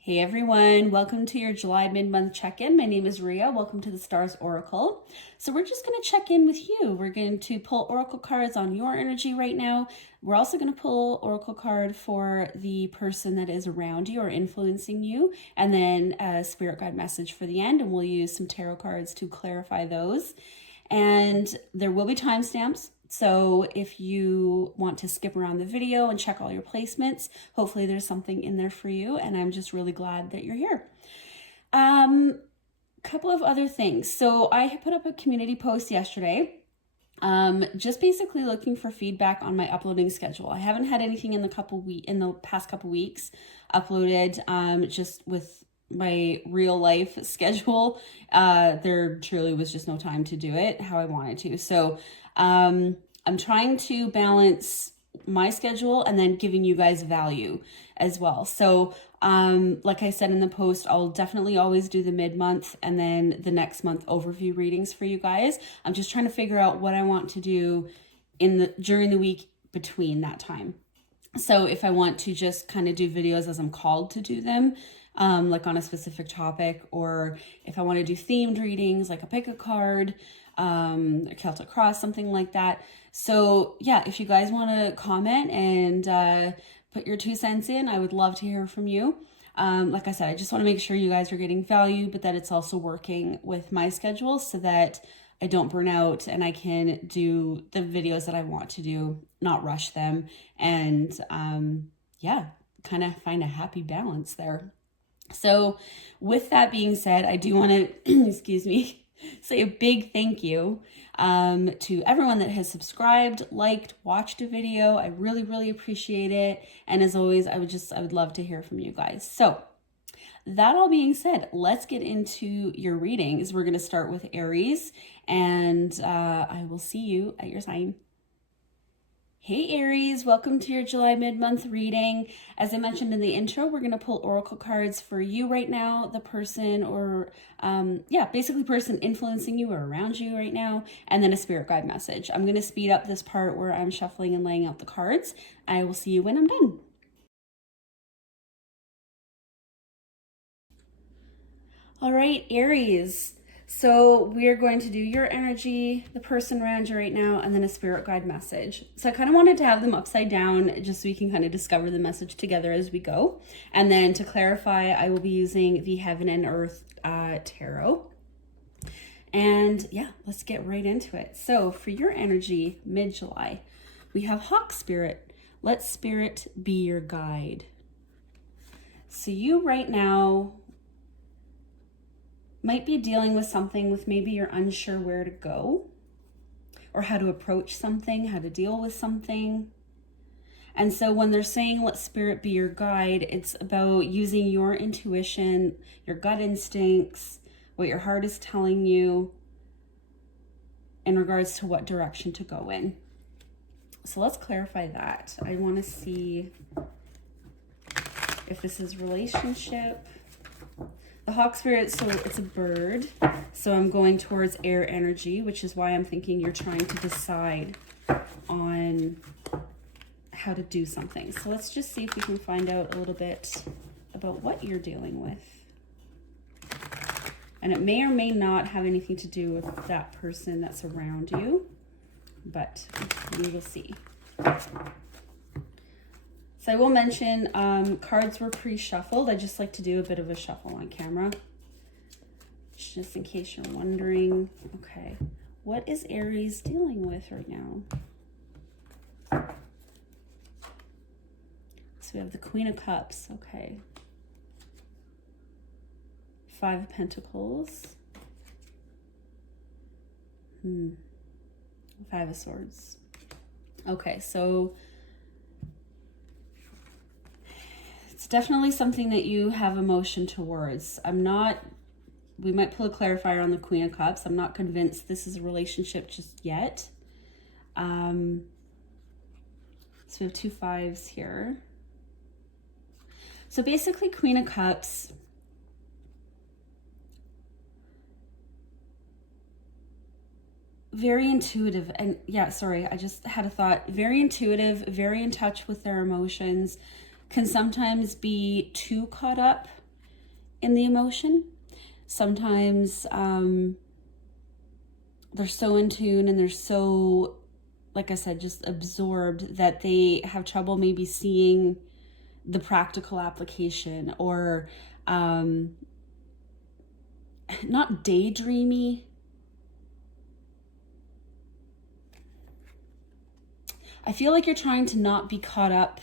Hey everyone, welcome to your July mid-month check-in. My name is Ria. Welcome to the Stars Oracle. So we're just going to check in with you. We're going to pull oracle cards on your energy right now. We're also going to pull oracle card for the person that is around you or influencing you, and then a spirit guide message for the end, and we'll use some tarot cards to clarify those. And there will be timestamps. So if you want to skip around the video and check all your placements, hopefully there's something in there for you. And I'm just really glad that you're here. Couple of other things. So I put up a community post yesterday, just basically looking for feedback on my uploading schedule. I haven't had anything in the past couple weeks uploaded, just with my real life schedule. There truly was just no time to do it how I wanted to. So I'm trying to balance my schedule and then giving you guys value as well. So like I said in the post, I'll definitely always do the mid-month and then the next month overview readings for you guys. I'm just trying to figure out what I want to do during the week between that time. So if I want to just kind of do videos as I'm called to do them, like on a specific topic, or if I want to do themed readings, like a pick a card, a Celtic cross, something like that. So yeah, if you guys want to comment and put your 2 cents in, I would love to hear from you. Like I said, I just want to make sure you guys are getting value, but that it's also working with my schedule so that I don't burn out and I can do the videos that I want to do, not rush them, and yeah, kind of find a happy balance there. So with that being said, I do want to, excuse me, say a big thank you to everyone that has subscribed, liked, watched a video. I really, really appreciate it. And as always, I would love to hear from you guys. So that all being said, let's get into your readings. We're going to start with Aries, and I will see you at your sign. Hey Aries, welcome to your July mid-month reading. As I mentioned in the intro, we're going to pull oracle cards for you right now, the person or, basically person influencing you or around you right now, and then a spirit guide message. I'm going to speed up this part where I'm shuffling and laying out the cards. I will see you when I'm done. All right, Aries. So we're going to do your energy, the person around you right now, and then a spirit guide message. So I kind of wanted to have them upside down just so we can kind of discover the message together as we go. And then to clarify, I will be using the Heaven and Earth Tarot. And yeah, let's get right into it. So for your energy, mid-July, we have Hawk Spirit. Let Spirit be your guide. So you right now might be dealing with something with maybe you're unsure where to go or how to approach something, how to deal with something. And so when they're saying let spirit be your guide, it's about using your intuition, your gut instincts, what your heart is telling you in regards to what direction to go in. So let's clarify that. I want to see if this is relationship. The Hawk Spirit, so it's a bird, so I'm going towards air energy, which is why I'm thinking you're trying to decide on how to do something. So let's just see if we can find out a little bit about what you're dealing with. And it may or may not have anything to do with that person that's around you, but we will see. So I will mention cards were pre-shuffled. I just like to do a bit of a shuffle on camera, just in case you're wondering. Okay, what is Aries dealing with right now? So we have the Queen of Cups. Okay. 5 of Pentacles. 5 of Swords. Okay, so it's definitely something that you have emotion towards. We might pull a clarifier on the Queen of Cups. I'm not convinced this is a relationship just yet. So we have 2 5s here. So basically Queen of Cups, very intuitive. And yeah, sorry, I just had a thought. Very intuitive, very in touch with their emotions. Can sometimes be too caught up in the emotion. Sometimes they're so in tune and they're so, like I said, just absorbed that they have trouble maybe seeing the practical application, or not daydreamy. I feel like you're trying to not be caught up.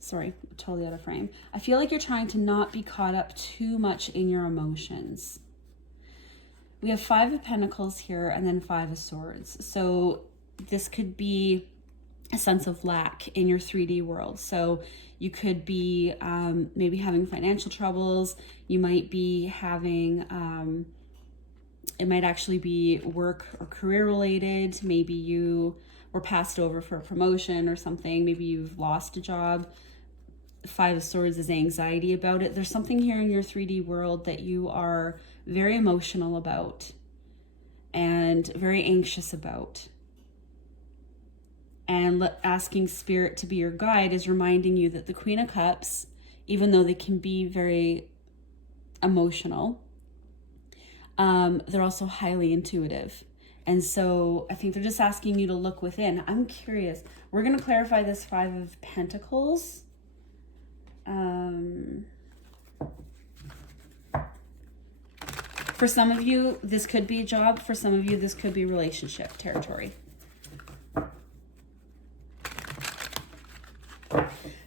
Sorry, totally out of frame. I feel like you're trying to not be caught up too much in your emotions. We have 5 of Pentacles here and then 5 of Swords. So this could be a sense of lack in your 3D world. So you could be maybe having financial troubles. You might be having, it might actually be work or career related. Maybe you were passed over for a promotion or something. Maybe you've lost a job. 5 of Swords is anxiety about it. There's something here in your 3D world that you are very emotional about and very anxious about. And asking Spirit to be your guide is reminding you that the Queen of Cups, even though they can be very emotional, they're also highly intuitive. And so I think they're just asking you to look within. I'm curious. We're going to clarify this 5 of Pentacles. For some of you, this could be a job. For some of you, this could be relationship territory.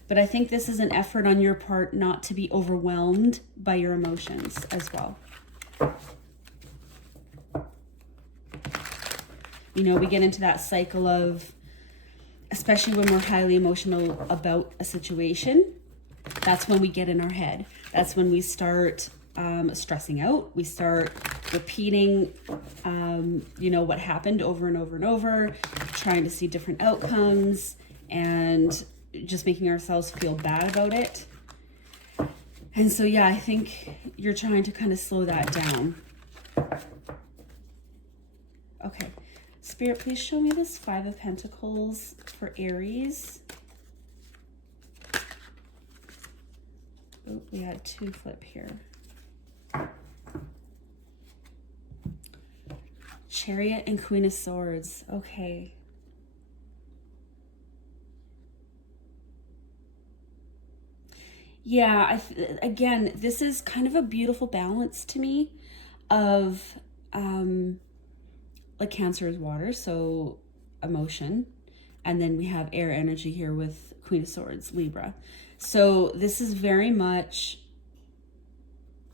But I think this is an effort on your part not to be overwhelmed by your emotions as well. You know, we get into that cycle of, especially when we're highly emotional about a situation, that's when we get in our head. That's when we start stressing out. We start repeating, you know, what happened over and over and over, trying to see different outcomes and just making ourselves feel bad about it. And so, yeah, I think you're trying to kind of slow that down. Okay. Spirit, please show me this 5 of Pentacles for Aries. Oh, we had 2 flip here. Chariot and Queen of Swords. Okay. Yeah, again, this is kind of a beautiful balance to me of like Cancer is water, so emotion. And then we have air energy here with Queen of Swords, Libra. So this is very much,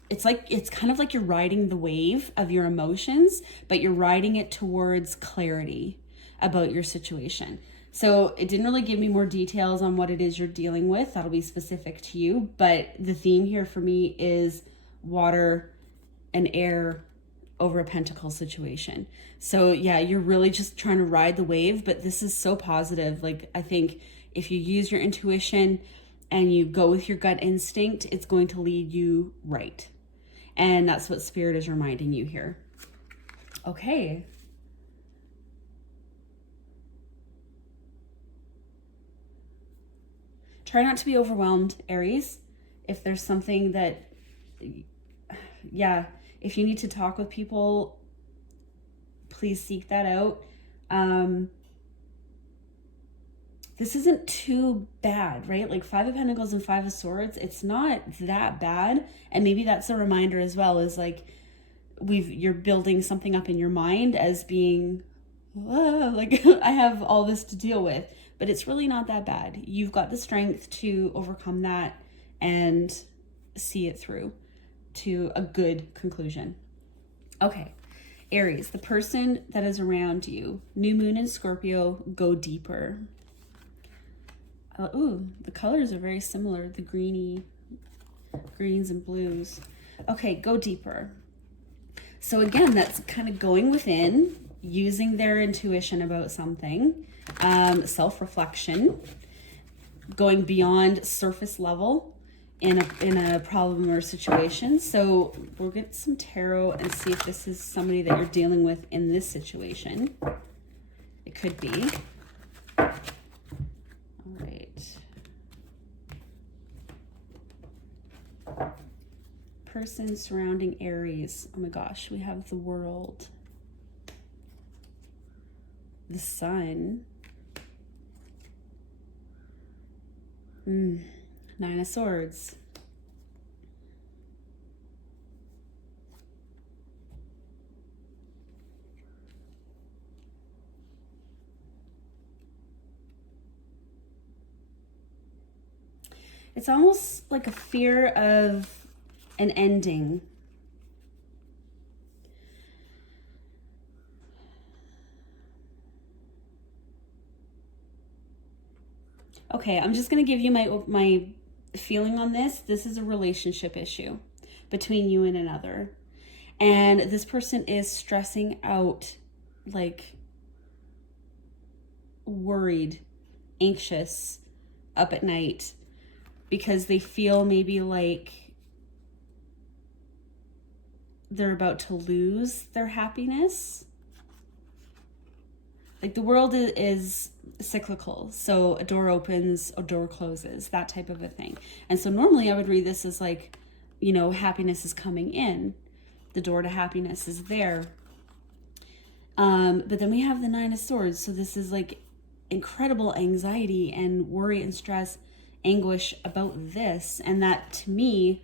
it's kind of like you're riding the wave of your emotions, but you're riding it towards clarity about your situation. So it didn't really give me more details on what it is you're dealing with. That'll be specific to you. But the theme here for me is water and air over a pentacle situation. So yeah, you're really just trying to ride the wave, but this is so positive. Like, I think if you use your intuition and you go with your gut instinct, it's going to lead you right. And that's what Spirit is reminding you here. Okay. Try not to be overwhelmed, Aries. If there's something that, yeah, if you need to talk with people, please seek that out. This isn't too bad, right? Like 5 of Pentacles and 5 of Swords, it's not that bad. And maybe that's a reminder as well, is like you're building something up in your mind as being, like I have all this to deal with, but it's really not that bad. You've got the strength to overcome that and see it through to a good conclusion. Okay, Aries, the person that is around you, new moon in Scorpio, go deeper. Ooh, the colors are very similar, the greens and blues. Okay, go deeper. So again, that's kind of going within, using their intuition about something, self-reflection, going beyond surface level in a problem or situation. So we'll get some tarot and see if this is somebody that you're dealing with in this situation. It could be. All right. person surrounding Aries. Oh my gosh, we have the World, the Sun, Nine of Swords. It's almost like a fear of an ending. Okay, I'm just going to give you my feeling on this. This is a relationship issue between you and another. And this person is stressing out, like worried, anxious, up at night, because they feel maybe like they're about to lose their happiness. Like the world is cyclical. So a door opens, a door closes, that type of a thing. And so normally I would read this as like, you know, happiness is coming in. The door to happiness is there. But then we have the Nine of Swords. So this is like incredible anxiety and worry and stress, anguish about this. And that to me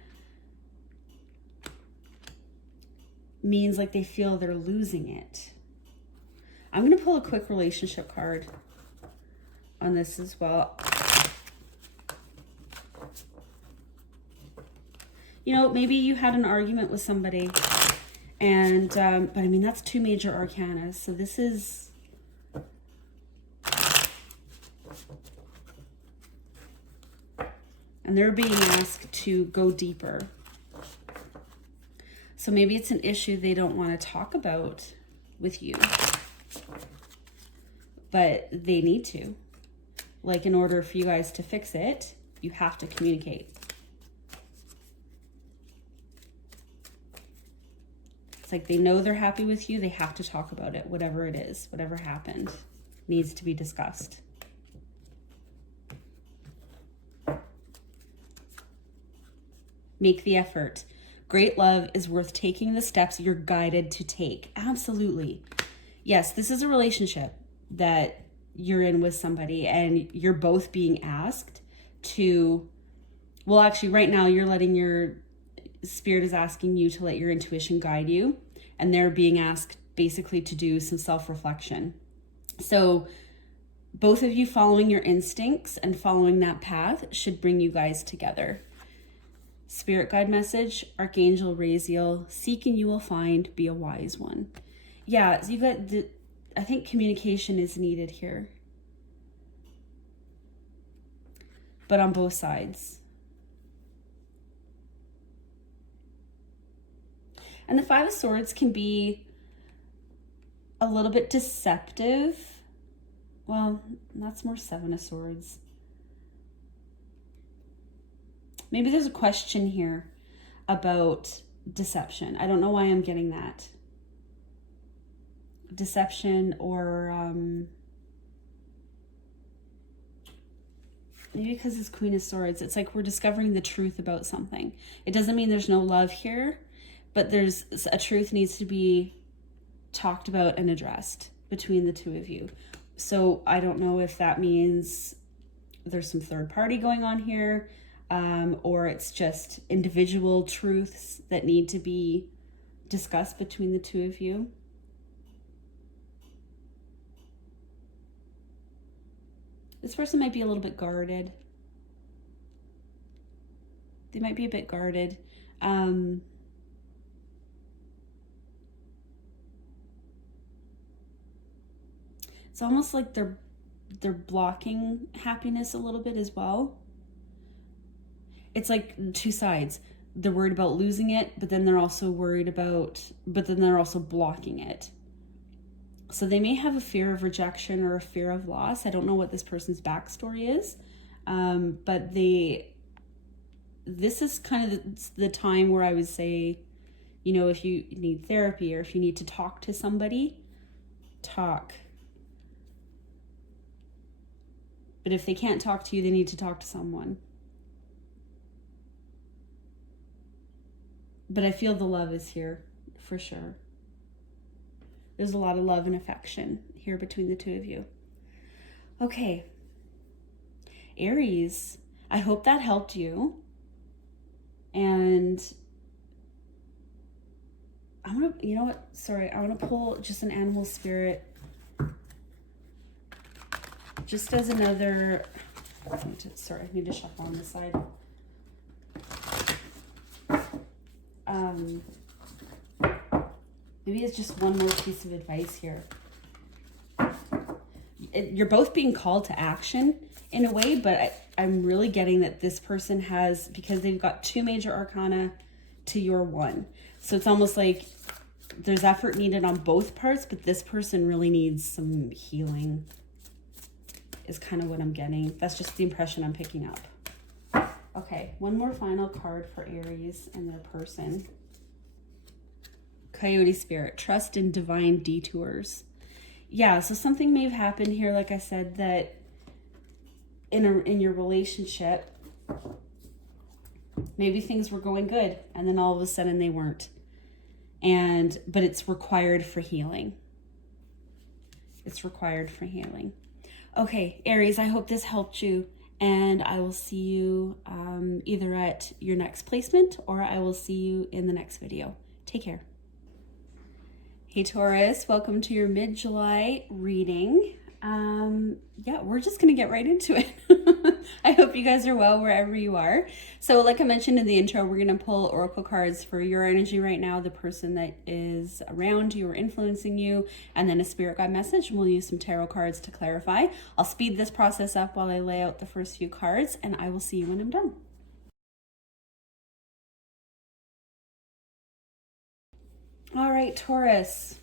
means like they feel they're losing it. I'm going to pull a quick relationship card on this as well. You know, maybe you had an argument with somebody, and but I mean, that's two major arcana. So this is, and they're being asked to go deeper. So maybe it's an issue they don't want to talk about with you, but they need to. Like, in order for you guys to fix it, you have to communicate. It's like they know they're happy with you. They have to talk about it. Whatever it is, whatever happened, needs to be discussed. Make the effort. Great love is worth taking the steps you're guided to take. Absolutely. Yes, this is a relationship that you're in with somebody, and you're both being asked to, well, actually right now you're letting your spirit is asking you to let your intuition guide you, and they're being asked basically to do some self-reflection. So both of you following your instincts and following that path should bring you guys together. Spirit guide message, Archangel Raziel, seek and you will find, be a wise one. Yeah, so you got I think communication is needed here, but on both sides. And the Five of Swords can be a little bit deceptive. Well, that's more Seven of Swords. Maybe there's a question here about deception. I don't know why I'm getting that. Deception, or maybe because it's Queen of Swords. It's like we're discovering the truth about something. It doesn't mean there's no love here, but there's a truth needs to be talked about and addressed between the two of you. So I don't know if that means there's some third party going on here, or it's just individual truths that need to be discussed between the two of you. This person might be a little bit guarded. They might be a bit guarded. It's almost like they're blocking happiness a little bit as well. It's like two sides. They're worried about losing it, but then they're also blocking it. So they may have a fear of rejection or a fear of loss. I don't know what this person's backstory is, but this is kind of the time where I would say, you know, if you need therapy or if you need to talk to somebody, talk. But if they can't talk to you, they need to talk to someone. But I feel the love is here for sure. There's a lot of love and affection here between the two of you. Okay. Aries, I hope that helped you. And I want to, you know what? Sorry, I want to pull just an animal spirit. Just as another, I need to shuffle on this side. Maybe it's just one more piece of advice here. You're both being called to action in a way, but I'm really getting that this person has, because they've got 2 major arcana to your 1. So it's almost like there's effort needed on both parts, but this person really needs some healing is kind of what I'm getting. That's just the impression I'm picking up. Okay, one more final card for Aries and their person. Coyote Spirit, trust in divine detours. Yeah, so something may have happened here, like I said, that in your relationship, maybe things were going good and then all of a sudden they weren't. But it's required for healing. It's required for healing. Okay, Aries, I hope this helped you, and I will see you either at your next placement or I will see you in the next video. Take care. Hey Taurus, welcome to your mid-July reading. Yeah, we're just gonna get right into it. I hope you guys are well wherever you are. So like I mentioned in the intro, we're gonna pull oracle cards for your energy right now, the person that is around you or influencing you, and then a spirit guide message, and we'll use some tarot cards to clarify. I'll speed this process up while I lay out the first few cards, and I will see you when I'm done. All right, Taurus.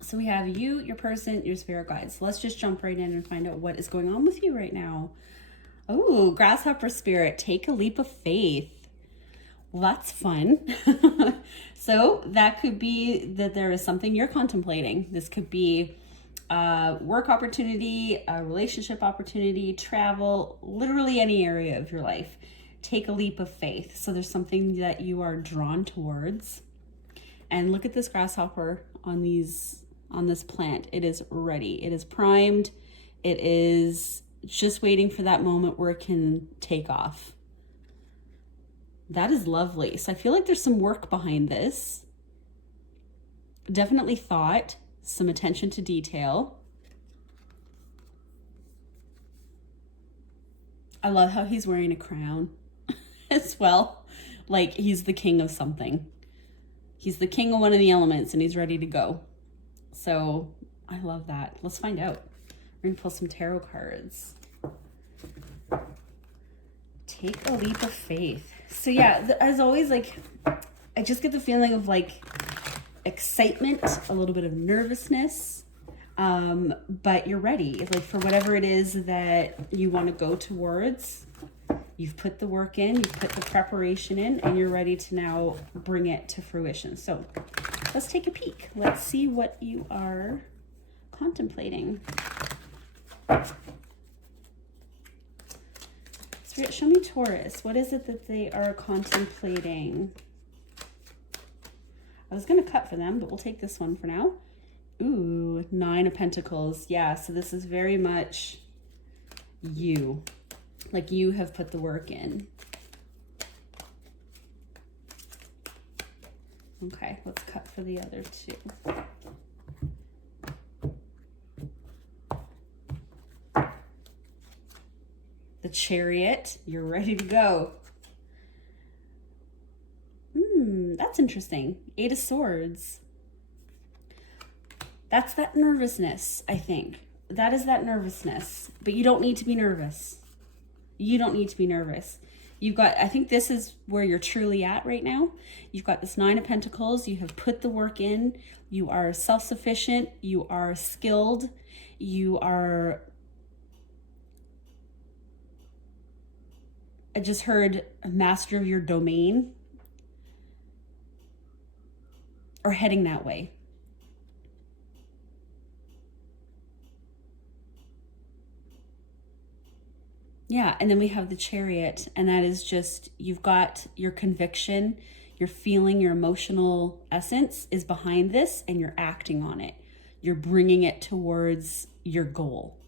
So we have you, your person, your spirit guides. Let's just jump right in and find out what is going on with you right now. Oh, grasshopper spirit, take a leap of faith. Well, that's fun. So that could be that there is something you're contemplating. This could be a work opportunity, a relationship opportunity, travel, literally any area of your life. Take a leap of faith. So there's something that you are drawn towards. And look at this grasshopper on this plant. It is ready. It is primed. It is just waiting for that moment where it can take off. That is lovely. So I feel like there's some work behind this. Definitely thought, some attention to detail. I love how he's wearing a crown as well. Like he's the king of something. He's the king of one of the elements and he's ready to go. So I love that. Let's find out. We're gonna pull some tarot cards. Take a leap of faith. So yeah, as always, like I just get the feeling of like excitement, a little bit of nervousness, but you're ready. Like for whatever it is that you want to go towards, you've put the work in, you've put the preparation in, and you're ready to now bring it to fruition. So let's take a peek. Let's see what you are contemplating. Spirit, show me Taurus. What is it that they are contemplating? I was going to cut for them, but we'll take this one for now. Ooh, 9 of Pentacles. Yeah, so this is very much you. Like you have put the work in. Okay, let's cut for the other 2. The Chariot, you're ready to go. That's interesting. 8 of Swords. That's that nervousness, I think. That is that nervousness, but you don't need to be nervous. You don't need to be nervous. You've got, I think this is where you're truly at right now. You've got this 9 of Pentacles. You have put the work in. You are self-sufficient. You are skilled. You are, I just heard a master of your domain or heading that way. Yeah, and then we have the Chariot, and that is just, you've got your conviction, Your feeling, your emotional essence is behind this, and you're acting on it. You're bringing it towards your goal.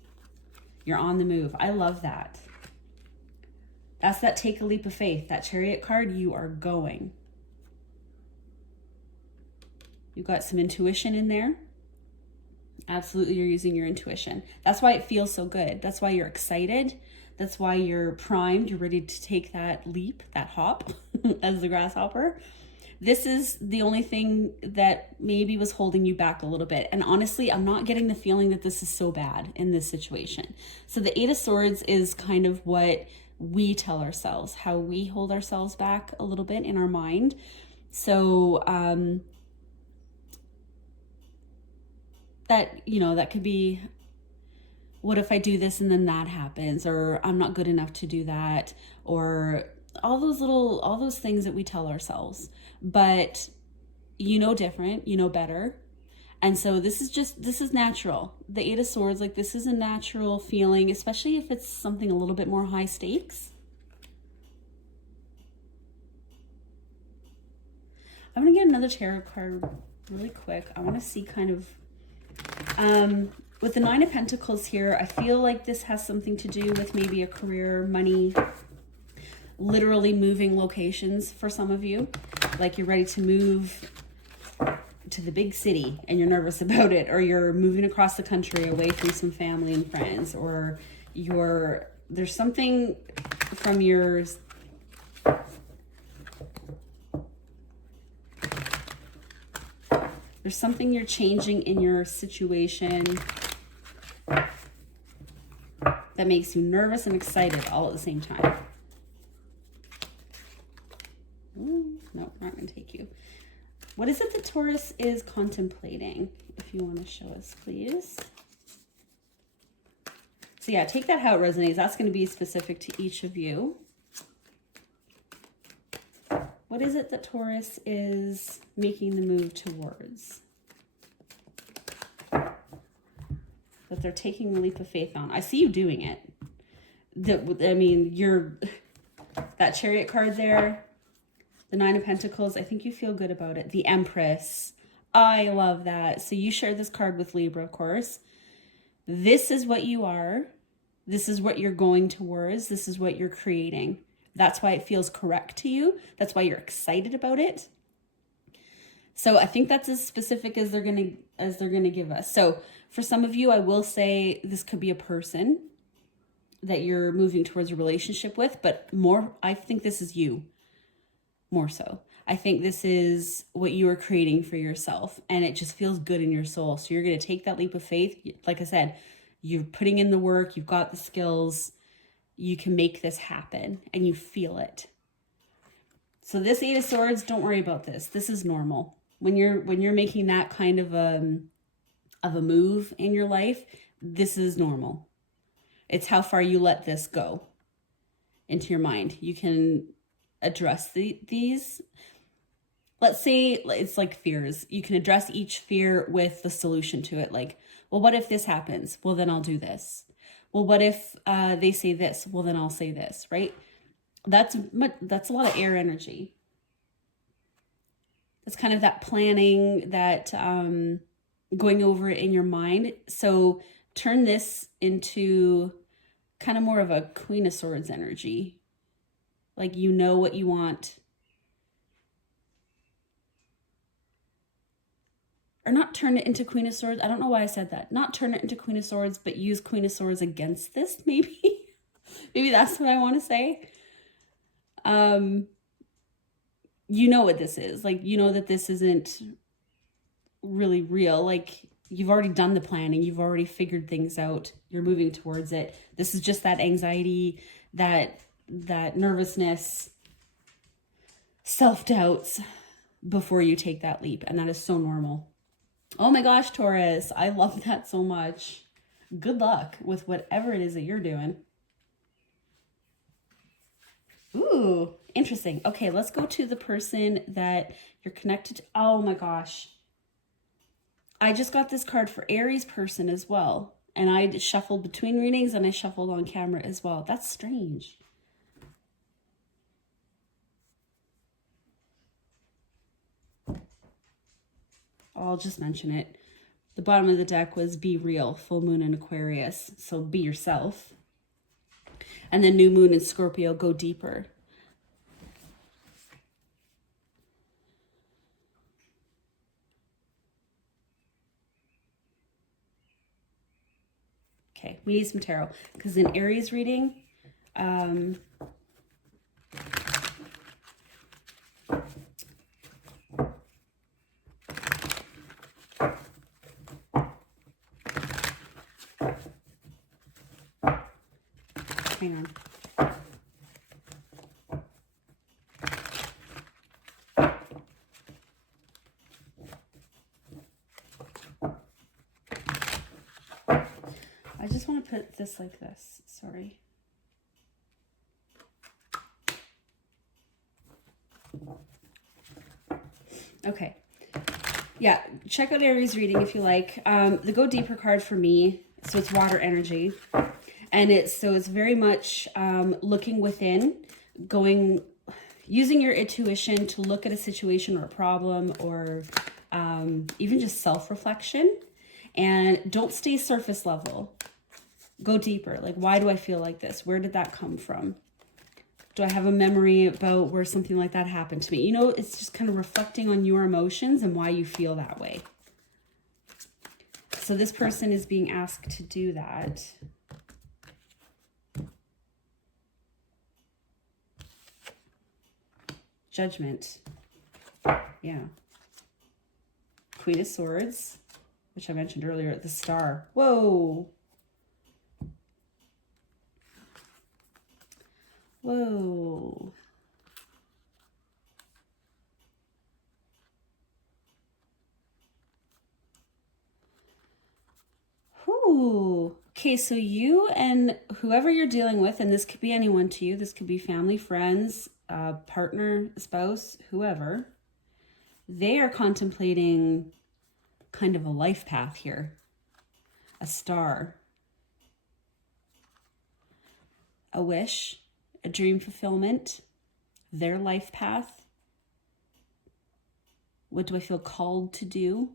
You're on the move. I love that. That's that take a leap of faith. That Chariot card, you are going. You've got some intuition in there. Absolutely, you're using your intuition. That's why it feels so good. That's why you're excited. That's why you're primed. You're ready to take that leap, that hop, as the grasshopper. This is the only thing that maybe was holding you back a little bit. And honestly, I'm not getting the feeling that this is so bad in this situation. So the Eight of Swords is kind of what we tell ourselves, how we hold ourselves back a little bit in our mind. So that, you know, that could be, what if I do this and then that happens, or I'm not good enough to do that, or all those things that we tell ourselves. But you know different, you know better. And so this is natural. The Eight of Swords, like, this is a natural feeling, especially if it's something a little bit more high stakes. I'm going to get another tarot card really quick. I want to see kind of, with the Nine of Pentacles here, I feel like this has something to do with maybe a career, money, literally moving locations for some of you. Like you're ready to move to the big city and you're nervous about it, or you're moving across the country away from some family and friends, or there's something from your there's something you're changing in your situation that makes you nervous and excited all at the same time. No, we're not going to take you. What is it that Taurus is contemplating? If you want to show us, please. So yeah, take that how it resonates. That's going to be specific to each of you. What is it that Taurus is making the move towards? That they're taking a leap of faith on. I see you doing it. I mean, that Chariot card there, the Nine of Pentacles, I think you feel good about it. The Empress, I love that. So you share this card with Libra, of course. This is what you are. This is what you're going towards. This is what you're creating. That's why it feels correct to you. That's why you're excited about it. So I think that's as specific as they're gonna give us. So for some of you, I will say this could be a person that you're moving towards a relationship with, but more, I think this is you more so. I think this is what you are creating for yourself, and it just feels good in your soul. So you're going to take that leap of faith. Like I said, you're putting in the work, you've got the skills, you can make this happen, and you feel it. So this Eight of Swords, don't worry about this. This is normal. When you're making that kind of a move in your life, this is normal. It's how far you let this go into your mind. You can address these. Let's say it's like fears. You can address each fear with the solution to it. Like, well, what if this happens? Well, then I'll do this. Well, what if they say this? Well, then I'll say this, right? That's a lot of air energy. It's kind of that planning, that going over it in your mind. So turn this into kind of more of a Queen of Swords energy. Like, you know what you want. Or not turn it into Queen of Swords. I don't know why I said that. Not turn it into Queen of Swords, but use Queen of Swords against this, maybe. Maybe that's what I want to say. You know what this is. Like, you know that this isn't really real. Like, you've already done the planning. You've already figured things out. You're moving towards it. This is just that anxiety, that nervousness, self-doubts before you take that leap. And that is so normal. Oh my gosh, Taurus. I love that so much. Good luck with whatever it is that you're doing. Ooh, interesting. Okay, let's go to the person that you're connected to. Oh my gosh. I just got this card for Aries person as well. And I shuffled between readings and I shuffled on camera as well. That's strange. I'll just mention it. The bottom of the deck was be real, full moon in Aquarius. So be yourself. And then new moon in Scorpio, go deeper. Okay, we need some tarot because in Aries reading, hang on. I just want to put this like this. Sorry. Okay. Yeah, check out Aries reading if you like. The Go Deeper card for me, so it's water energy. And it's very much looking within, using your intuition to look at a situation or a problem or even just self-reflection. And don't stay surface level. Go deeper. Like, why do I feel like this? Where did that come from? Do I have a memory about where something like that happened to me? You know, it's just kind of reflecting on your emotions and why you feel that way. So this person is being asked to do that. Judgment. Yeah. Queen of Swords, which I mentioned earlier, the Star. Whoa. Whoa. Whew. Okay, so you and whoever you're dealing with, and this could be anyone to you, this could be family, friends, partner, spouse, whoever, they are contemplating kind of a life path here. A star. A wish. A dream fulfillment. Their life path. What do I feel called to do?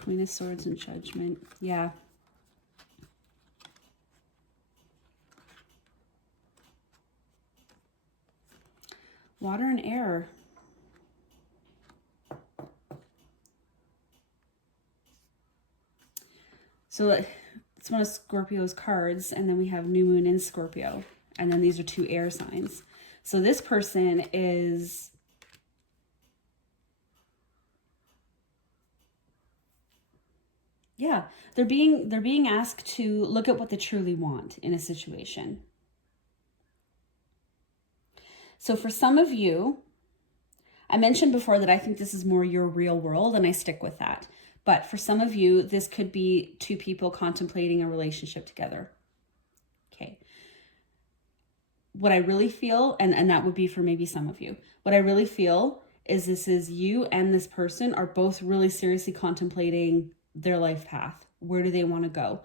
Queen of Swords and Judgment. Yeah. Water and air. So it's one of Scorpio's cards, and then we have new moon in Scorpio. And then these are two air signs. So this person is... yeah, they're being asked to look at what they truly want in a situation. So for some of you, I mentioned before that I think this is more your real world, and I stick with that. But for some of you, this could be two people contemplating a relationship together. Okay. What I really feel, and that would be for maybe some of you, what I really feel is this is you and this person are both really seriously contemplating their life path. Where do they want to go?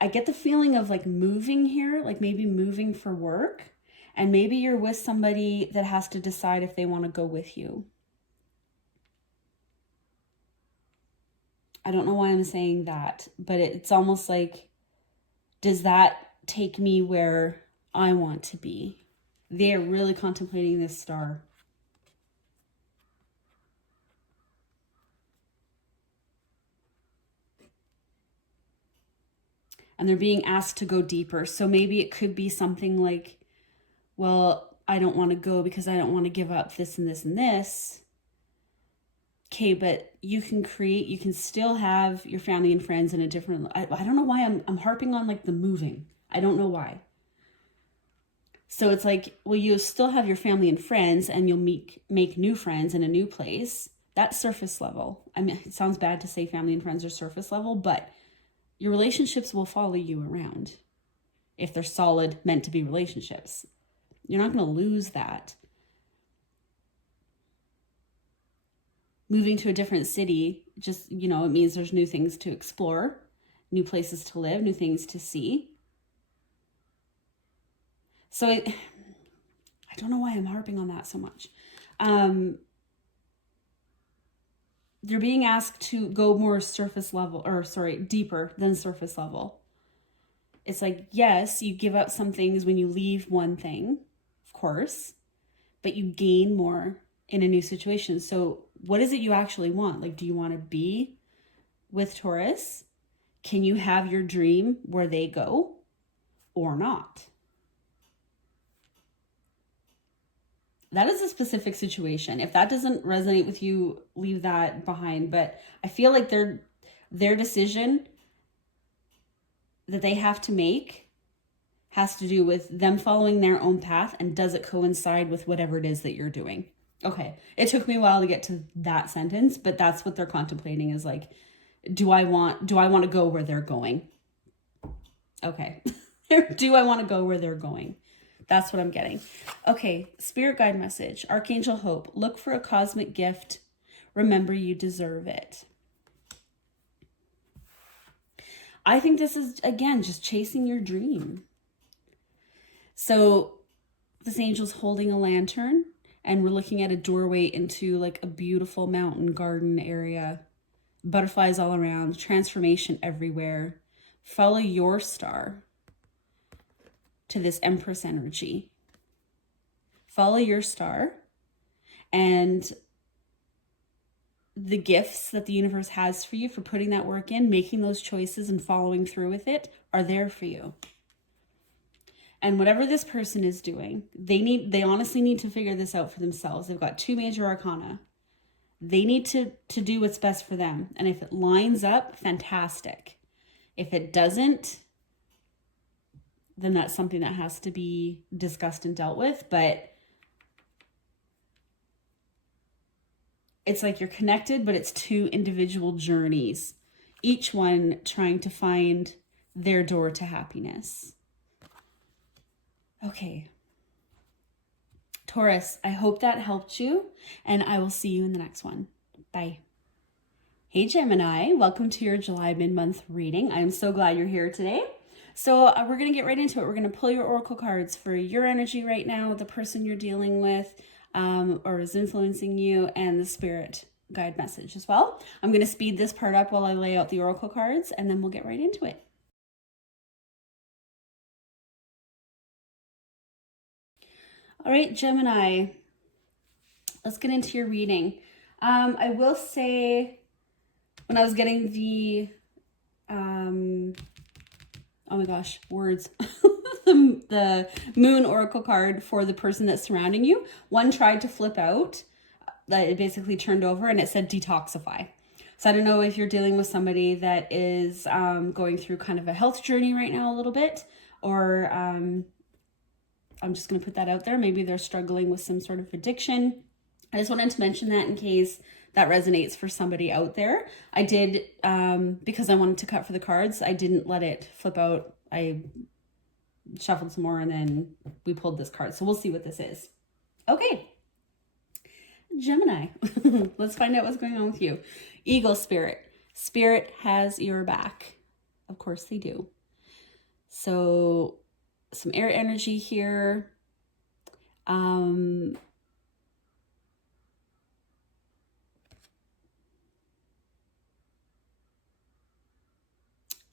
I get the feeling of like moving here, like maybe moving for work. And maybe you're with somebody that has to decide if they want to go with you. I don't know why I'm saying that, but it's almost like, does that take me where I want to be? They're really contemplating this star. And they're being asked to go deeper. So maybe it could be something like, well, I don't want to go because I don't want to give up this and this and this. Okay, but you can still have your family and friends in a different, I don't know why I'm harping on like the moving. I don't know why. So it's like, well, you still have your family and friends and you'll make new friends in a new place. That's surface level. I mean, it sounds bad to say family and friends are surface level, but your relationships will follow you around if they're solid, meant to be relationships. You're not going to lose that. Moving to a different city, just, it means there's new things to explore. new places to live, new things to see. So I don't know why I'm harping on that so much. They're being asked to go more surface level, or sorry, deeper than surface level. It's like, yes, you give up some things when you leave one thing, of course, but you gain more in a new situation. So what is it you actually want? Like, do you want to be with Taurus? Can you have your dream where they go or not? That is a specific situation. If that doesn't resonate with you, leave that behind. But I feel like their decision that they have to make has to do with them following their own path, and does it coincide with whatever it is that you're doing? Okay, it took me a while to get to that sentence, but that's what they're contemplating, is like, do I want to go where they're going? Okay. Do I want to go where they're going? That's what I'm getting. Okay, spirit guide message. Archangel Hope. Look for a cosmic gift. Remember, you deserve it. I think this is, again, just chasing your dream. So this angel's holding a lantern, and we're looking at a doorway into like a beautiful mountain garden area. Butterflies all around, transformation everywhere. Follow your star to this Empress energy. Follow your star, and the gifts that the universe has for you for putting that work in, making those choices and following through with it, are there for you. And whatever this person is doing, they honestly need to figure this out for themselves. They've got 2 major arcana. They need to do what's best for them. And if it lines up, fantastic. If it doesn't, then that's something that has to be discussed and dealt with. But it's like you're connected, but it's 2 individual journeys, each one trying to find their door to happiness. Okay. Taurus, I hope that helped you, and I will see you in the next one. Bye. Hey Gemini, welcome to your July mid-month reading. I'm so glad you're here today. So we're going to get right into it. We're going to pull your oracle cards for your energy right now, the person you're dealing with or is influencing you, and the spirit guide message as well. I'm going to speed this part up while I lay out the oracle cards, and then we'll get right into it. All right, Gemini, let's get into your reading. I will say, when I was getting the, oh my gosh, words, the moon oracle card for the person that's surrounding you, one tried to flip out, that it basically turned over and it said detoxify. So I don't know if you're dealing with somebody that is going through kind of a health journey right now a little bit, or I'm just going to put that out there. Maybe they're struggling with some sort of addiction. I just wanted to mention that in case that resonates for somebody out there. I did, because I wanted to cut for the cards, I didn't let it flip out. I shuffled some more and then we pulled this card. So we'll see what this is. Okay. Gemini, let's find out what's going on with you. Eagle spirit. Spirit has your back. Of course they do. So some air energy here.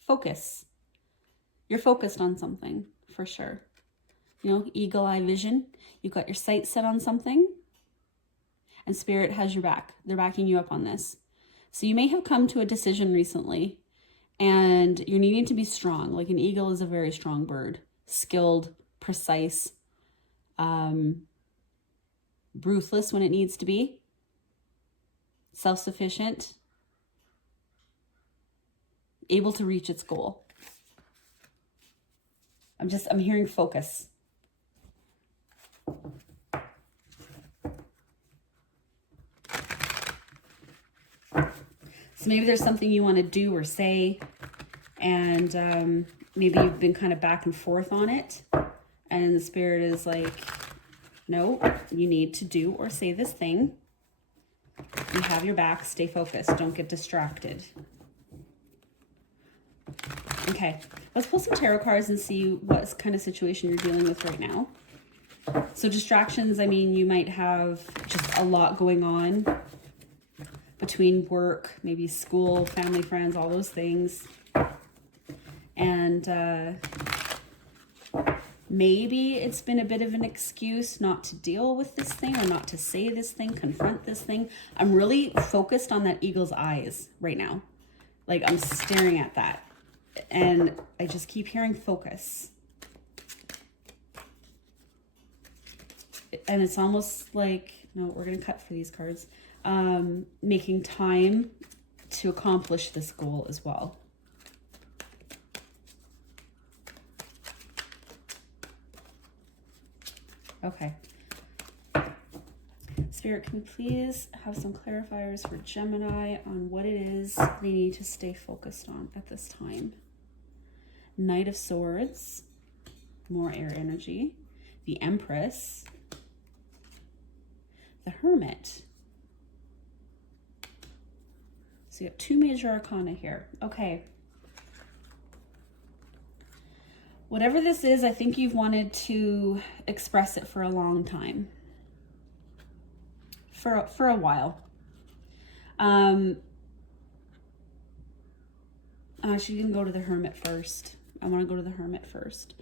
Focus. You're focused on something for sure. You know, eagle eye vision. You've got your sights set on something, and spirit has your back. They're backing you up on this. So you may have come to a decision recently and you're needing to be strong. Like an eagle is a very strong bird. Skilled, precise, ruthless when it needs to be, self-sufficient, able to reach its goal. I'm hearing focus. So maybe there's something you want to do or say, and maybe you've been kind of back and forth on it, and the spirit is like, no, you need to do or say this thing. You have your back, stay focused, don't get distracted. Okay, let's pull some tarot cards and see what kind of situation you're dealing with right now. So distractions, I mean, you might have just a lot going on between work, maybe school, family, friends, all those things. And maybe it's been a bit of an excuse not to deal with this thing or not to say this thing, confront this thing. I'm really focused on that eagle's eyes right now. Like, I'm staring at that. And I just keep hearing focus. And it's almost like, no, we're going to cut for these cards. Making time to accomplish this goal as well. Okay. Spirit, can we please have some clarifiers for Gemini on what it is they need to stay focused on at this time? Knight of Swords, more air energy. The Empress. The Hermit. So you have two major arcana here. Okay. Whatever this is, I think you've wanted to express it for a long time. For a while. Actually, you can go to the Hermit first. I want to go to the Hermit first.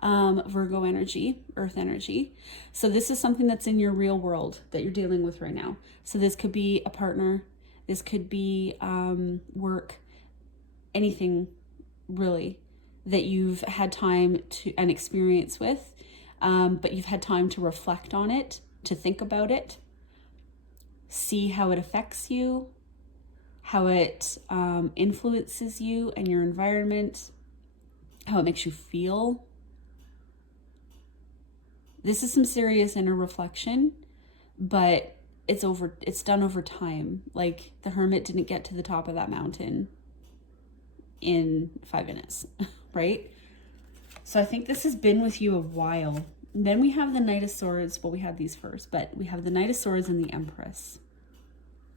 Virgo energy, earth energy. So this is something that's in your real world that you're dealing with right now. So this could be a partner. This could be work. Anything really that you've had time to and experience with. But you've had time to reflect on it, to think about it. See how it affects you. How it influences you and your environment. How it makes you feel. This is some serious inner reflection, but it's done over time. Like, the Hermit didn't get to the top of that mountain in 5 minutes, right? So I think this has been with you a while. And then we have the Knight of Swords. Well, we have these first, but we have the Knight of Swords and the Empress.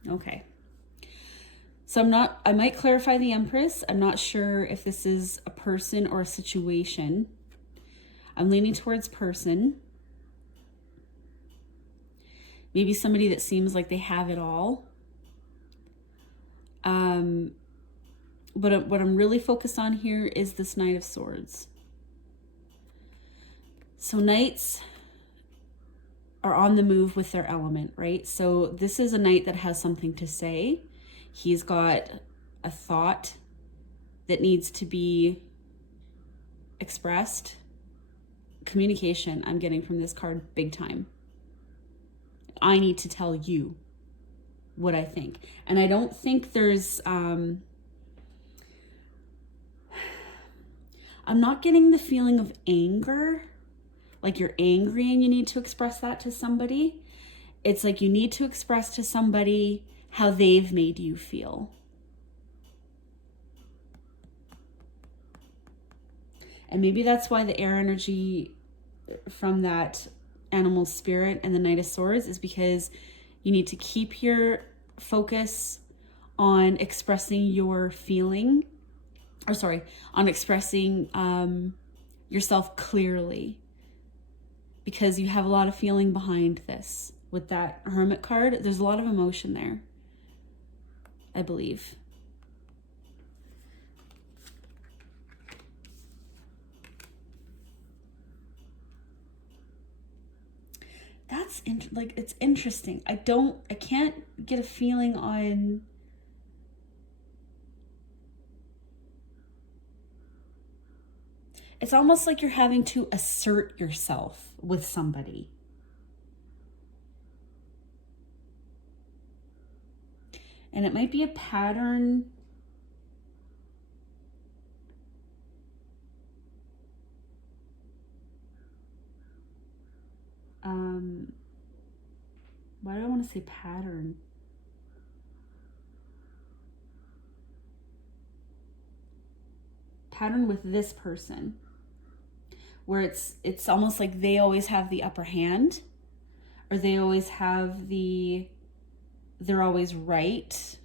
Okay. So I might clarify the Empress. I'm not sure if this is a person or a situation. I'm leaning towards person. Maybe somebody that seems like they have it all. But what I'm really focused on here is this Knight of Swords. So knights are on the move with their element, right? So this is a knight that has something to say. He's got a thought that needs to be expressed. Communication, I'm getting from this card big time. I need to tell you what I think. And I don't think there's, I'm not getting the feeling of anger. Like you're angry and you need to express that to somebody. It's like you need to express to somebody how they've made you feel. And maybe that's why the air energy from that animal spirit and the Knight of Swords is because you need to keep your focus on expressing your feeling, on expressing yourself clearly, because you have a lot of feeling behind this. With that Hermit card, there's a lot of emotion there, I believe. That's it's interesting. I can't get a feeling on. It's almost like you're having to assert yourself with somebody. And it might be a pattern. Why do I want to say pattern? Pattern with this person, where it's almost like they always have the upper hand, or they always have they're always right.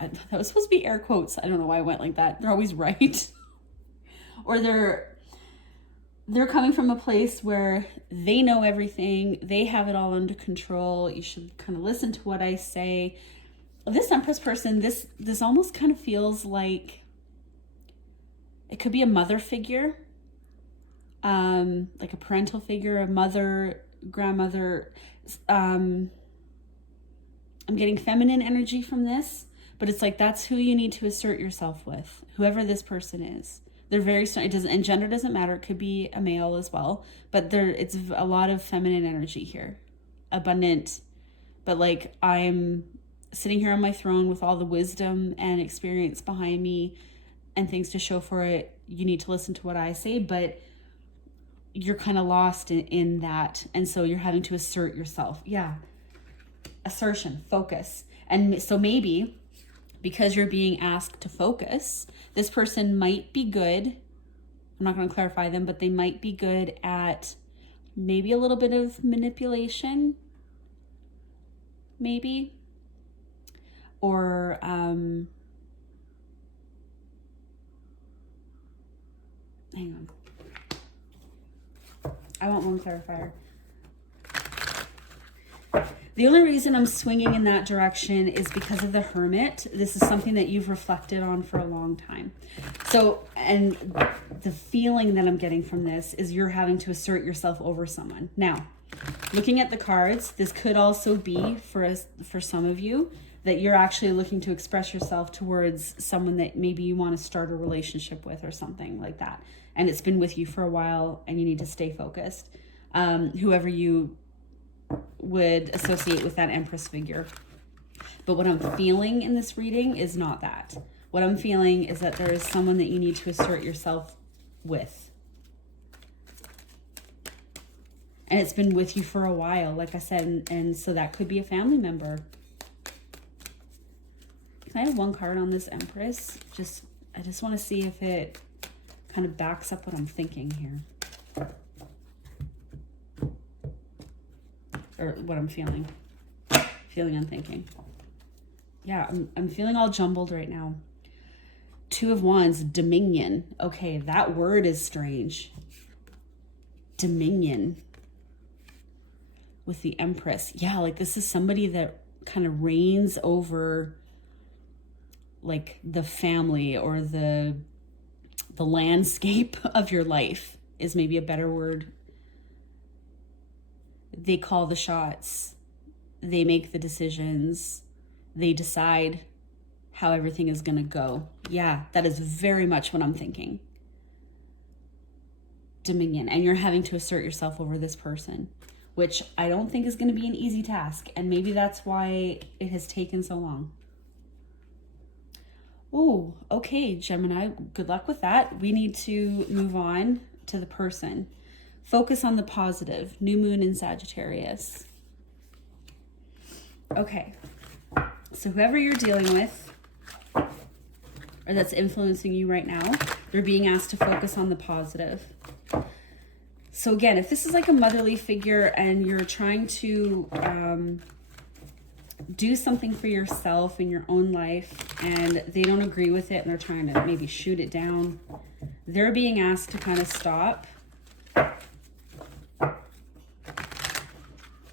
That was supposed to be air quotes. I don't know why I went like that. They're always right. or they're coming from a place where they know everything, they have it all under control. You should kind of listen to what I say. This Empress person, this almost kind of feels like it could be a mother figure, like a parental figure, a mother, grandmother. I'm getting feminine energy from this, but it's like that's who you need to assert yourself with, whoever this person is. They're very strong. It doesn't, and gender doesn't matter. It could be a male as well, but it's a lot of feminine energy here, abundant. But like I'm sitting here on my throne with all the wisdom and experience behind me, and things to show for it. You need to listen to what I say, but you're kind of lost in that, and so you're having to assert yourself. Yeah, assertion, focus, and so maybe, because you're being asked to focus, this person might be good. I'm not going to clarify them, but they might be good at maybe a little bit of manipulation, maybe. Or, hang on. I want one clarifier. The only reason I'm swinging in that direction is because of the Hermit. This is something that you've reflected on for a long time. So, and the feeling that I'm getting from this is you're having to assert yourself over someone. Now, looking at the cards, this could also be for some of you that you're actually looking to express yourself towards someone that maybe you want to start a relationship with or something like that. And it's been with you for a while and you need to stay focused. Whoever you would associate with that Empress figure. But what I'm feeling in this reading is not that. What I'm feeling is that there is someone that you need to assert yourself with. And it's been with you for a while, like I said, and so that could be a family member. Can I have one card on this Empress? I just want to see if it kind of backs up what I'm thinking here. Or what I'm feeling and thinking. Yeah, I'm feeling all jumbled right now. Two of Wands, dominion. Okay, that word is strange. Dominion with the Empress. Yeah, like this is somebody that kind of reigns over like the family or the landscape of your life is maybe a better word. They call the shots. They make the decisions. They decide how everything is going to go. Yeah, that is very much what I'm thinking. Dominion. And you're having to assert yourself over this person, which I don't think is going to be an easy task. And maybe that's why it has taken so long. Oh, okay, Gemini, good luck with that. We need to move on to the person. Focus on the positive. New moon in Sagittarius. Okay. So whoever you're dealing with, or that's influencing you right now, they're being asked to focus on the positive. So again, if this is like a motherly figure and you're trying to do something for yourself in your own life and they don't agree with it and they're trying to maybe shoot it down, they're being asked to kind of stop.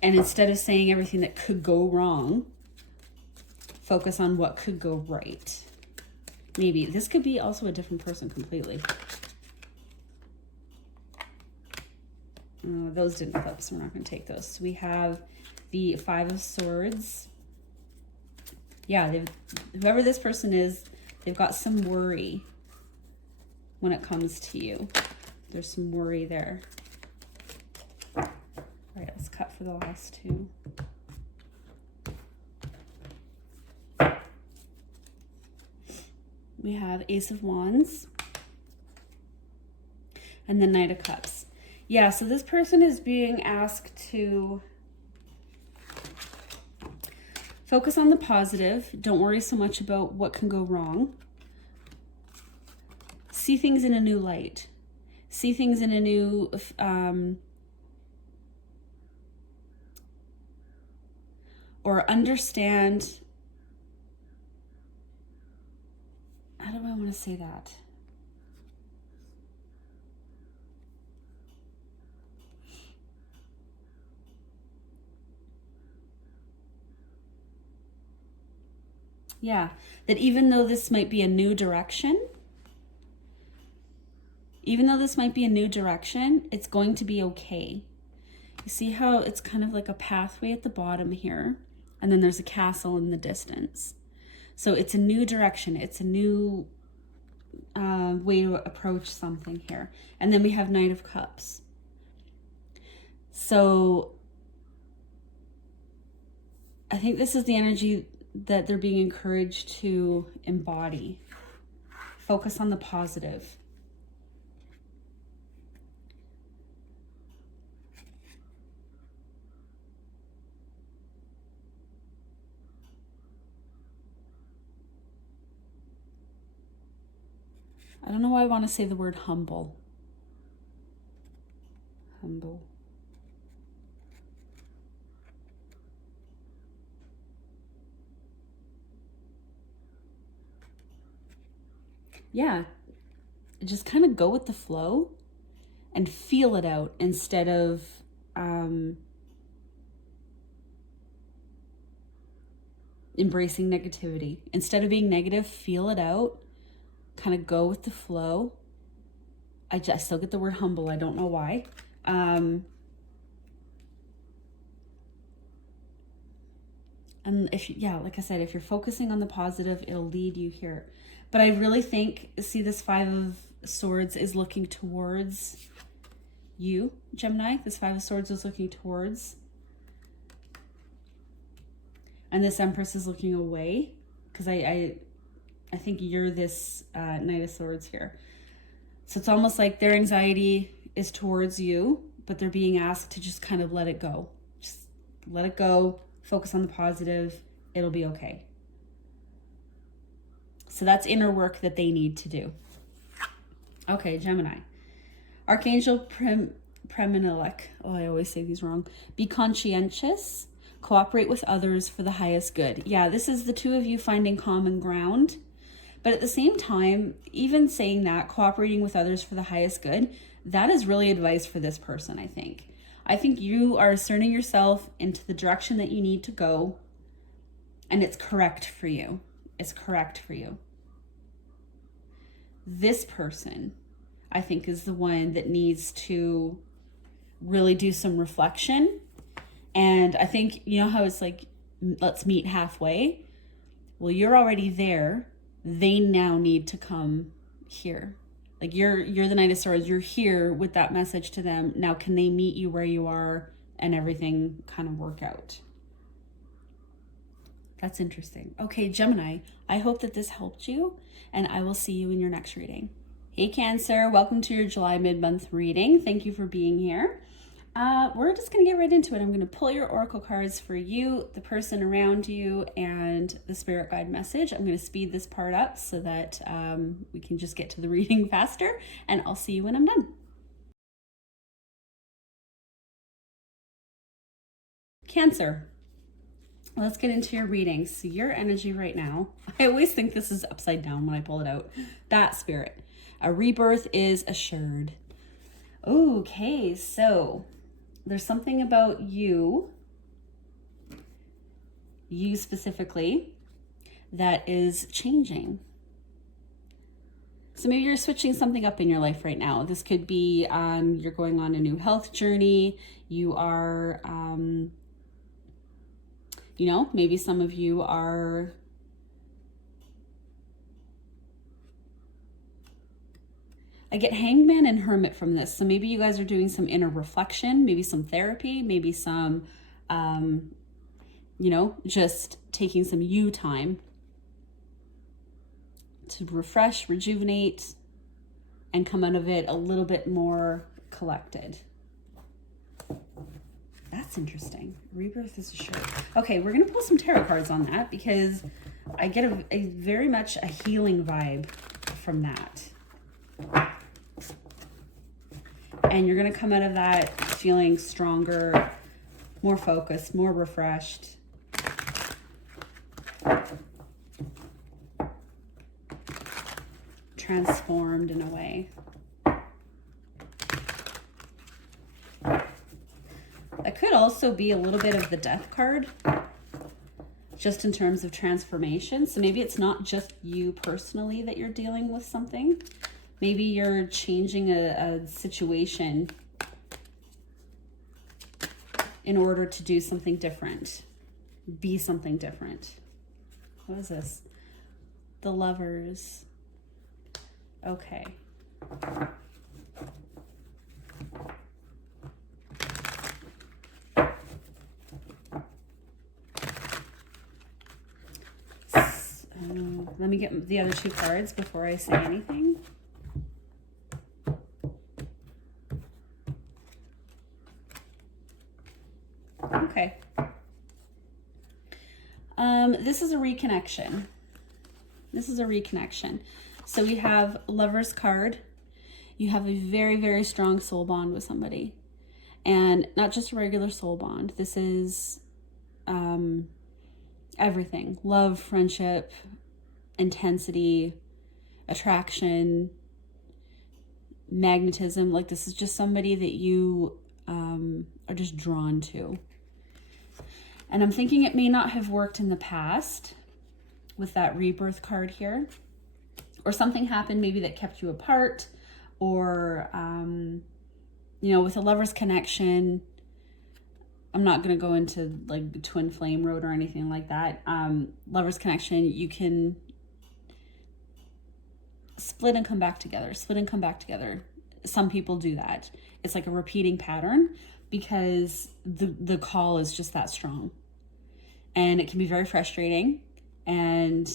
And instead of saying everything that could go wrong, focus on what could go right. Maybe this could be also a different person completely. Those didn't flip, so we're not going to take those. So we have the Five of Swords. Yeah, whoever this person is, they've got some worry when it comes to you. There's some worry there. All right, let's cut for the last two. We have Ace of Wands and the Knight of Cups. Yeah, so this person is being asked to focus on the positive. Don't worry so much about what can go wrong. See things in a new light. See things in a new or understand. How do I want to say that? Yeah, that even though this might be a new direction, it's going to be okay. You see how it's kind of like a pathway at the bottom here, and then there's a castle in the distance. So it's a new direction. It's a new way to approach something here. And then we have Knight of Cups. So I think this is the energy that they're being encouraged to embody. Focus on the positive. I don't know why I want to say the word humble. Humble. Yeah, just kind of go with the flow and feel it out instead of embracing negativity. Instead of being negative, feel it out, kind of go with the flow. I still get the word humble. I don't know why. And if like I said, if you're focusing on the positive, it'll lead you here. But I really think, see, this Five of Swords is looking towards you, Gemini. This Five of Swords is looking towards. And this Empress is looking away. Because I think you're this Knight of Swords here. So it's almost like their anxiety is towards you, but they're being asked to just kind of let it go. Just let it go. Focus on the positive. It'll be okay. So that's inner work that they need to do. Okay, Gemini. Archangel Preminilik. Oh, I always say these wrong. Be conscientious. Cooperate with others for the highest good. Yeah, this is the two of you finding common ground. But at the same time, even saying that, cooperating with others for the highest good, that is really advice for this person, I think. I think you are asserting yourself into the direction that you need to go, and it's correct for you. It's correct for you. This person, I think, is the one that needs to really do some reflection. And I think, you know how it's like, let's meet halfway? Well, you're already there. They now need to come here. Like you're the Knight of Swords. You're here with that message to them. Now, can they meet you where you are and everything kind of work out? That's interesting. Okay, Gemini, I hope that this helped you, and I will see you in your next reading. Hey, Cancer, welcome to your July mid-month reading. Thank you for being here. We're just going to get right into it. I'm going to pull your oracle cards for you, the person around you, and the spirit guide message. I'm going to speed this part up so that we can just get to the reading faster, and I'll see you when I'm done. Cancer. Let's get into your reading. So your energy right now, I always think this is upside down when I pull it out. That spirit. A rebirth is assured. Okay, so there's something about you specifically, that is changing. So maybe you're switching something up in your life right now. This could be you're going on a new health journey. You are, maybe some of you are I get Hangman and Hermit from this. So maybe you guys are doing some inner reflection, maybe some therapy, maybe some, just taking some you time to refresh, rejuvenate, and come out of it a little bit more collected. That's interesting. Rebirth is assured. Okay, we're going to pull some tarot cards on that because I get a very much a healing vibe from that. And you're going to come out of that feeling stronger, more focused, more refreshed. Transformed in a way. That could also be a little bit of the Death card. just in terms of transformation. So maybe it's not just you personally that you're dealing with something. Maybe you're changing a situation in order to do something different, be something different. What is this? The Lovers. Okay. Let me get the other two cards before I say anything. Okay. This is a reconnection. This is a reconnection. So we have Lover's card. You have a very, very strong soul bond with somebody. And not just a regular soul bond. This is everything. Love, friendship, intensity, attraction, magnetism. Like, this is just somebody that you are just drawn to. And I'm thinking it may not have worked in the past with that rebirth card here. Or something happened maybe that kept you apart. Or, you know, with a Lover's connection, I'm not going to go into like the twin flame road or anything like that. Lover's connection, you can split and come back together, split and come back together. Some people do that. It's like a repeating pattern because the call is just that strong. And it can be very frustrating. And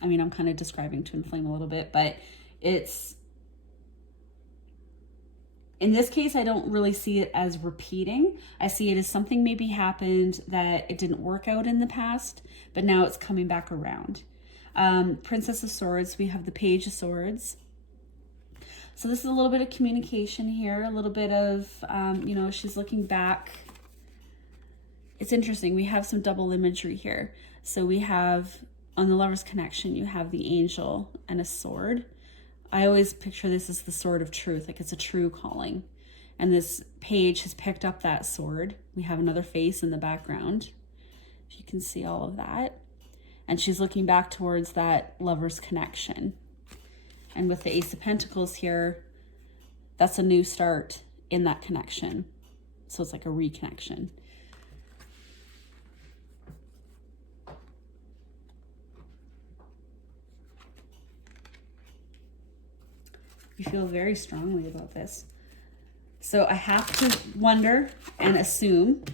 I mean, I'm kind of describing twin flame a little bit, but it's, in this case, I don't really see it as repeating. I see it as something maybe happened that it didn't work out in the past, but now it's coming back around. Princess of Swords, we have the Page of Swords. So this is a little bit of communication here, a little bit of, you know, she's looking back. It's interesting. We have some double imagery here. So we have, on the Lover's connection, you have the angel and a sword. I always picture this as the sword of truth, like it's a true calling. And this page has picked up that sword. We have another face in the background. If you can see all of that. And she's looking back towards that Lover's connection. And with the Ace of Pentacles here, that's a new start in that connection. So it's like a reconnection. You feel very strongly about this. So I have to wonder and assume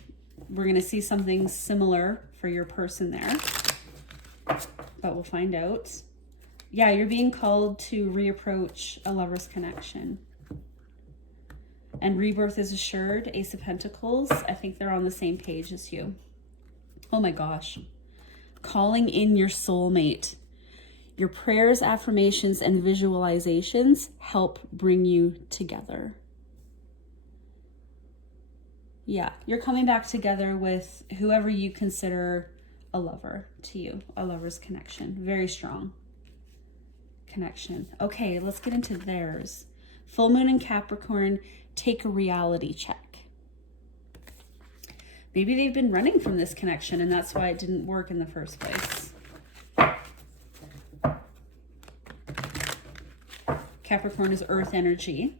we're going to see something similar for your person there. But we'll find out. Yeah, you're being called to reapproach a Lover's connection. And rebirth is assured. Ace of Pentacles. I think they're on the same page as you. Oh my gosh. Calling in your soulmate. Your prayers, affirmations, and visualizations help bring you together. Yeah, you're coming back together with whoever you consider a lover to you, a Lover's connection. Very strong connection. Okay, let's get into theirs. Full moon in Capricorn, take a reality check. Maybe they've been running from this connection and that's why it didn't work in the first place. Capricorn is earth energy.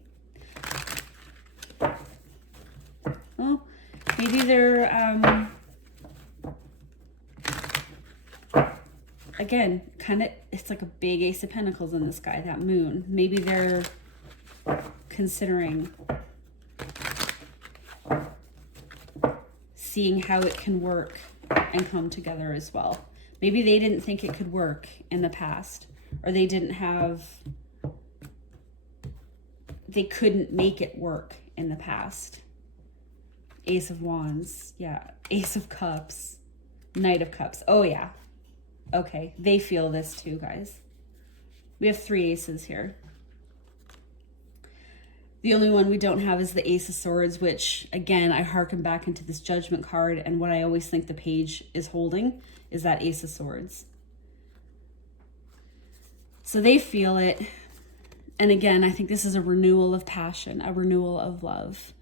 Well, maybe they're, again, kind of, it's like a big Ace of Pentacles in the sky, that moon. Maybe they're considering seeing how it can work and come together as well. Maybe they didn't think it could work in the past, or they didn't have, they couldn't make it work in the past. Ace of Wands, yeah. Ace of Cups, Knight of Cups. Oh yeah. Okay, they feel this too, guys. We have 3 aces here. The only one we don't have is the Ace of Swords, which, again, I hearken back into this Judgment card, and what I always think the page is holding is that Ace of Swords. So they feel it. And again, I think this is a renewal of passion, a renewal of love.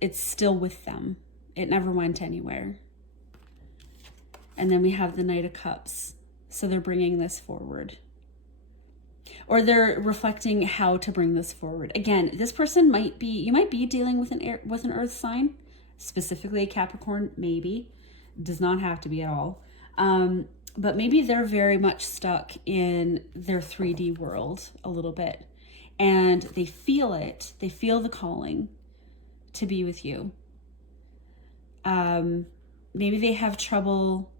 It's still with them. It never went anywhere. And then we have the Knight of Cups. So they're bringing this forward. Or they're reflecting how to bring this forward. Again, this person might be, you might be dealing with an earth sign, specifically a Capricorn, maybe. Does not have to be at all. But maybe they're very much stuck in their 3D world a little bit. And they feel it. They feel the calling to be with you. Maybe they have trouble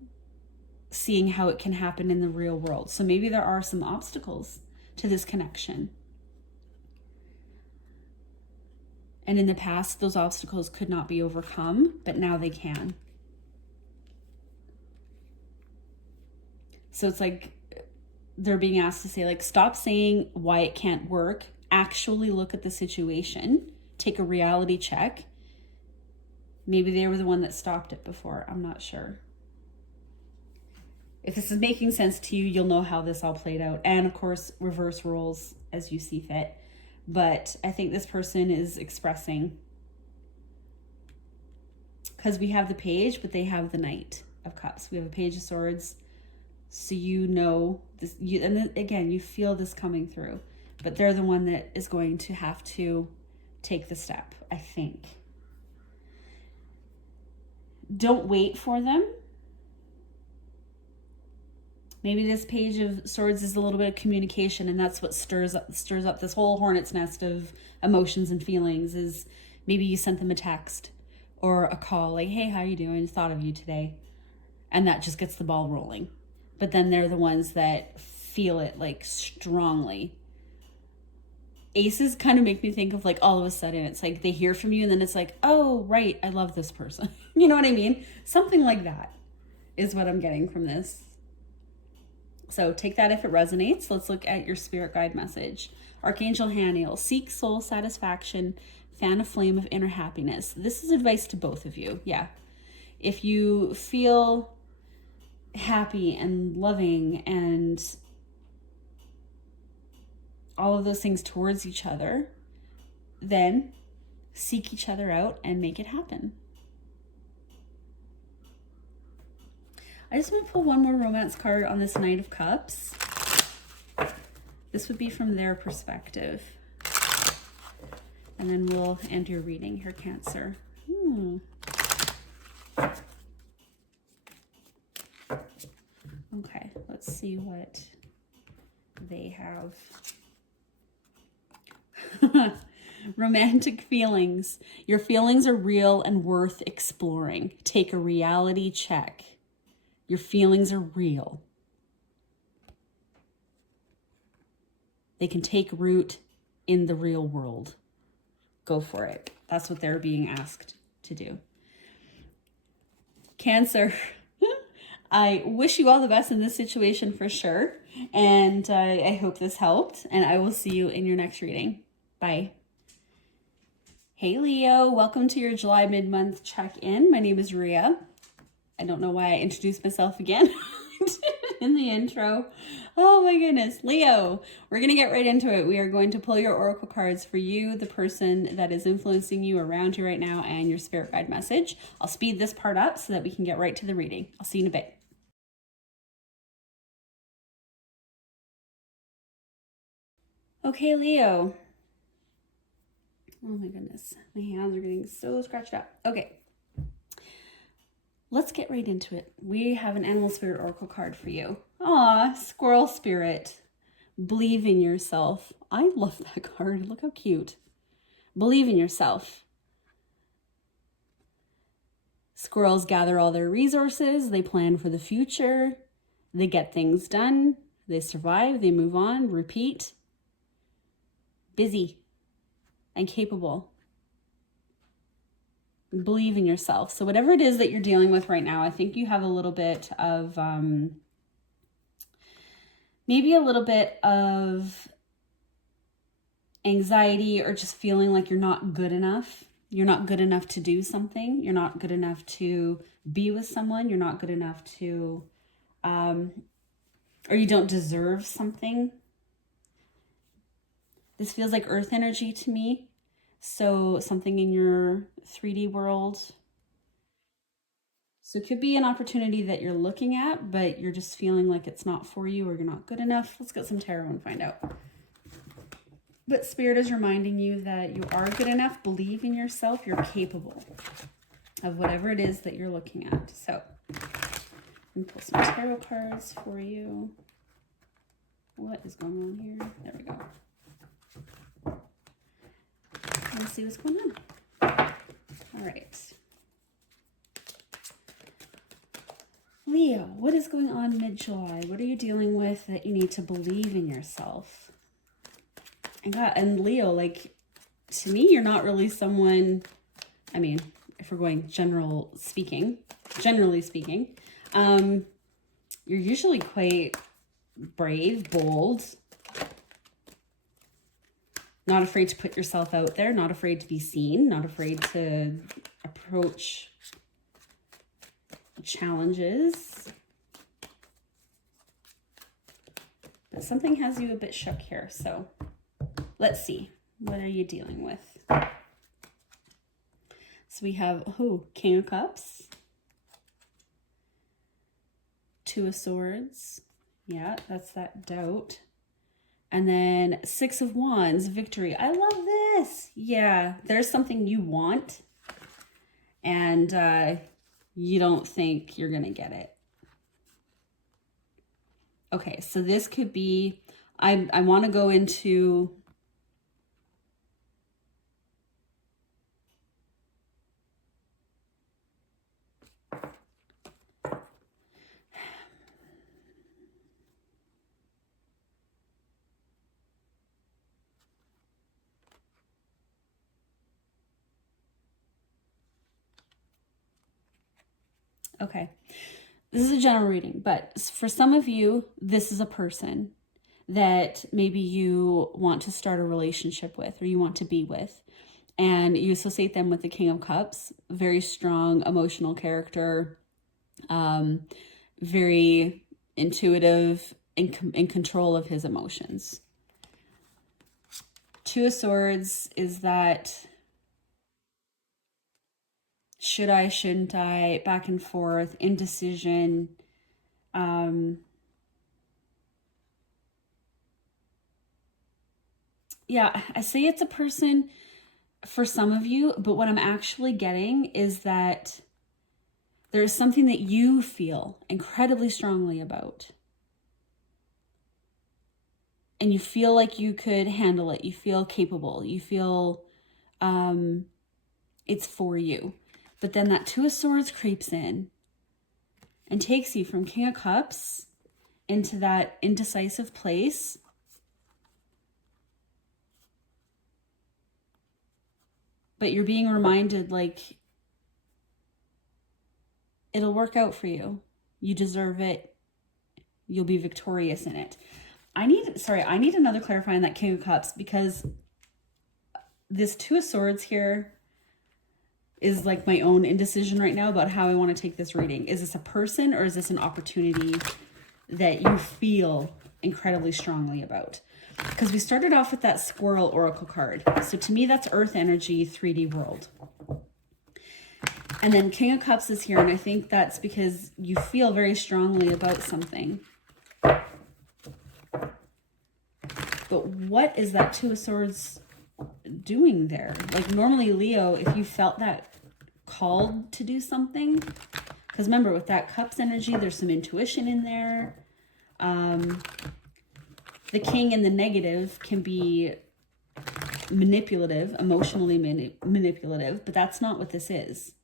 seeing how it can happen in the real world. So maybe there are some obstacles to this connection. And in the past, those obstacles could not be overcome, but now they can. So it's like they're being asked to say, like, stop saying why it can't work. Actually look at the situation. Take a reality check. Maybe they were the one that stopped it before. I'm not sure. If this is making sense to you, you'll know how this all played out. And of course, reverse roles as you see fit. But I think this person is expressing, because we have the Page, but they have the Knight of Cups. We have a Page of Swords. So you know this, and then, again, you feel this coming through. But they're the one that is going to have to take the step, I think. Don't wait for them. Maybe this Page of Swords is a little bit of communication, and that's what stirs up this whole hornet's nest of emotions and feelings. Is maybe you sent them a text or a call, like, hey, how you doing? Thought of you today. And that just gets the ball rolling. But then they're the ones that feel it, like, strongly. Aces kind of make me think of, like, all of a sudden it's like they hear from you and then it's like, oh, right, I love this person. You know what I mean? Something like that is what I'm getting from this. So take that if it resonates. Let's look at your spirit guide message. Archangel Haniel, seek soul satisfaction, fan a flame of inner happiness. This is advice to both of you. Yeah. If you feel happy and loving and all of those things towards each other, then seek each other out and make it happen. I just want to pull one more romance card on this Knight of Cups. This would be from their perspective. And then we'll end your reading here, Cancer. Okay, let's see what they have. Romantic feelings. Your feelings are real and worth exploring. Take a reality check. Your feelings are real. They can take root in the real world. Go for it. That's what they're being asked to do. Cancer, I wish you all the best in this situation for sure. And I hope this helped. And I will see you in your next reading. Bye. Hey Leo, welcome to your July mid-month check-in. My name is Rhea. I don't know why I introduced myself again in the intro. Oh my goodness. Leo, we're going to get right into it. We are going to pull your oracle cards for you, the person that is influencing you around you right now, and your spirit guide message. I'll speed this part up so that we can get right to the reading. I'll see you in a bit. Okay, Leo. Oh my goodness. My hands are getting so scratched up. Okay. Let's get right into it. We have an animal spirit oracle card for you. Aw, squirrel spirit. Believe in yourself. I love that card. Look how cute. Believe in yourself. Squirrels gather all their resources. They plan for the future. They get things done. They survive. They move on. Repeat. Busy and capable. Believe in yourself. So whatever it is that you're dealing with right now, I think you have a little bit of, maybe a little bit of anxiety or just feeling like you're not good enough. You're not good enough to do something. You're not good enough to be with someone. You're not good enough to, or you don't deserve something. This feels like earth energy to me. So something in your 3D world. So it could be an opportunity that you're looking at, but you're just feeling like it's not for you or you're not good enough. Let's get some tarot and find out. But Spirit is reminding you that you are good enough. Believe in yourself. You're capable of whatever it is that you're looking at. So I'm pull some tarot cards for you. What is going on here? There we go. Let's see what's going on. All right. Leo, what is going on mid-July? What are you dealing with that you need to believe in yourself? And Leo, like, to me, you're not really someone, I mean, if we're going generally speaking, you're usually quite brave, bold, not afraid to put yourself out there, not afraid to be seen, not afraid to approach challenges. But something has you a bit shook here, so let's see. What are you dealing with? So we have, King of Cups, Two of Swords. Yeah, that's that doubt. And then Six of Wands, victory. I love this. Yeah, there's something you want and you don't think you're going to get it. Okay, so this could be, I want to go into okay. This is a general reading, but for some of you, this is a person that maybe you want to start a relationship with or you want to be with. And you associate them with the King of Cups, very strong emotional character, very intuitive, in control of his emotions. Two of Swords is that should I, shouldn't I, back and forth, indecision. Yeah, I say it's a person for some of you, but what I'm actually getting is that there's something that you feel incredibly strongly about. And you feel like you could handle it. You feel capable. You feel it's for you. But then that Two of Swords creeps in and takes you from King of Cups into that indecisive place. But you're being reminded, like, it'll work out for you. You deserve it. You'll be victorious in it. I need another clarifying that King of Cups, because this Two of Swords here is like my own indecision right now about how I want to take this reading. Is this a person or is this an opportunity that you feel incredibly strongly about? Because we started off with that Squirrel Oracle card. So to me, that's Earth energy, 3D world. And then King of Cups is here, and I think that's because you feel very strongly about something. But what is that Two of Swords doing there? Like, normally, Leo, if you felt that called to do something, because remember, with that Cups energy, there's some intuition in there. The King in the negative can be manipulative, emotionally manipulative, but that's not what this is.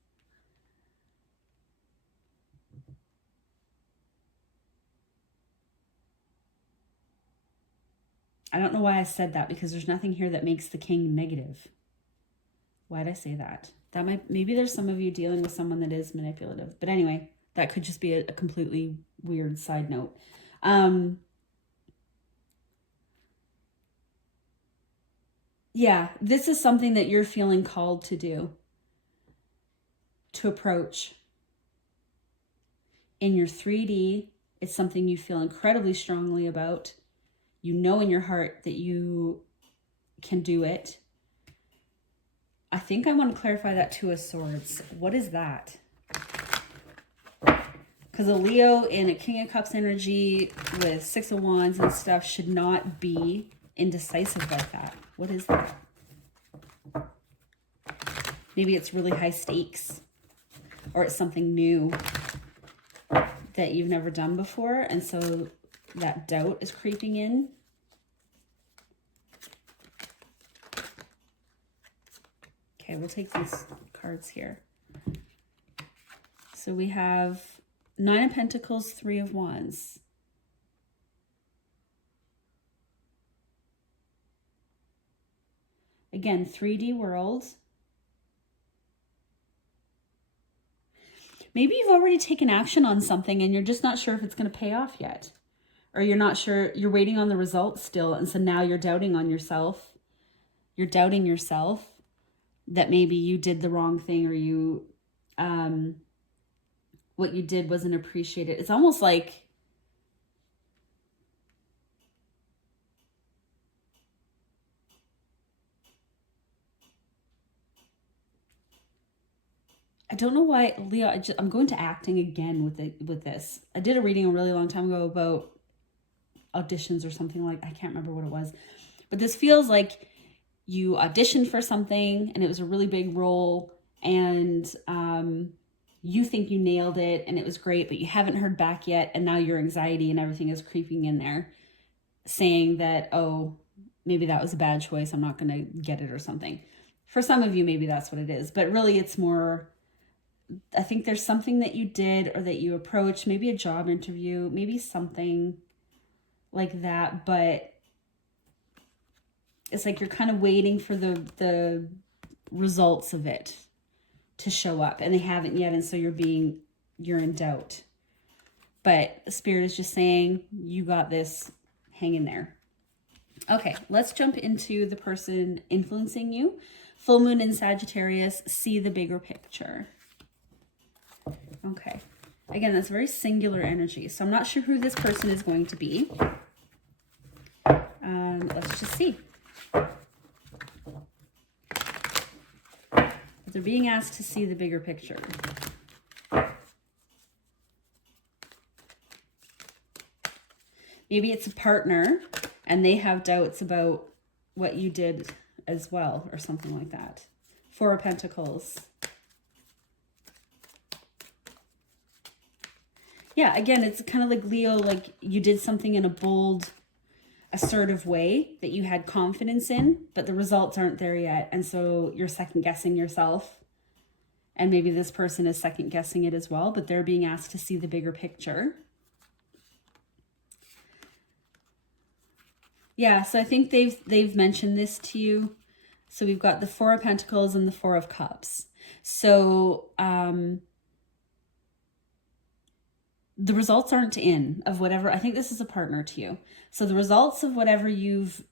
I don't know why I said that, because there's nothing here that makes the King negative. Why did I say that? Maybe there's some of you dealing with someone that is manipulative. But anyway, that could just be a completely weird side note. Yeah, this is something that you're feeling called to do, to approach. In your 3D, it's something you feel incredibly strongly about. You know in your heart that you can do it. I think I want to clarify that Two of Swords. What is that? Because a Leo in a King of Cups energy with Six of Wands and stuff should not be indecisive like that. What is that? Maybe it's really high stakes, or it's something new that you've never done before, and so that doubt is creeping in. Okay, we'll take these cards here. So we have Nine of Pentacles, Three of Wands. Again, 3D world. Maybe you've already taken action on something and you're just not sure if it's going to pay off yet. Or you're not sure, you're waiting on the results still. And so now you're doubting on yourself. You're doubting yourself that maybe you did the wrong thing, or you, what you did wasn't appreciated. It's almost like I don't know why, Leo, I'm going to acting again with this. I did a reading a really long time ago about auditions or something like, I can't remember what it was. But this feels like you auditioned for something and it was a really big role, and you think you nailed it and it was great, but you haven't heard back yet. And now your anxiety and everything is creeping in there saying that, oh, maybe that was a bad choice, I'm not going to get it or something. For some of you, maybe that's what it is. But really it's more, I think there's something that you did or that you approached, maybe a job interview, maybe something like that, but it's like you're kind of waiting for the results of it to show up, and they haven't yet, and so you're in doubt. But Spirit is just saying, you got this, hang in there. Okay, let's jump into the person influencing you. Full moon in Sagittarius, see the bigger picture. Okay. Again, that's very singular energy. So I'm not sure who this person is going to be. Let's just see. They're being asked to see the bigger picture. Maybe it's a partner and they have doubts about what you did as well, or something like that. Four of Pentacles. Yeah, again, it's kind of like Leo, like you did something in a bold, assertive way that you had confidence in, but the results aren't there yet. And so you're second guessing yourself. And maybe this person is second guessing it as well, but they're being asked to see the bigger picture. Yeah, so I think they've mentioned this to you. So we've got the Four of Pentacles and the Four of Cups. So the results aren't in of whatever, I think this is a partner to you. So the results of whatever you've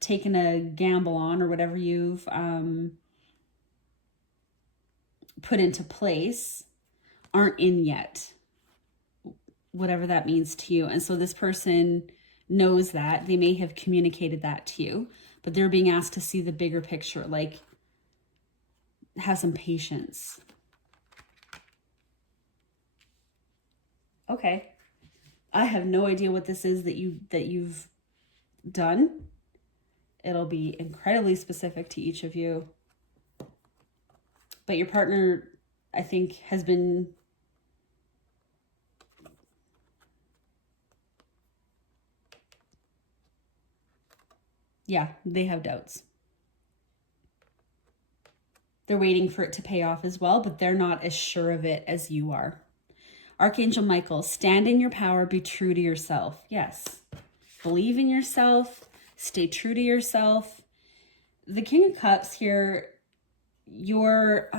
taken a gamble on, or whatever you've put into place, aren't in yet, whatever that means to you. And so this person knows that. They may have communicated that to you, but they're being asked to see the bigger picture, like have some patience. Okay. I have no idea what this is that you've done. It'll be incredibly specific to each of you. But your partner, I think, has been they have doubts. They're waiting for it to pay off as well, but they're not as sure of it as you are. Archangel Michael, stand in your power, be true to yourself. Yes. Believe in yourself, stay true to yourself. The King of Cups here, your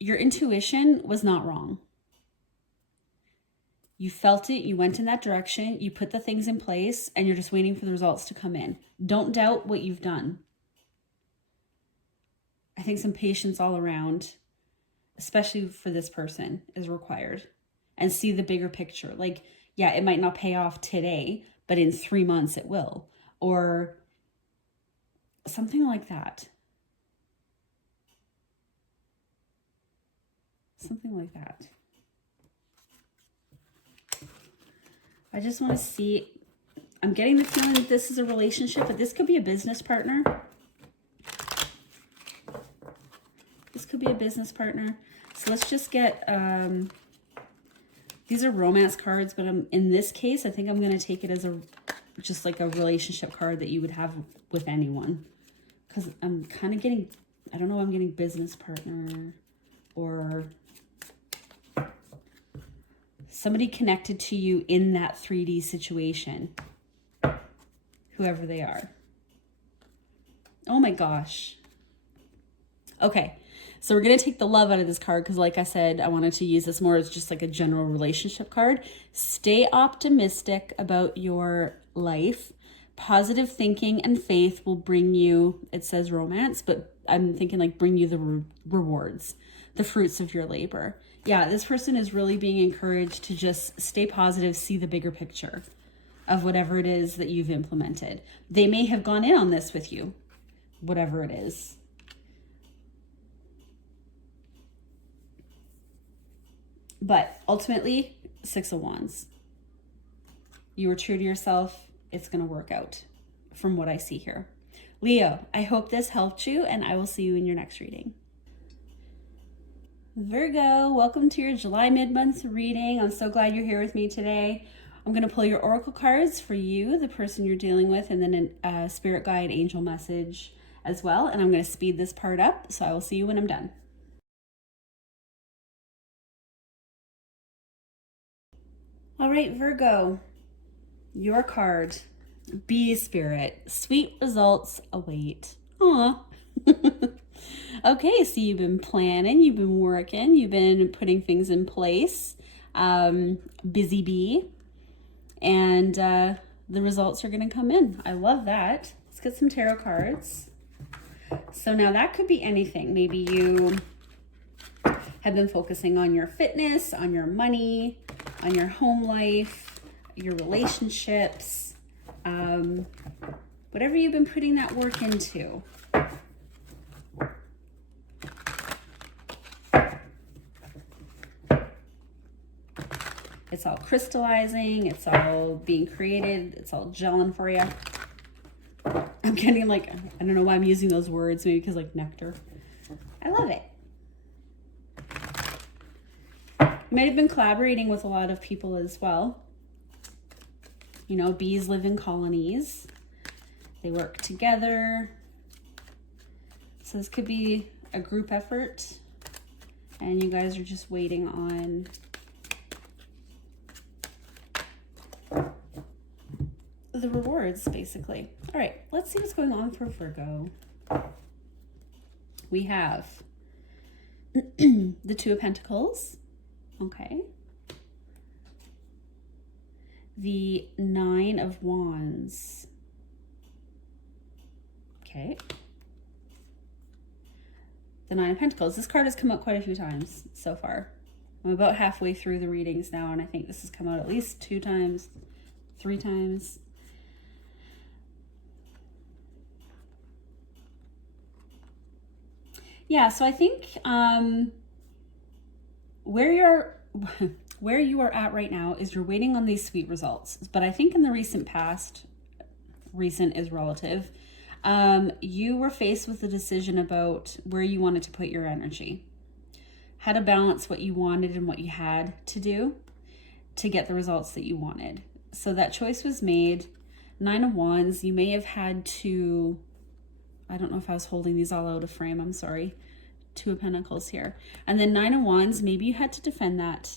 intuition was not wrong. You felt it, you went in that direction, you put the things in place, and you're just waiting for the results to come in. Don't doubt what you've done. I think some patience all around, especially for this person, is required. And see the bigger picture. Like, yeah, it might not pay off today, but in 3 months it will. Or something like that. Something like that. I just want to see, I'm getting the feeling that this is a relationship, but this could be a business partner. This could be a business partner. So let's just get, these are romance cards, but in this case, I think I'm going to take it as just like a relationship card that you would have with anyone. Because I'm kind of getting, I don't know, I'm getting business partner or somebody connected to you in that 3D situation, whoever they are. Oh my gosh. Okay, so we're going to take the love out of this card because like I said, I wanted to use this more as just like a general relationship card. Stay optimistic about your life. Positive thinking and faith will bring you, it says romance, but I'm thinking like bring you the rewards, the fruits of your labor. Yeah, this person is really being encouraged to just stay positive, see the bigger picture of whatever it is that you've implemented. They may have gone in on this with you, whatever it is. But ultimately, 6 of Wands. You were true to yourself. It's going to work out from what I see here. Leo, I hope this helped you, and I will see you in your next reading. Virgo, welcome to your July mid-month reading. I'm so glad you're here with me today. I'm going to pull your oracle cards for you, the person you're dealing with, and then a spirit guide angel message as well. And I'm going to speed this part up, so I will see you when I'm done. All right, Virgo, your card, Bee Spirit, sweet results await. Aw. Okay, so you've been planning, you've been working, you've been putting things in place, busy bee, and the results are going to come in. I love that. Let's get some tarot cards. So now that could be anything. Maybe you have been focusing on your fitness, on your money, on your home life, your relationships, whatever you've been putting that work into. It's all crystallizing, it's all being created, it's all gelling for you. I'm getting like, I don't know why I'm using those words, maybe because like nectar. I love it. You might have been collaborating with a lot of people as well. You know, bees live in colonies. They work together. So this could be a group effort, and you guys are just waiting on the rewards, basically. All right, let's see what's going on for Virgo. We have the Two of Pentacles. Okay. The Nine of Wands. Okay. The Nine of Pentacles. This card has come out quite a few times so far. I'm about halfway through the readings now, and I think this has come out at least 2 times, 3 times. Yeah, so I think where you are at right now is you're waiting on these sweet results. But I think in the recent past, recent is relative, you were faced with a decision about where you wanted to put your energy, how to balance what you wanted and what you had to do to get the results that you wanted. So that choice was made. Nine of Wands, you may have had to, I don't know if I was holding these all out of frame, I'm sorry. Two of Pentacles here. And then Nine of Wands, maybe you had to defend that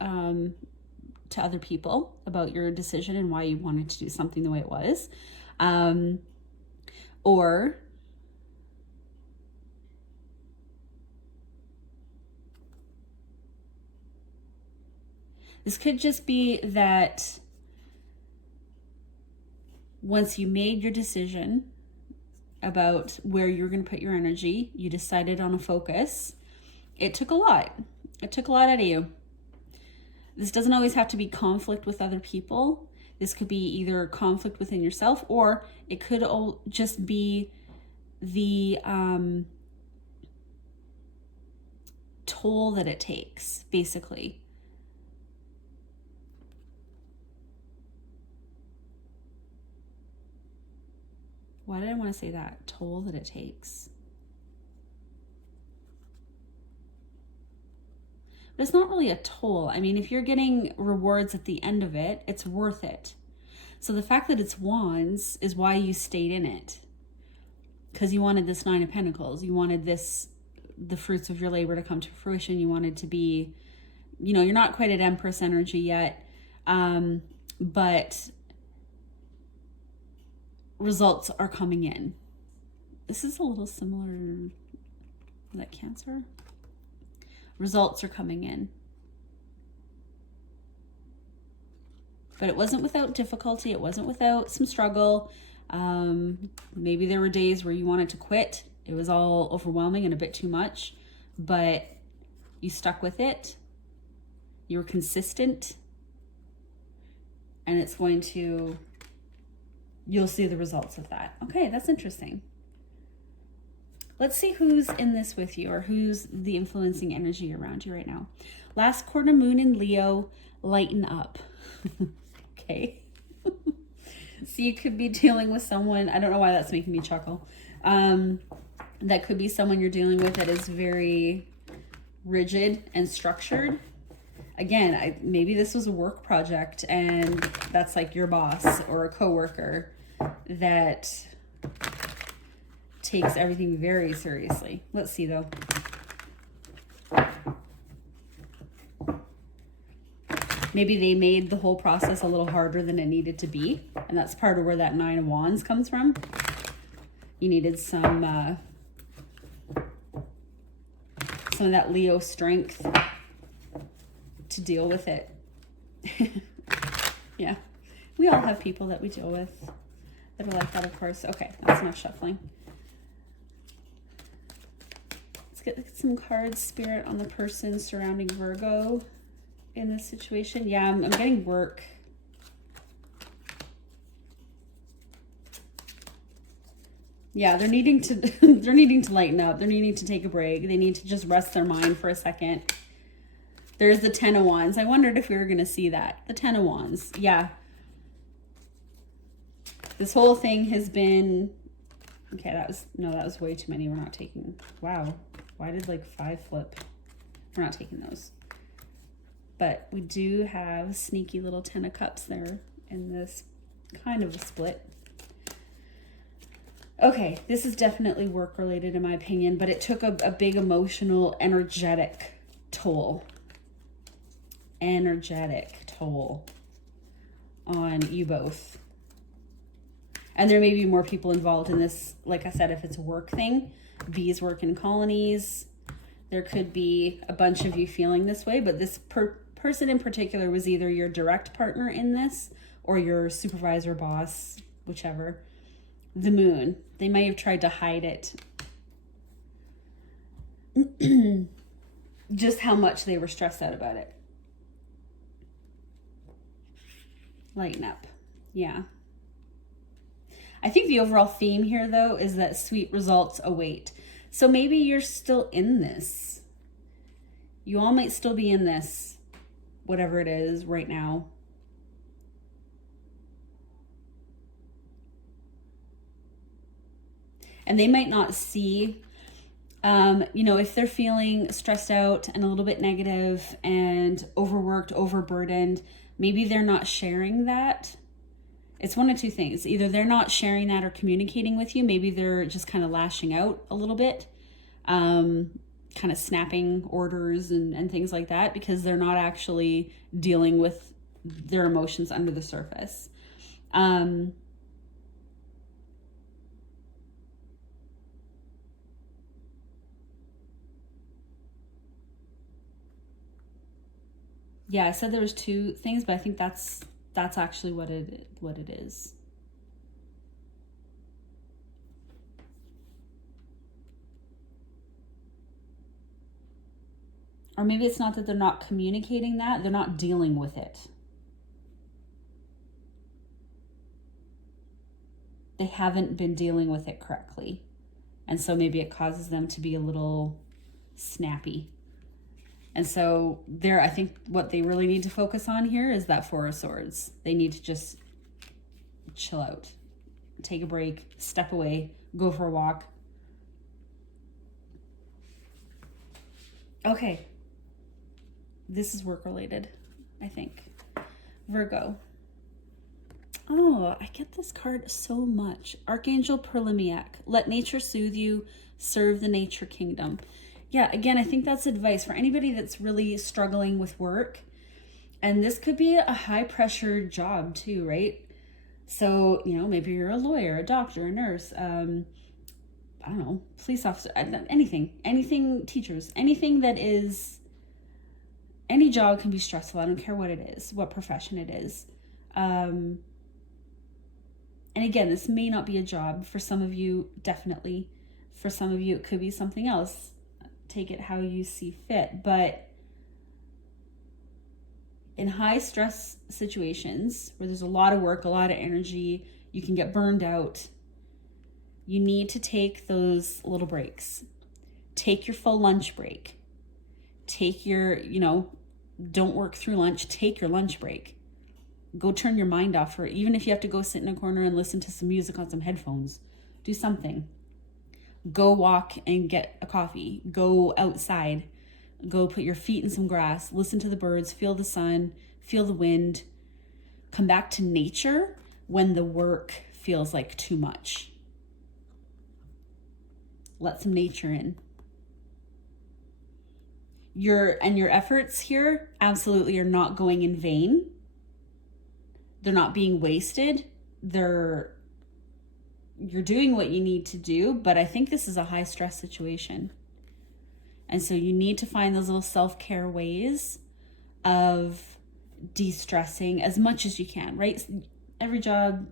to other people about your decision and why you wanted to do something the way it was. Or this could just be that once you made your decision about where you're going to put your energy, you decided on a focus. It took a lot. It took a lot out of you. This doesn't always have to be conflict with other people. This could be either conflict within yourself, or it could just be the toll that it takes, basically. Why did I want to say that? Toll that it takes. But it's not really a toll. I mean, if you're getting rewards at the end of it, it's worth it. So the fact that it's Wands is why you stayed in it. Because you wanted this Nine of Pentacles. You wanted this, the fruits of your labor to come to fruition. You wanted to be, you know, you're not quite at Empress energy yet. But results are coming in. This is a little similar. Is that Cancer? Results are coming in. But it wasn't without difficulty. It wasn't without some struggle. Maybe there were days where you wanted to quit. It was all overwhelming and a bit too much. But you stuck with it. You were consistent. And it's going to... You'll see the results of that. Okay, that's interesting. Let's see who's in this with you, or who's the influencing energy around you right now. Last quarter moon in Leo, lighten up. Okay. So you could be dealing with someone, I don't know why that's making me chuckle. That could be someone you're dealing with that is very rigid and structured. Again, maybe this was a work project and that's like your boss or a coworker that takes everything very seriously. Let's see though. Maybe they made the whole process a little harder than it needed to be. And that's part of where that Nine of Wands comes from. You needed some of that Leo strength to deal with it. Yeah. We all have people that we deal with that are like that, of course. Okay, that's enough shuffling. Let's get some cards, Spirit, on the person surrounding Virgo in this situation. Yeah, I'm getting work. Yeah, they're needing to they're needing to lighten up. They're needing to take a break. They need to just rest their mind for a second. There's the Ten of Wands. I wondered if we were going to see that. The Ten of Wands. Yeah. This whole thing has been... Okay, that was way too many. We're not taking... Wow. Why did like 5 flip? We're not taking those. But we do have a sneaky little 10 of Cups there in this kind of a split. Okay, this is definitely work related in my opinion, but it took a big emotional, energetic toll. Energetic toll on you both. And there may be more people involved in this. Like I said, if it's a work thing, bees work in colonies. There could be a bunch of you feeling this way, but this person in particular was either your direct partner in this or your supervisor, boss, whichever. The moon. They may have tried to hide it. Just how much they were stressed out about it. Lighten up. Yeah. I think the overall theme here, though, is that sweet results await. So maybe you're still in this. You all might still be in this, whatever it is right now. And they might not see, if they're feeling stressed out and a little bit negative and overworked, overburdened, maybe they're not sharing that. It's one of two things. Either they're not sharing that or communicating with you. Maybe they're just kind of lashing out a little bit, kind of snapping orders and things like that because they're not actually dealing with their emotions under the surface. Yeah, I said there was 2 things, but I think that's actually what it is. Or maybe it's not that they're not communicating that, they're not dealing with it. They haven't been dealing with it correctly. And so maybe it causes them to be a little snappy. And so I think what they really need to focus on here is that Four of Swords. They need to just chill out, take a break, step away, go for a walk. Okay. This is work related, I think. Virgo. Oh, I get this card so much. Archangel Perlimiac. Let nature soothe you. Serve the nature kingdom. Yeah, again, I think that's advice for anybody that's really struggling with work. And this could be a high pressure job too, right? So, you know, maybe you're a lawyer, a doctor, a nurse, I don't know, police officer, anything, teachers, anything that is, any job can be stressful. I don't care what it is, what profession it is. And again, this may not be a job. For some of you, definitely. For some of you, it could be something else. Take it how you see fit. But in high stress situations where there's a lot of work, a lot of energy, you can get burned out. You need to take those little breaks. Take your full lunch break. Take your, don't work through lunch. Take your lunch break. Go turn your mind off for it. Even if you have to go sit in a corner and listen to some music on some headphones. Do something. Go walk and get a coffee. Go outside. Go put your feet in some grass. Listen to the birds. Feel the sun. Feel the wind. Come back to nature when the work feels like too much. Let some nature in. Your efforts here absolutely are not going in vain. They're not being wasted. You're doing what you need to do, but I think this is a high stress situation. And so you need to find those little self-care ways of de-stressing as much as you can, right? Every job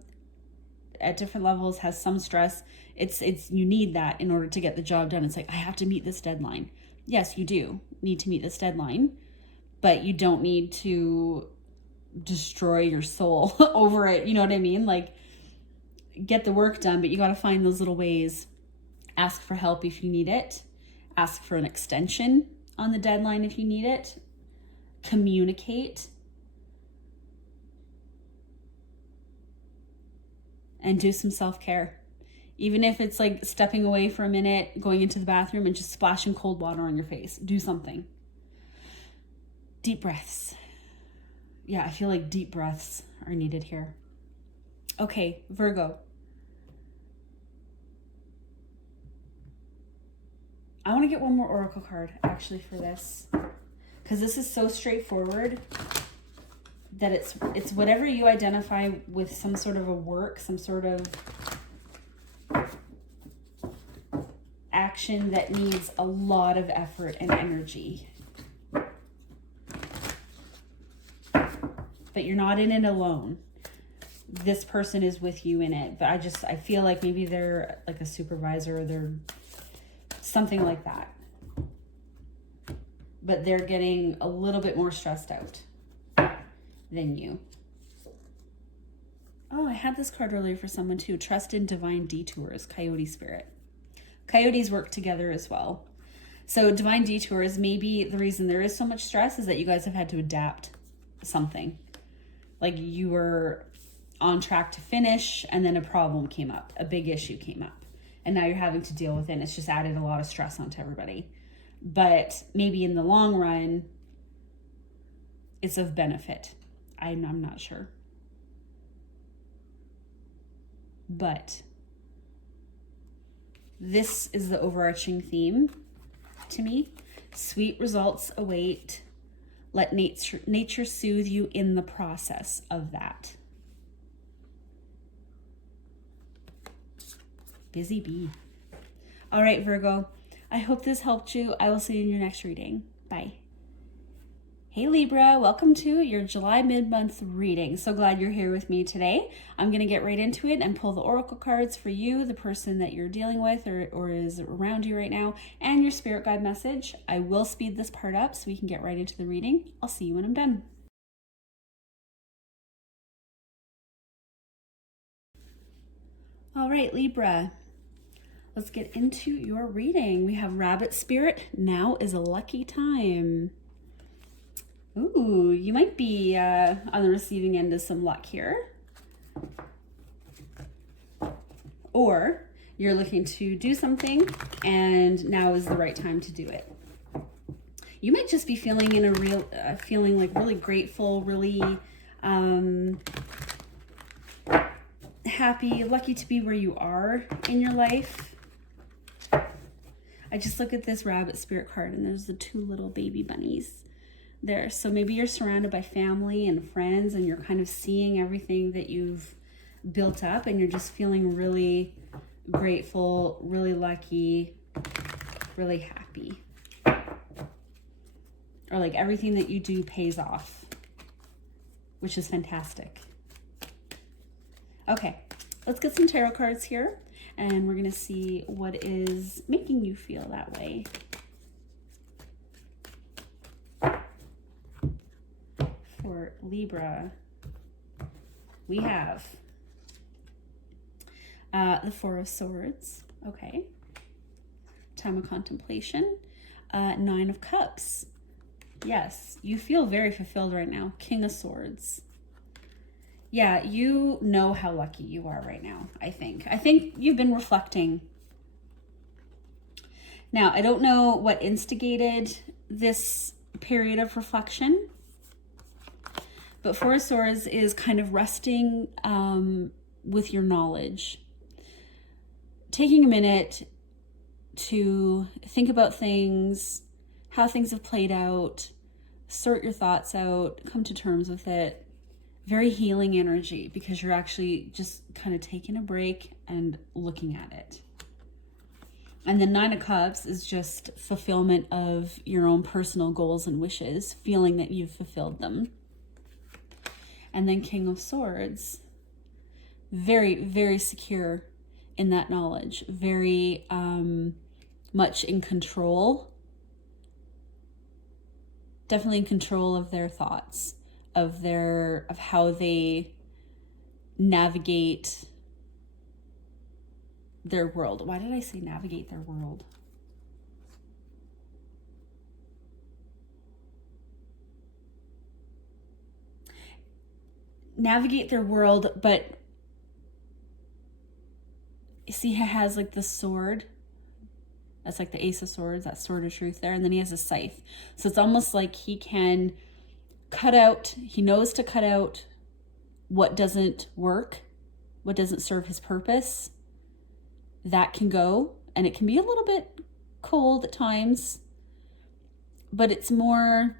at different levels has some stress. You need that in order to get the job done. It's like, I have to meet this deadline. Yes, you do need to meet this deadline, but you don't need to destroy your soul over it. You know what I mean? Like, get the work done, but you got to find those little ways. Ask for help if you need it. Ask for an extension on the deadline if you need it. Communicate. And do some self-care. Even if it's like stepping away for a minute, going into the bathroom and just splashing cold water on your face. Do something. Deep breaths. Yeah, I feel like deep breaths are needed here. Okay, Virgo. I want to get one more oracle card actually for this, because this is so straightforward that it's whatever you identify with, some sort of a work, some sort of action that needs a lot of effort and energy. But you're not in it alone. This person is with you in it. But I feel like maybe they're like a supervisor, or they're something like that. But they're getting a little bit more stressed out than you. Oh, I had this card earlier for someone too. Trust in divine detours, coyote spirit. Coyotes work together as well. So divine detours, maybe the reason there is so much stress is that you guys have had to adapt something. Like you were on track to finish and then a problem came up, a big issue came up, and now you're having to deal with it. And it's just added a lot of stress onto everybody. But maybe in the long run, it's of benefit. I'm not sure. But this is the overarching theme to me. Sweet results await. Let nature soothe you in the process of that. Busy bee. All right, Virgo. I hope this helped you. I will see you in your next reading. Bye. Hey Libra, welcome to your July mid-month reading. So glad you're here with me today. I'm going to get right into it and pull the oracle cards for you, the person that you're dealing with or is around you right now, and your spirit guide message. I will speed this part up so we can get right into the reading. I'll see you when I'm done. All right, Libra. Let's get into your reading. We have Rabbit Spirit. Now is a lucky time. Ooh, you might be on the receiving end of some luck here. Or you're looking to do something and now is the right time to do it. You might just be feeling in a real, feeling like really grateful, really happy, lucky to be where you are in your life. I just look at this rabbit spirit card and there's the 2 little baby bunnies there. So maybe you're surrounded by family and friends and you're kind of seeing everything that you've built up and you're just feeling really grateful, really lucky, really happy. Or like everything that you do pays off, which is fantastic. Okay, let's get some tarot cards here and we're gonna see what is making you feel that way. For Libra, we have the 4 of Swords, okay. Time of contemplation, 9 of Cups. Yes, you feel very fulfilled right now. King of Swords. Yeah, you know how lucky you are right now, I think. I think you've been reflecting. Now, I don't know what instigated this period of reflection, but 4 of Swords is kind of resting with your knowledge. Taking a minute to think about things, how things have played out, sort your thoughts out, come to terms with it. Very healing energy because you're actually just kind of taking a break and looking at it. And the 9 of Cups is just fulfillment of your own personal goals and wishes, feeling that you've fulfilled them. And then King of Swords, very, very secure in that knowledge, very much in control. Definitely in control of their thoughts, of how they navigate their world. Why did I say navigate their world? Navigate their world, but you see he has like the sword. That's like the Ace of Swords, that sword of truth there. And then he has a scythe. So it's almost like he can cut out, he knows to cut out what doesn't work, what doesn't serve his purpose. That can go, and it can be a little bit cold at times, but it's more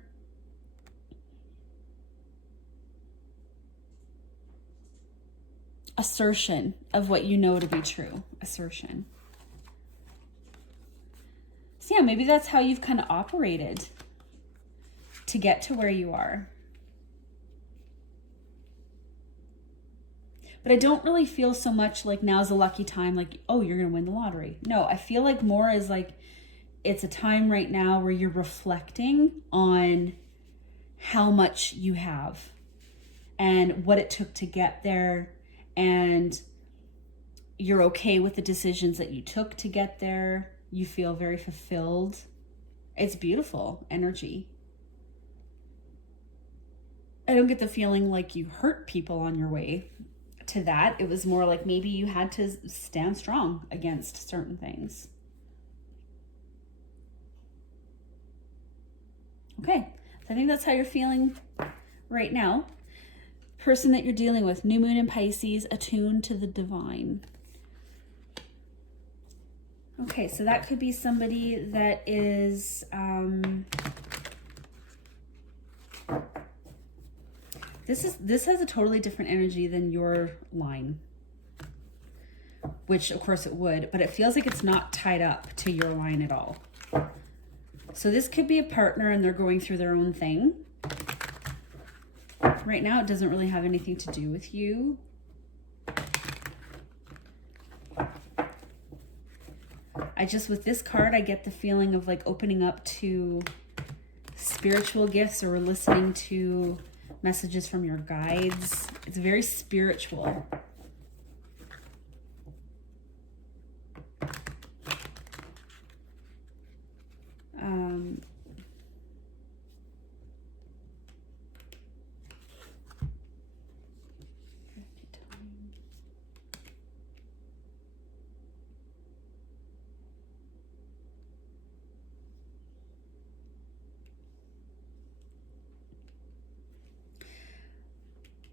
assertion of what you know to be true. Assertion. So yeah, maybe that's how you've kind of operated to get to where you are. But I don't really feel so much like now's a lucky time, like, oh, you're going to win the lottery. No, I feel like more is like it's a time right now where you're reflecting on how much you have and what it took to get there, and you're okay with the decisions that you took to get there. You feel very fulfilled. It's beautiful energy. I don't get the feeling like you hurt people on your way to that. It was more like maybe you had to stand strong against certain things. Okay, so I think that's how you're feeling right now. Person that you're dealing with, new moon in Pisces, attuned to the divine. Okay, so that could be somebody that is this has a totally different energy than your line, which of course it would, but it feels like it's not tied up to your line at all. So this could be a partner and they're going through their own thing. Right now it doesn't really have anything to do with you. With this card, I get the feeling of like opening up to spiritual gifts or listening to messages from your guides. It's very spiritual.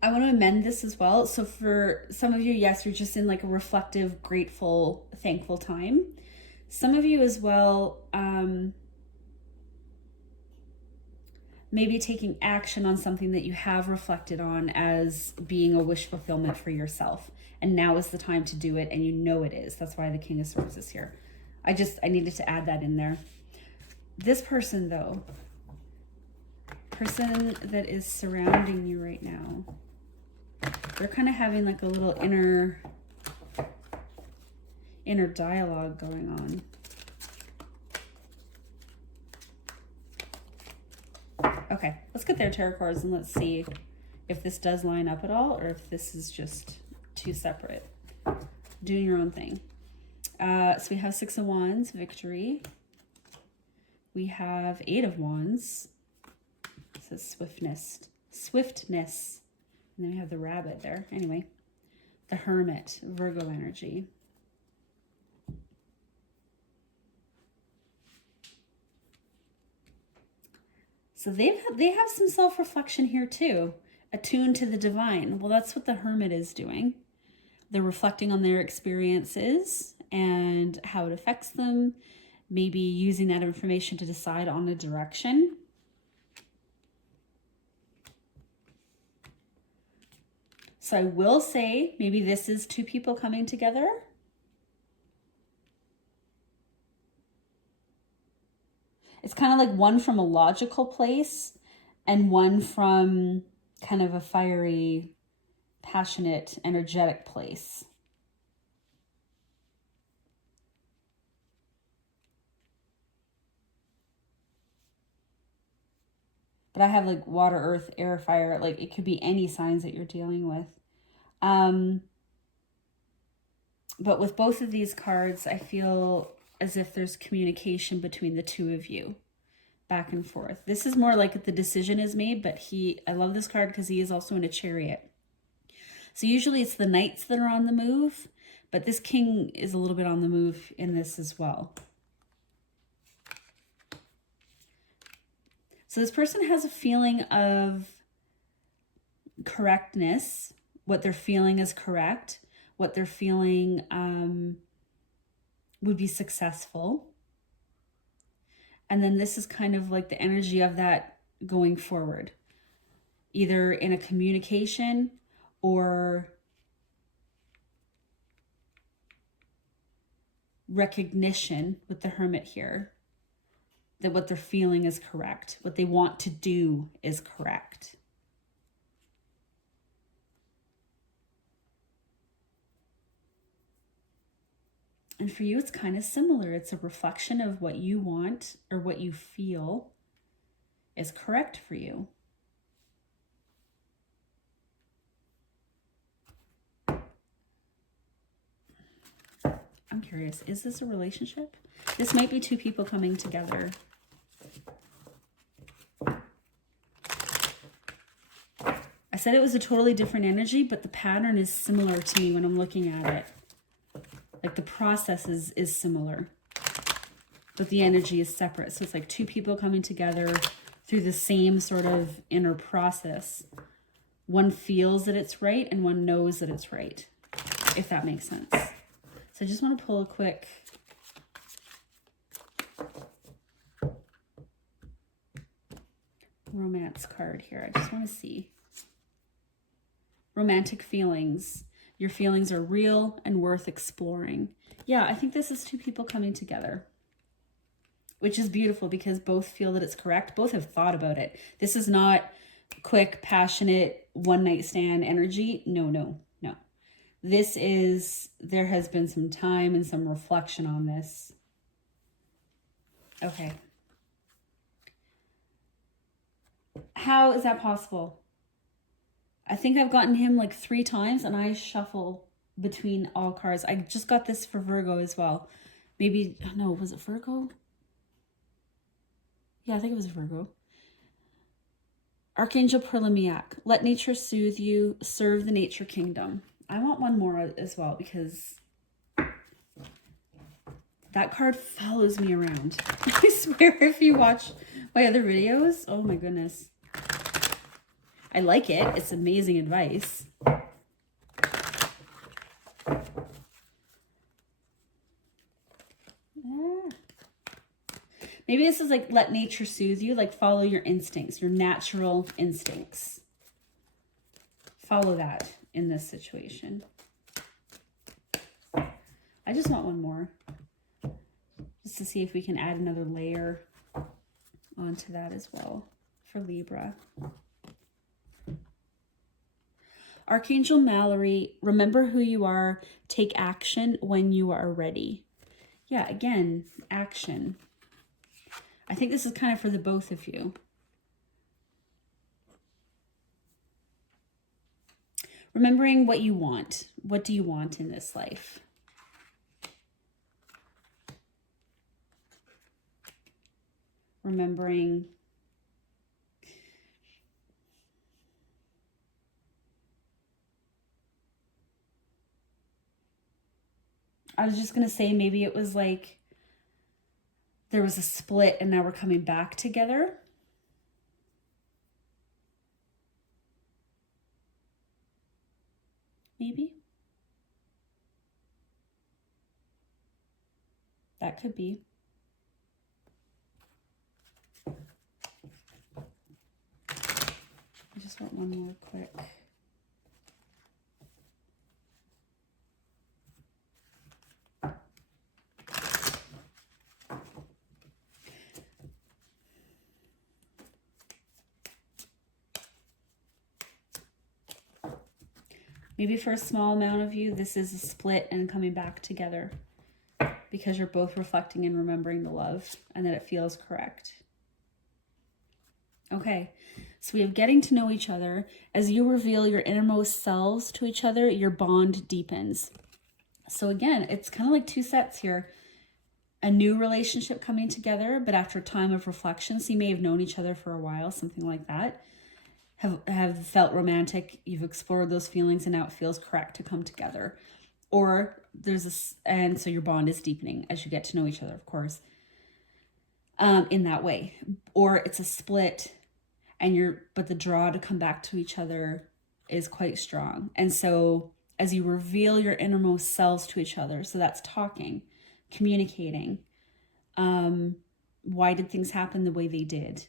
I want to amend this as well. So for some of you, yes, you're just in like a reflective, grateful, thankful time. Some of you as well, maybe taking action on something that you have reflected on as being a wish fulfillment for yourself. And now is the time to do it, and you know it is. That's why the King of Swords is here. I needed to add that in there. This person though, person that is surrounding you right now, they're kind of having like a little inner dialogue going on. Okay, let's get their tarot cards and let's see if this does line up at all, or if this is just two separate. Doing your own thing. So we have Six of Wands, victory. We have Eight of Wands. It says swiftness. And then we have the rabbit there. Anyway, the Hermit, Virgo energy. So they have some self-reflection here too, attuned to the divine. Well, that's what the Hermit is doing. They're reflecting on their experiences and how it affects them, maybe using that information to decide on a direction. So I will say maybe this is two people coming together. It's kind of like one from a logical place and one from kind of a fiery, passionate, energetic place. But I have like water, earth, air, fire. Like it could be any signs that you're dealing with. But with both of these cards, I feel as if there's communication between the two of you, back and forth. This is more like the decision is made, but I love this card because he is also in a chariot. So usually it's the knights that are on the move, but this king is a little bit on the move in this as well. So this person has a feeling of correctness. What they're feeling is correct. What they're feeling would be successful. And then this is kind of like the energy of that going forward, either in a communication or recognition with the Hermit here, that what they're feeling is correct. What they want to do is correct. And for you, it's kind of similar. It's a reflection of what you want or what you feel is correct for you. I'm curious, is this a relationship? This might be two people coming together. I said it was a totally different energy, but the pattern is similar to me when I'm looking at it. Like the process is similar, but the energy is separate. So it's like two people coming together through the same sort of inner process. One feels that it's right and one knows that it's right, if that makes sense. So I just want to pull a quick romance card here. I just want to see. Romantic feelings. Your feelings are real and worth exploring. Yeah, I think this is two people coming together, which is beautiful because both feel that it's correct. Both have thought about it. This is not quick, passionate, one-night stand energy. No. This is, there has been some time and some reflection on this. Okay. How is that possible? I think I've gotten him like 3 times and I shuffle between all cards. I just got this for Virgo as well. Maybe, no, was it Virgo? Yeah, I think it was Virgo. Archangel Perlemiac, let nature soothe you, serve the nature kingdom. I want one more as well because that card follows me around. I swear if you watch my other videos, oh my goodness. I like it. It's amazing advice. Maybe this is like, let nature soothe you, like follow your instincts, your natural instincts. Follow that in this situation. I just want one more, just to see if we can add another layer onto that as well for Libra. Archangel Mallory, remember who you are, take action when you are ready. Yeah, again, action. I think this is kind of for the both of you. Remembering what you want. What do you want in this life? Remembering I was just going to say maybe it was like there was a split and now we're coming back together. Maybe. That could be. I just want one more quick. Maybe for a small amount of you, this is a split and coming back together because you're both reflecting and remembering the love and that it feels correct. Okay, so we have getting to know each other. As you reveal your innermost selves to each other, your bond deepens. So again, it's kind of like two sets here. A new relationship coming together, but after a time of reflection, so you may have known each other for a while, something like that. Have felt romantic, you've explored those feelings, and now it feels correct to come together. Or there's this, and so your bond is deepening as you get to know each other, of course, in that way. Or it's a split, and but the draw to come back to each other is quite strong. And so as you reveal your innermost selves to each other, so that's talking, communicating, why did things happen the way they did?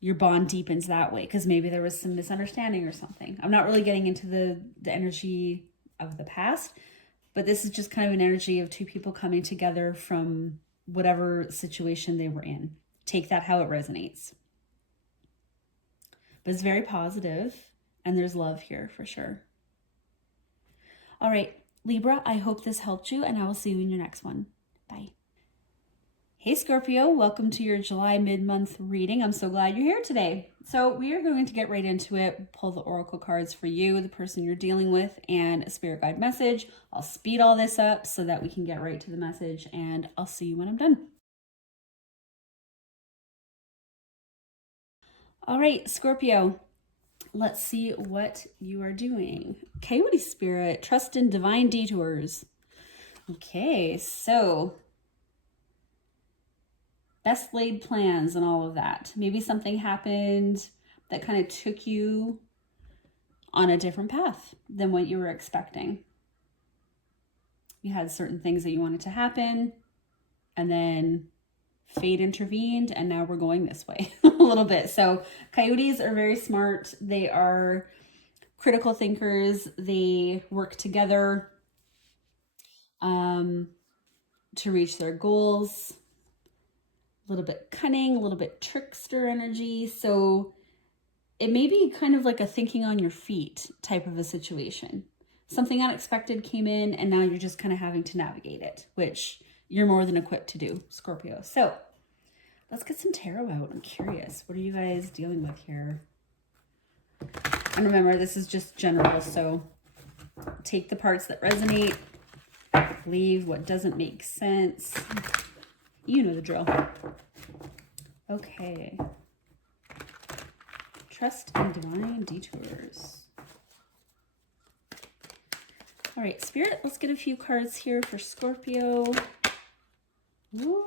Your bond deepens that way because maybe there was some misunderstanding or something. I'm not really getting into the energy of the past, but this is just kind of an energy of two people coming together from whatever situation they were in. Take that how it resonates. But it's very positive, and there's love here for sure. All right, Libra, I hope this helped you, and I will see you in your next one. Bye. Hey Scorpio, welcome to your July mid-month reading. I'm so glad you're here today. So we are going to get right into it, pull the oracle cards for you, the person you're dealing with, and a spirit guide message. I'll speed all this up so that we can get right to the message, and I'll see you when I'm done. All right, Scorpio, let's see what you are doing. Coyote spirit, trust in divine detours. Okay, so best laid plans and all of that. Maybe something happened that kind of took you on a different path than what you were expecting. You had certain things that you wanted to happen, and then fate intervened, and now we're going this way a little bit. So coyotes are very smart. They are critical thinkers. They work together to reach their goals. A little bit cunning, a little bit trickster energy. So it may be kind of like a thinking on your feet type of a situation. Something unexpected came in, and now you're just kind of having to navigate it, which you're more than equipped to do, Scorpio. So let's get some tarot out. I'm curious. What are you guys dealing with here? And remember, this is just general, so take the parts that resonate, leave what doesn't make sense. You know the drill. Okay. Trust in divine detours. All right, Spirit, let's get a few cards here for Scorpio. Woo.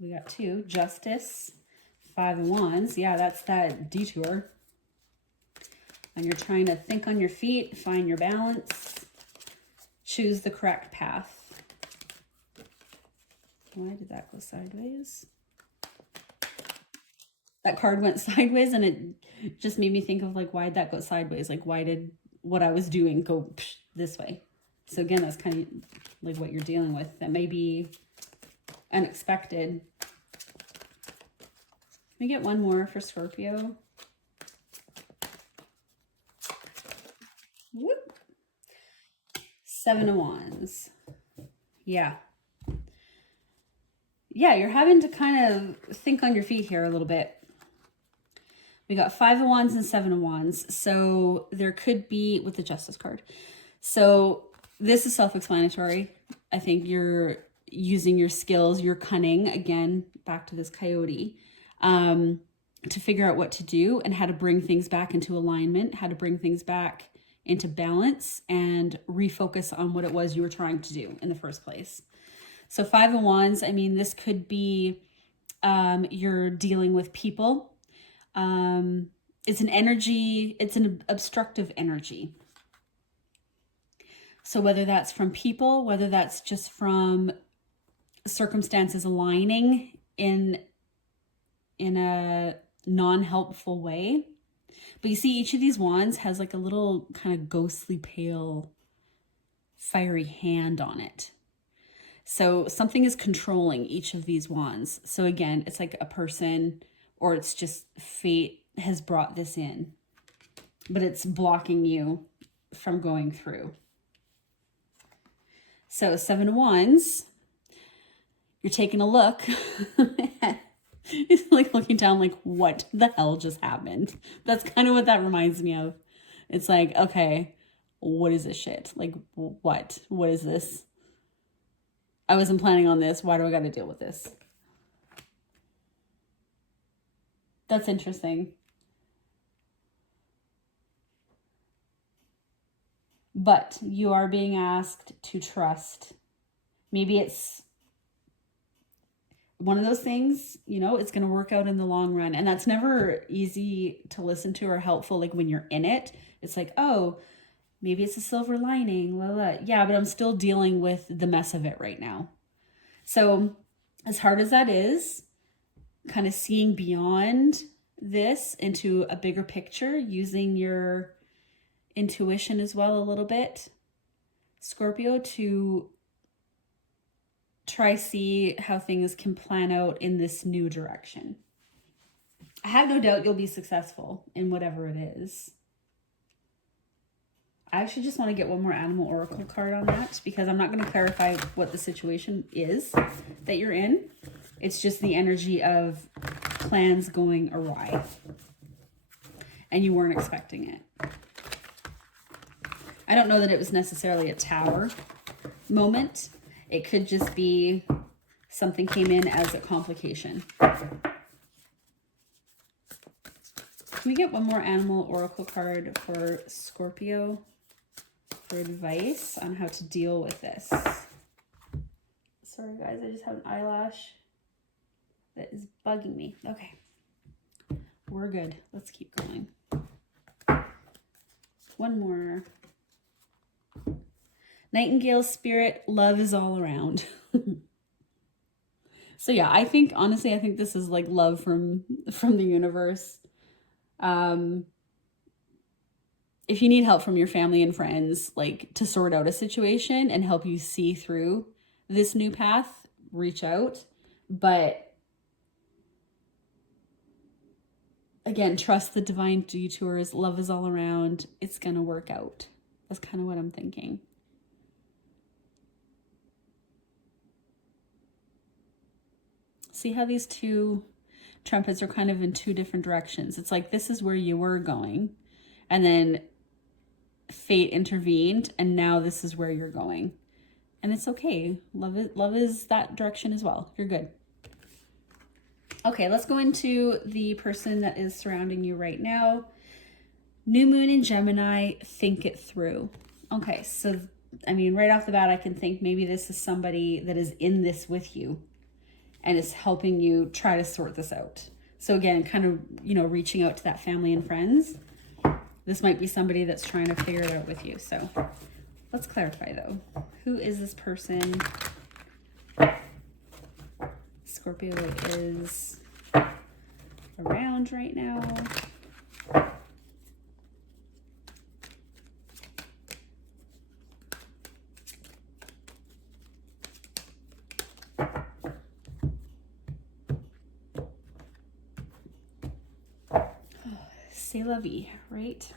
We got two. Justice, Five of Wands. Yeah, that's that detour. And you're trying to think on your feet, find your balance, choose the correct path. Why did that go sideways? That card went sideways, and it just made me think of like, why'd that go sideways? Like, why did what I was doing go this way? So again, that's kind of like what you're dealing with. That may be unexpected. Let me get one more for Scorpio. Whoop. Seven of Wands. Yeah. Yeah, you're having to kind of think on your feet here a little bit. We got Five of Wands and Seven of Wands. So there could be, with the Justice card. So this is self-explanatory. I think you're using your skills, your cunning, again, back to this coyote, to figure out what to do and how to bring things back into alignment, how to bring things back into balance and refocus on what it was you were trying to do in the first place. So Five of Wands, I mean, this could be you're dealing with people. It's an energy, it's an obstructive energy. So whether that's from people, whether that's just from circumstances aligning in a non-helpful way. But you see, each of these wands has like a little kind of ghostly pale, fiery hand on it. So something is controlling each of these wands. So again, it's like a person, or it's just fate has brought this in, but it's blocking you from going through. So Seven of Wands, you're taking a look. It's like looking down like, what the hell just happened? That's kind of what that reminds me of. It's like, okay, what is this shit? Like, what is this? I wasn't planning on this. Why do I got to deal with this? That's interesting. But you are being asked to trust. Maybe it's one of those things, you know, it's going to work out in the long run. And that's never easy to listen to or helpful. Like when you're in it, it's like, oh, maybe it's a silver lining. Blah, blah. Yeah, but I'm still dealing with the mess of it right now. So as hard as that is, kind of seeing beyond this into a bigger picture, using your intuition as well a little bit, Scorpio, to try see how things can plan out in this new direction. I have no doubt you'll be successful in whatever it is. I actually just want to get one more animal oracle card on that, because I'm not going to clarify what the situation is that you're in. It's just the energy of plans going awry and you weren't expecting it. I don't know that it was necessarily a tower moment. It could just be something came in as a complication. Can we get one more animal oracle card for Scorpio for advice on how to deal with this? Sorry guys, I just have an eyelash that is bugging me. Okay, we're good. Let's keep going. One more. Nightingale spirit, love is all around. So yeah, I think, honestly, I think this is like love from the universe. If you need help from your family and friends, like to sort out a situation and help you see through this new path, reach out. But again, trust the divine detours. Love is all around. It's going to work out. That's kind of what I'm thinking. See how these two trumpets are kind of in two different directions. It's like, this is where you were going, and then fate intervened, and now this is where you're going. And it's okay. Love is that direction as well. You're good. Okay, let's go into the person that is surrounding you right now. New moon in Gemini, think it through. Okay, so, I mean, right off the bat, I can think maybe this is somebody that is in this with you and is helping you try to sort this out. So again, kind of, you know, reaching out to that family and friends. This might be somebody that's trying to figure it out with you. So let's clarify though. Who is this person Scorpio is around right now? C'est la vie, right?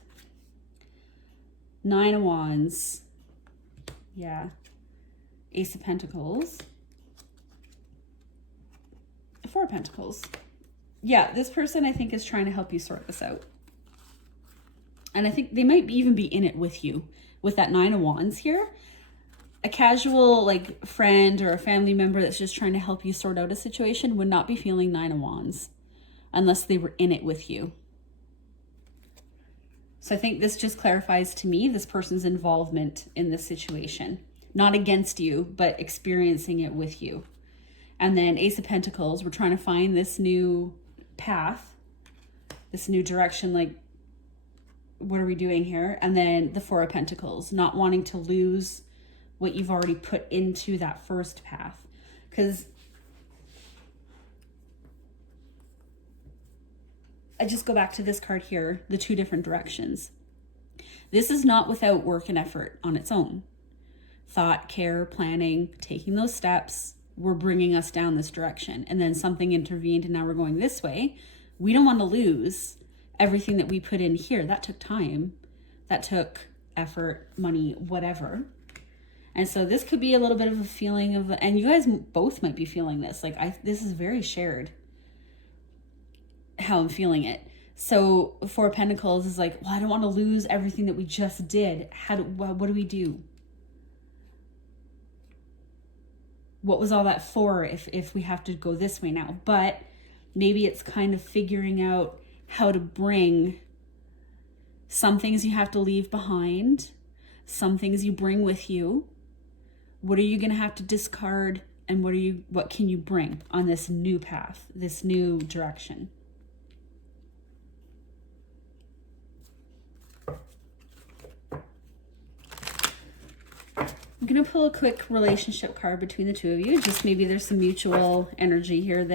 9 of Wands. Yeah. Ace of Pentacles. 4 of Pentacles. Yeah, this person I think is trying to help you sort this out. And I think they might even be in it with you. With that 9 of Wands here. A casual like friend or a family member that's just trying to help you sort out a situation would not be feeling 9 of Wands. Unless they were in it with you. So I think this just clarifies to me this person's involvement in this situation. Not against you, but experiencing it with you. And then Ace of Pentacles, we're trying to find this new path, this new direction, like, what are we doing here? And then the 4 of Pentacles, not wanting to lose what you've already put into that first path. Because I just go back to this card here, the 2 different directions. This is not without work and effort on its own. Thought, care, planning, taking those steps were bringing us down this direction. And then something intervened and now we're going this way. We don't want to lose everything that we put in here. That took time. That took effort, money, whatever. And so this could be a little bit of a feeling of, and you guys both might be feeling this. Like this is very shared. How I'm feeling it. So 4 of Pentacles is like, well, I don't want to lose everything that we just did. What do we do? What was all that for if we have to go this way now? But maybe it's kind of figuring out how to bring some things you have to leave behind, some things you bring with you. What are you going to have to discard, and what can you bring on this new path, this new direction? I'm going to pull a quick relationship card between the 2 of you. Just maybe there's some mutual energy here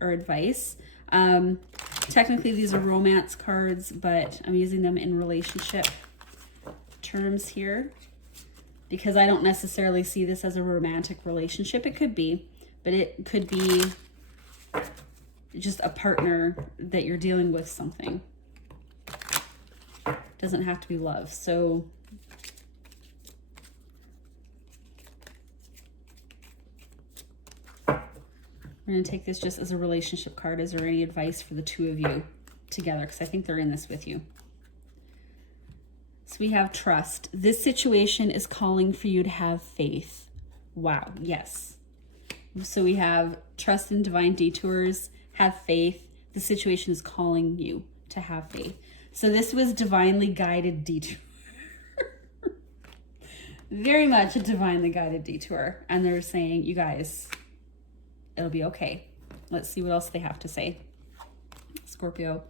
or advice. Technically, these are romance cards, but I'm using them in relationship terms here because I don't necessarily see this as a romantic relationship. It could be, but it could be just a partner that you're dealing with something. Doesn't have to be love. So we're going to take this just as a relationship card. Is there any advice for the 2 of you together? Because I think they're in this with you. So we have trust. This situation is calling for you to have faith. Wow. Yes. So we have trust in divine detours, have faith. The situation is calling you to have faith. So this was divinely guided detour. Very much a divinely guided detour. And they're saying, you guys, it'll be okay. Let's see what else they have to say. Scorpio.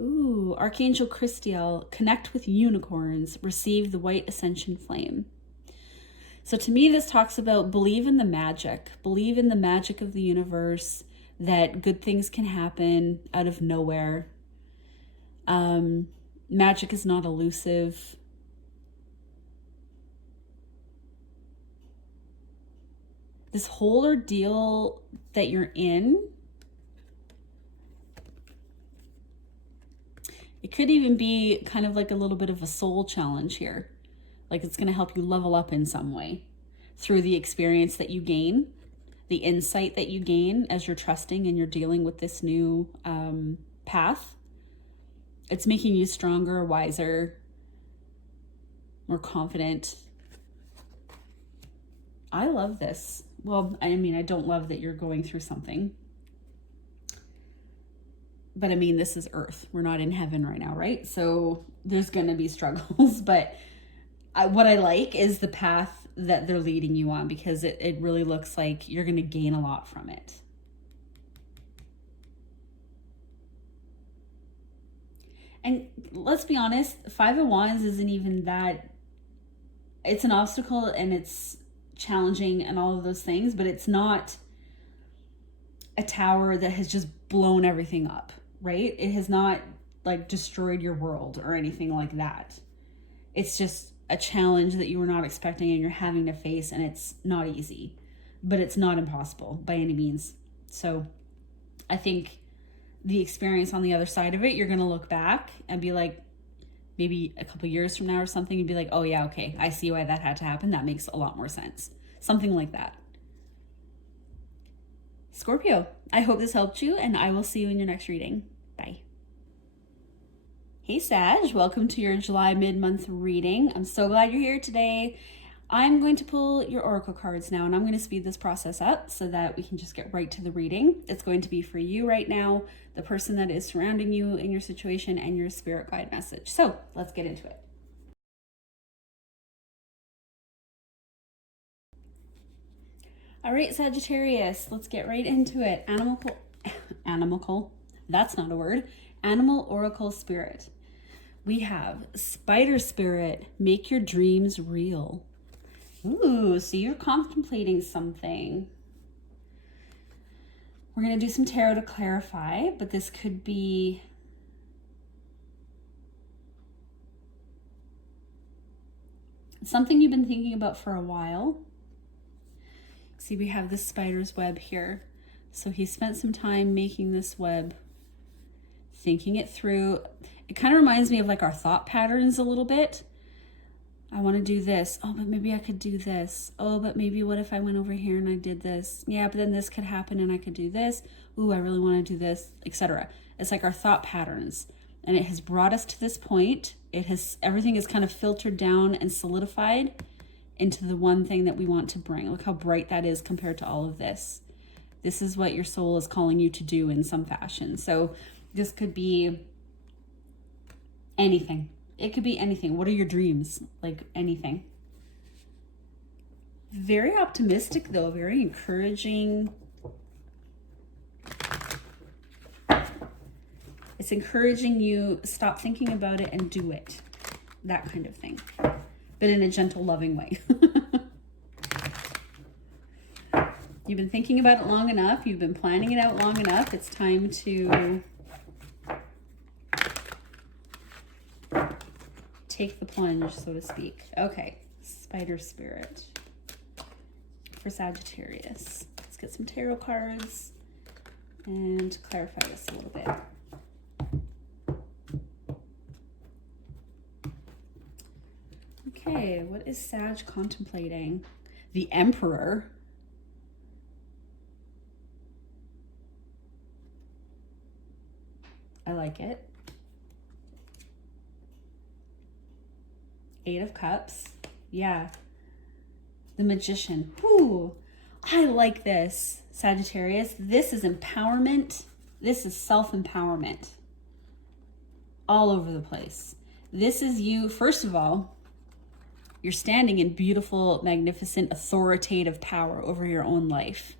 Ooh, Archangel Christiel, connect with unicorns, receive the white ascension flame. So to me, this talks about believe in the magic of the universe, that good things can happen out of nowhere. Magic is not elusive. This whole ordeal that you're in, it could even be kind of like a little bit of a soul challenge here. Like it's going to help you level up in some way through the experience that you gain, the insight that you gain as you're trusting and you're dealing with this new path. It's making you stronger, wiser, more confident. I love this. Well, I mean, I don't love that you're going through something. But I mean, this is Earth. We're not in heaven right now, right? So there's going to be struggles. But what I like is the path that they're leading you on, because it really looks like you're going to gain a lot from it. And let's be honest, Five of Wands isn't even that, it's an obstacle and it's challenging and all of those things, but it's not a tower that has just blown everything up, right? It has not like destroyed your world or anything like that. It's just a challenge that you were not expecting and you're having to face, and it's not easy, but it's not impossible by any means. So I think the experience on the other side of it, you're going to look back and be like, maybe a couple years from now or something, you'd be like, oh yeah, okay, I see why that had to happen. That makes a lot more sense. Something like that. Scorpio, I hope this helped you, and I will see you in your next reading. Bye. Hey Sag, welcome to your July mid-month reading. I'm so glad you're here today. I'm going to pull your oracle cards now, and I'm going to speed this process up so that we can just get right to the reading. It's going to be for you right now, the person that is surrounding you in your situation, and your spirit guide message. So let's get into it. All right, Sagittarius, let's get right into it. Animal, that's not a word. Animal Oracle Spirit. We have Spider Spirit, make your dreams real. Ooh, so you're contemplating something. We're going to do some tarot to clarify, but this could be something you've been thinking about for a while. See, we have this spider's web here. So he spent some time making this web, thinking it through. It kind of reminds me of like our thought patterns a little bit. I want to do this. Oh, but maybe I could do this. Oh, but maybe what if I went over here and I did this? Yeah, but then this could happen and I could do this. Ooh, I really want to do this, etc. It's like our thought patterns. And it has brought us to this point. Everything is kind of filtered down and solidified into the one thing that we want to bring. Look how bright that is compared to all of this. This is what your soul is calling you to do in some fashion. So this could be anything. It could be anything. What are your dreams? Like anything. Very optimistic though, very encouraging. It's encouraging you stop thinking about it and do it. That kind of thing. But in a gentle, loving way. You've been thinking about it long enough. You've been planning it out long enough. It's time to take the plunge, so to speak. Okay, Spider Spirit for Sagittarius. Let's get some tarot cards and clarify this a little bit. Okay, what is Sag contemplating? The Emperor. I like it. Eight of Cups. Yeah. The Magician. Ooh, I like this, Sagittarius. This is empowerment. This is self-empowerment. All over the place. This is you, first of all, you're standing in beautiful, magnificent, authoritative power over your own life.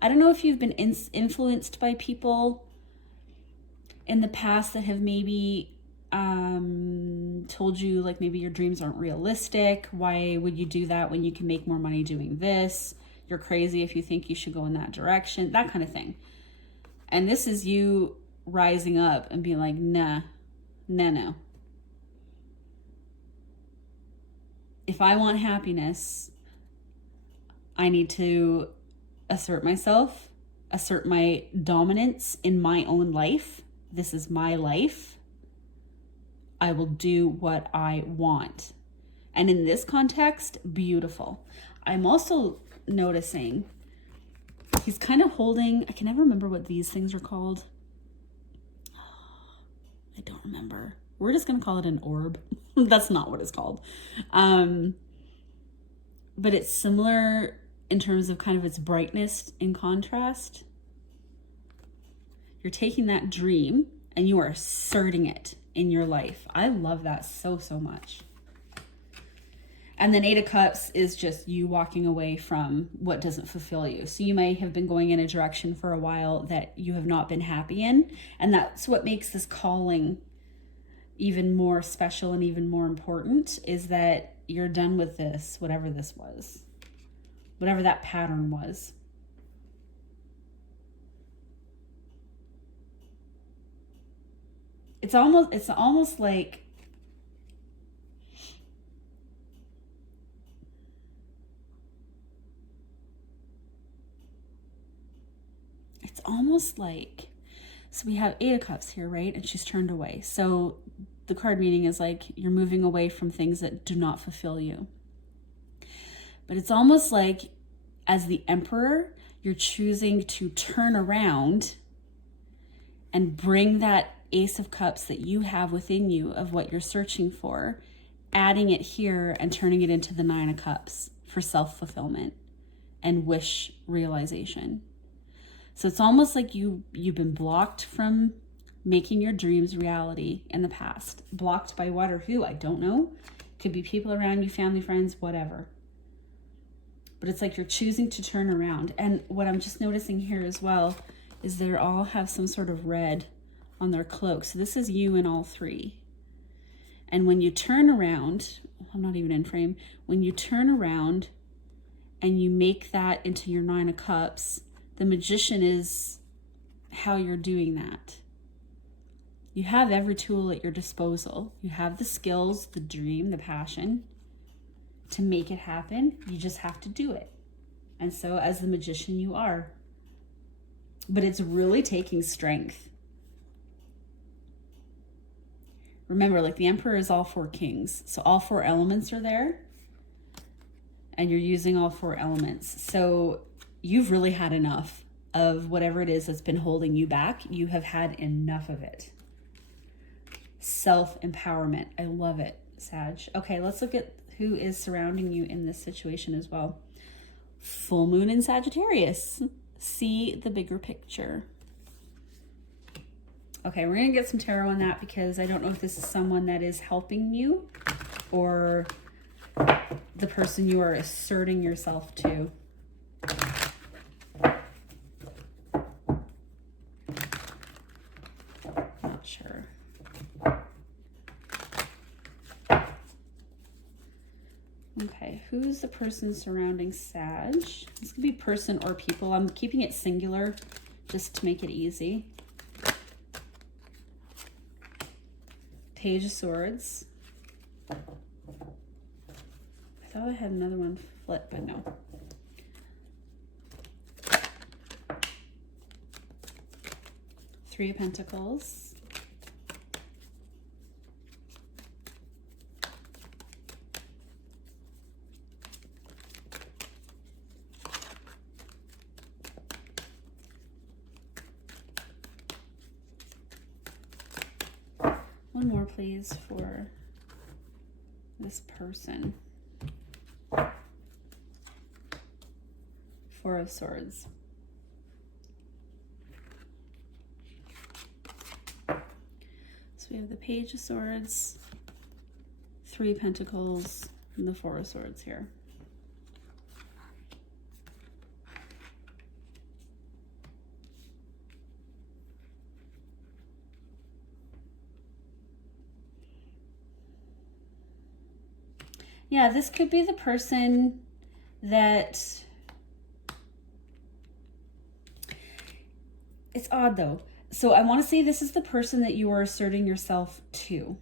I don't know if you've been influenced by people in the past that have maybe told you like maybe your dreams aren't realistic. Why would you do that when you can make more money doing this? You're crazy if you think you should go in that direction, that kind of thing. And this is you rising up and being like, nah, no. If I want happiness, I need to assert myself, assert my dominance in my own life. This is my life. I will do what I want. And in this context, beautiful. I'm also noticing he's kind of holding, I can never remember what these things are called. I don't remember. We're just going to call it an orb. That's not what it's called. But it's similar in terms of kind of its brightness in contrast. You're taking that dream and you are asserting it in your life. I love that so much. And then Eight of Cups is just you walking away from what doesn't fulfill you. So you may have been going in a direction for a while that you have not been happy in. And that's what makes this calling even more special and even more important is that you're done with this, whatever this was, whatever that pattern was. It's almost like so we have 8 of Cups here, right? And she's turned away. So the card meaning is like you're moving away from things that do not fulfill you. But it's almost like as the Emperor, you're choosing to turn around and bring that Ace of Cups that you have within you of what you're searching for, adding it here and turning it into the 9 of Cups for self-fulfillment and wish realization. So it's almost like you've been blocked from making your dreams reality in the past. Blocked by what or who? I don't know. Could be people around you, family, friends, whatever. But it's like you're choosing to turn around. And what I'm just noticing here as well is they all have some sort of red on their cloak. So this is you in all 3. And when you turn around, I'm not even in frame, when you turn around and you make that into your 9 of Cups, the Magician is how you're doing that. You have every tool at your disposal. You have the skills, the dream, the passion to make it happen. You just have to do it. And so as the Magician, you are. But it's really taking strength. Remember, like the Emperor is all 4 kings. So all 4 elements are there. And you're using all 4 elements. So you've really had enough of whatever it is that's been holding you back. You have had enough of it. Self-empowerment. I love it, Sag. Okay, let's look at who is surrounding you in this situation as well. Full moon in Sagittarius. See the bigger picture. Okay, we're going to get some tarot on that because I don't know if this is someone that is helping you or the person you are asserting yourself to. Not sure. Okay, who's the person surrounding Sag? This could be person or people. I'm keeping it singular just to make it easy. Page of Swords. I thought I had another one flip, but no. Three of Pentacles. One more, please, for this person. 4 of Swords. So we have the Page of Swords, 3 Pentacles, and the 4 of Swords here. Yeah, this could be the person that... It's odd though. So I want to say this is the person that you are asserting yourself to.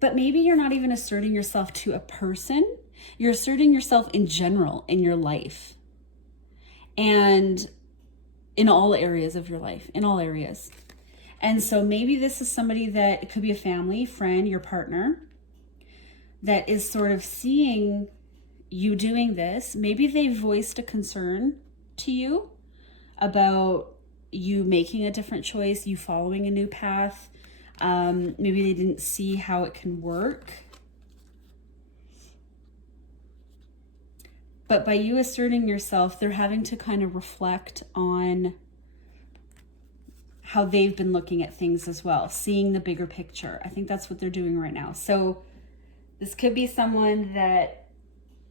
But maybe you're not even asserting yourself to a person. You're asserting yourself in general in your life. And in all areas of your life, in all areas. And so maybe this is somebody that, it could be a family, friend, your partner, that is sort of seeing you doing this. Maybe they voiced a concern to you about you making a different choice, you following a new path. Maybe they didn't see how it can work. But by you asserting yourself, they're having to kind of reflect on how they've been looking at things as well, seeing the bigger picture. I think that's what they're doing right now. So this could be someone that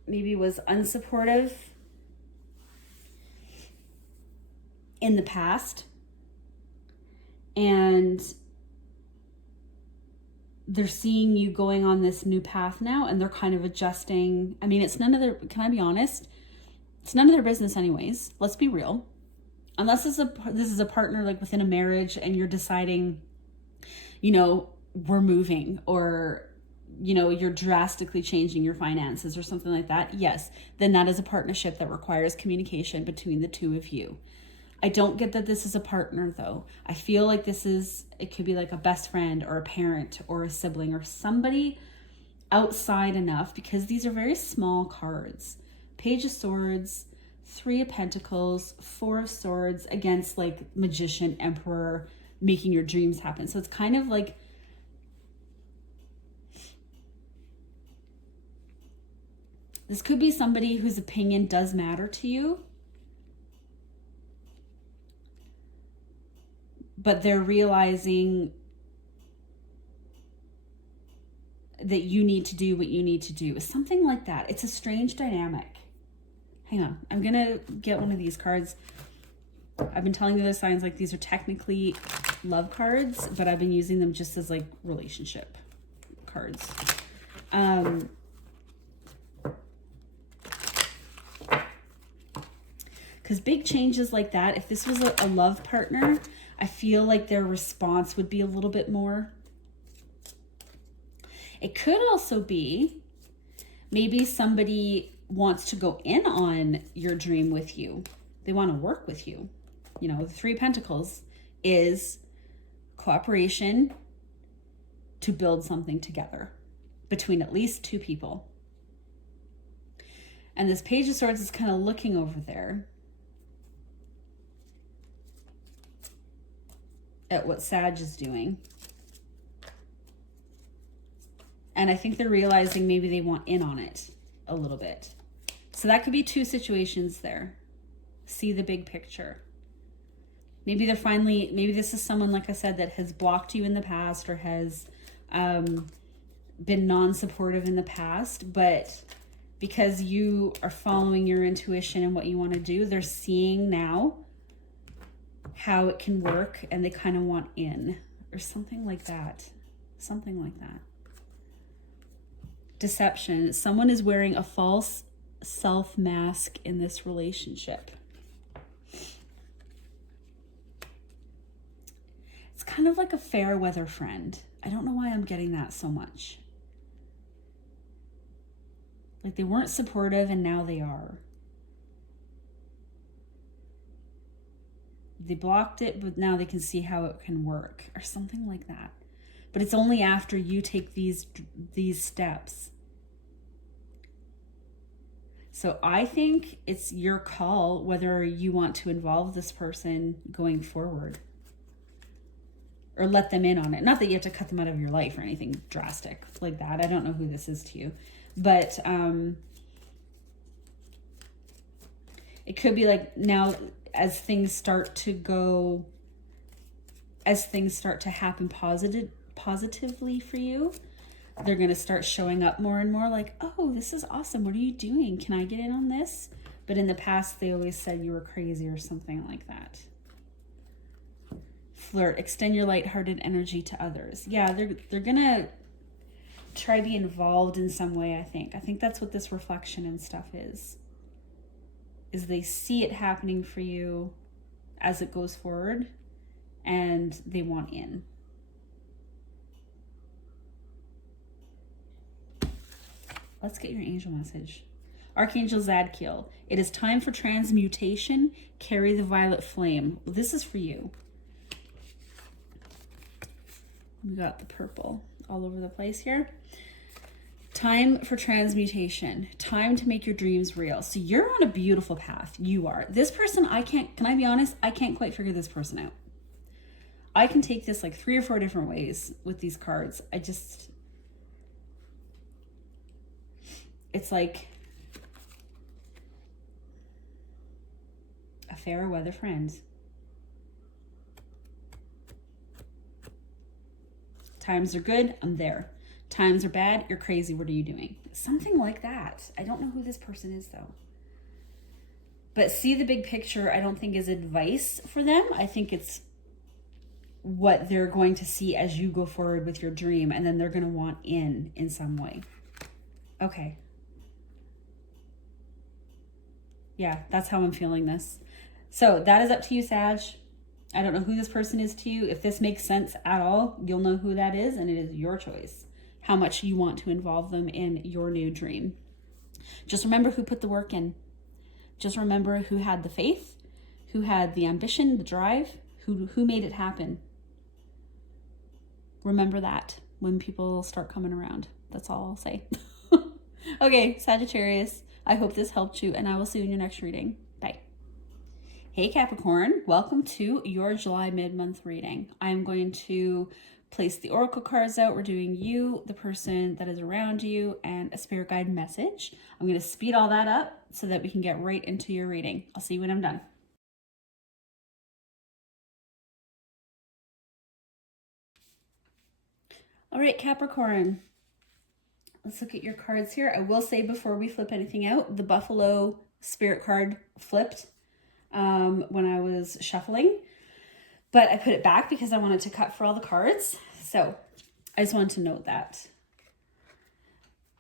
maybe was unsupportive in the past, and they're seeing you going on this new path now, and they're kind of adjusting. I mean, it's none of their, can I be honest? It's none of their business anyways. Let's be real. Unless this is a partner like within a marriage and you're deciding, you know, we're moving, or, you know, you're drastically changing your finances or something like that. Yes, then that is a partnership that requires communication between the two of you. I don't get that this is a partner though. I feel like it could be like a best friend or a parent or a sibling or somebody outside enough, because these are very small cards. Page of Swords, Three of Pentacles, Four of Swords against like Magician, Emperor, making your dreams happen. So it's kind of like, this could be somebody whose opinion does matter to you, but they're realizing that you need to do what you need to do. Something like that. It's a strange dynamic. Hang on. I'm going to get one of these cards. I've been telling the other signs like these are technically love cards, but I've been using them just as like relationship cards. Because big changes like that, if this was a love partner, I feel like their response would be a little bit more. It could also be maybe somebody wants to go in on your dream with you. They want to work with you. You know, the Three of Pentacles is cooperation to build something together between at least two people. And this Page of Swords is kind of looking over there at what Sag is doing. And I think they're realizing maybe they want in on it a little bit. So that could be two situations there. See the big picture. Maybe they're finally, maybe this is someone, like I said, that has blocked you in the past or has been non-supportive in the past, but because you are following your intuition and what you want to do, they're seeing now how it can work and they kind of want in, or something like that. Something like that. Deception. Someone is wearing a false self mask in this relationship. It's kind of like a fair weather friend. I don't know why I'm getting that so much. Like they weren't supportive and now they are. They blocked it, but now they can see how it can work, or something like that. But it's only after you take these steps. So I think it's your call whether you want to involve this person going forward or let them in on it. Not that you have to cut them out of your life or anything drastic like that. I don't know who this is to you, but it could be like now as things start to happen positively for you, they're going to start showing up more and more like, oh, this is awesome. What are you doing? Can I get in on this? But in the past, they always said you were crazy or something like that. Flirt, extend your lighthearted energy to others. Yeah, they're going to try to be involved in some way, I think. I think that's what this reflection and stuff is they see it happening for you as it goes forward and they want in. Let's get your angel message. Archangel Zadkiel. It is time for transmutation. Carry the violet flame. Well, this is for you. We got the purple all over the place here. Time for transmutation. Time to make your dreams real. So you're on a beautiful path. You are. This person, can I be honest? I can't quite figure this person out. I can take this like 3 or 4 different ways with these cards. It's like a fair weather friend. Times are good, I'm there. Times are bad, you're crazy, what are you doing? Something like that. I don't know who this person is though. But see the big picture, I don't think is advice for them. I think it's what they're going to see as you go forward with your dream, and then they're going to want in some way. Okay. Yeah, that's how I'm feeling this. So that is up to you, Sag. I don't know who this person is to you. If this makes sense at all, you'll know who that is, and it is your choice how much you want to involve them in your new dream. Just remember who put the work in. Just remember who had the faith, who had the ambition, the drive, who made it happen. Remember that when people start coming around. That's all I'll say. Okay, Sagittarius, I hope this helped you, and I will see you in your next reading. Bye. Hey Capricorn, welcome to your July mid-month reading. I'm going to place the oracle cards out. We're doing you, the person that is around you, and a spirit guide message. I'm going to speed all that up so that we can get right into your reading. I'll see you when I'm done. All right, Capricorn, let's look at your cards here. I will say before we flip anything out, the Buffalo spirit card flipped when I was shuffling, but I put it back because I wanted to cut for all the cards. So I just wanted to note that.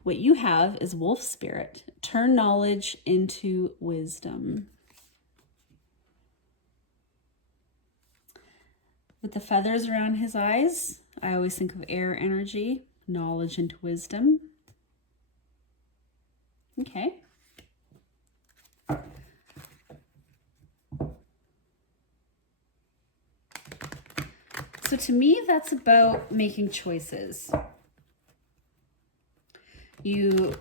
What you have is Wolf Spirit. Turn knowledge into wisdom. With the feathers around his eyes, I always think of air energy, knowledge into wisdom. Okay. So to me, that's about making choices. You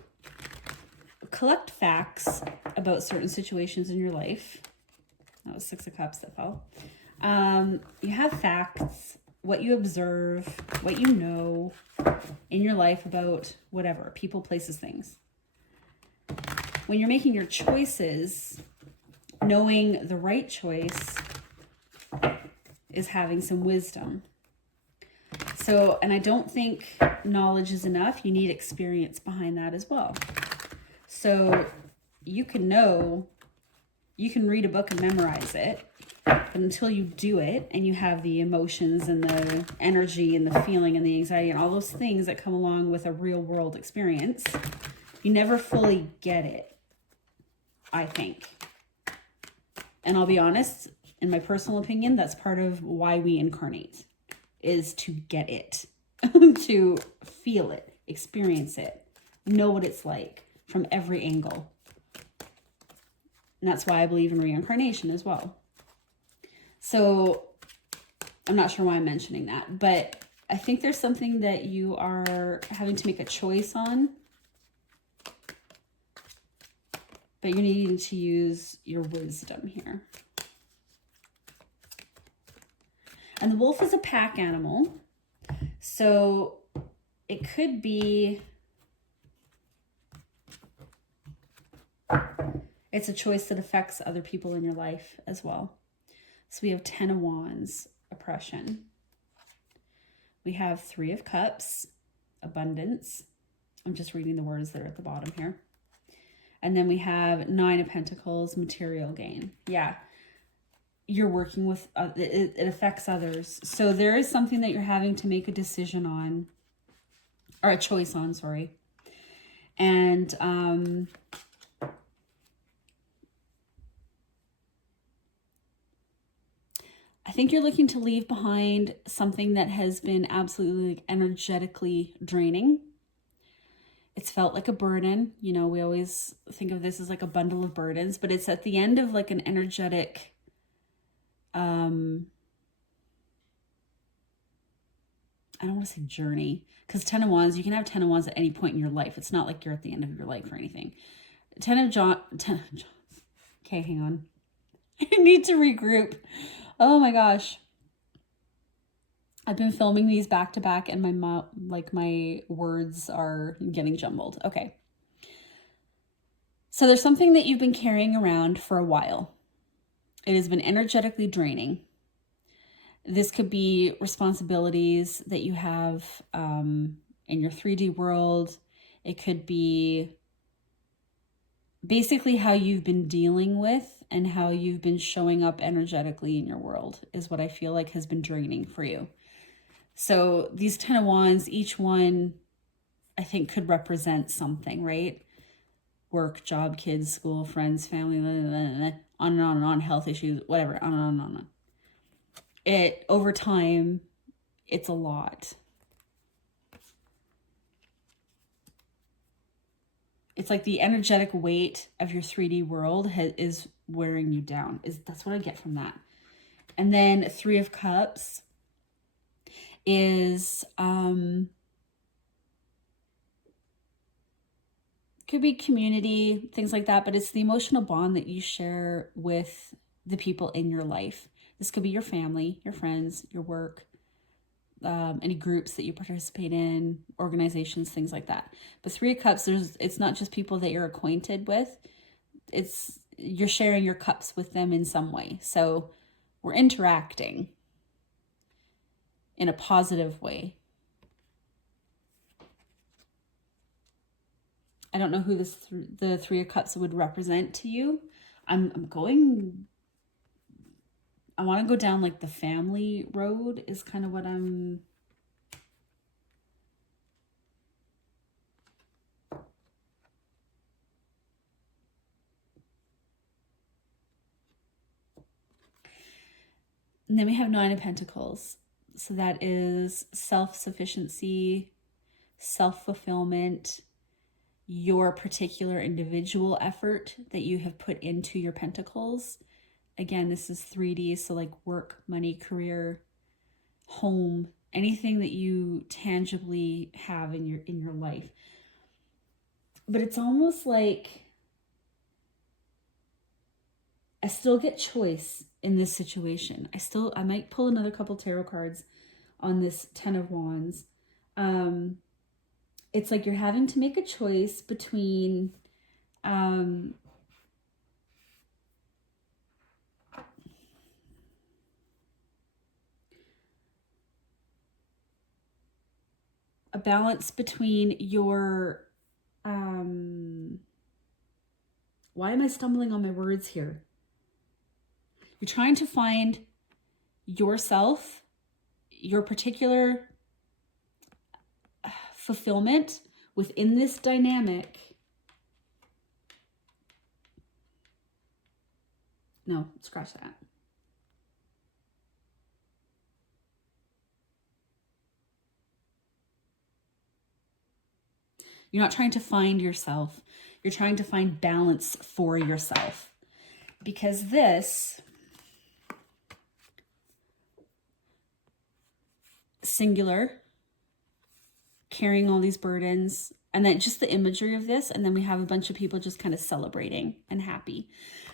collect facts about certain situations in your life. That was 6 of Cups that fell. You have facts, what you observe, what you know in your life about whatever, people, places, things. When you're making your choices, knowing the right choice is having some wisdom. So, and I don't think knowledge is enough. You need experience behind that as well. So you can know, you can read a book and memorize it, but until you do it and you have the emotions and the energy and the feeling and the anxiety and all those things that come along with a real world experience, you never fully get it, I think. And I'll be honest, in my personal opinion, that's part of why we incarnate, is to get it, to feel it, experience it, know what it's like from every angle. And that's why I believe in reincarnation as well. So I'm not sure why I'm mentioning that, but I think there's something that you are having to make a choice on, but you're needing to use your wisdom here. And the wolf is a pack animal, so it could be, it's a choice that affects other people in your life as well. So we have 10 of Wands, oppression. We have 3 of Cups, abundance. I'm just reading the words that are at the bottom here. And then we have 9 of Pentacles, material gain. Yeah. You're working with, it affects others. So there is something that you're having to make a decision on, or a choice on, sorry. And I think you're looking to leave behind something that has been absolutely energetically draining. It's felt like a burden. You know, we always think of this as like a bundle of burdens, but it's at the end of like an energetic, I don't want to say journey, because 10 of Wands, you can have 10 of Wands at any point in your life. It's not like you're at the end of your life or anything. 10 of Wands. Okay, hang on. I need to regroup. Oh my gosh. I've been filming these back to back and my words are getting jumbled. Okay. So there's something that you've been carrying around for a while. It has been energetically draining. This could be responsibilities that you have in your 3D world. It could be basically how you've been dealing with and how you've been showing up energetically in your world is what I feel like has been draining for you. So these 10 of Wands, each one I think could represent something, right? Work, job, kids, school, friends, family, blah, blah, blah, on and on and on, health issues, whatever, on and on and on. It, over time, it's a lot. It's like the energetic weight of your 3D world is wearing you down. That's what I get from that. And then 3 of Cups is could be community, things like that, but it's the emotional bond that you share with the people in your life. This could be your family, your friends, your work, any groups that you participate in, organizations, things like that. But 3 of Cups, it's not just people that you're acquainted with. You're sharing your cups with them in some way. So we're interacting in a positive way. I don't know who the 3 of Cups would represent to you. I want to go down like the family road is kind of what I'm... And then we have 9 of Pentacles. So that is self-sufficiency, self-fulfillment, your particular individual effort that you have put into your pentacles. Again, this is 3D, so like work, money, career, home, anything that you tangibly have in your life. But it's almost like I still get choice in this situation. I might pull another couple tarot cards on this 10 of Wands. It's like you're having to make a choice between a balance between your why am I stumbling on my words here? You're trying to find yourself, your particular fulfillment within this dynamic. No, scratch that. You're not trying to find yourself. You're trying to find balance for yourself. Because this singular, carrying all these burdens, and then just the imagery of this, and then we have a bunch of people just kind of celebrating and happy.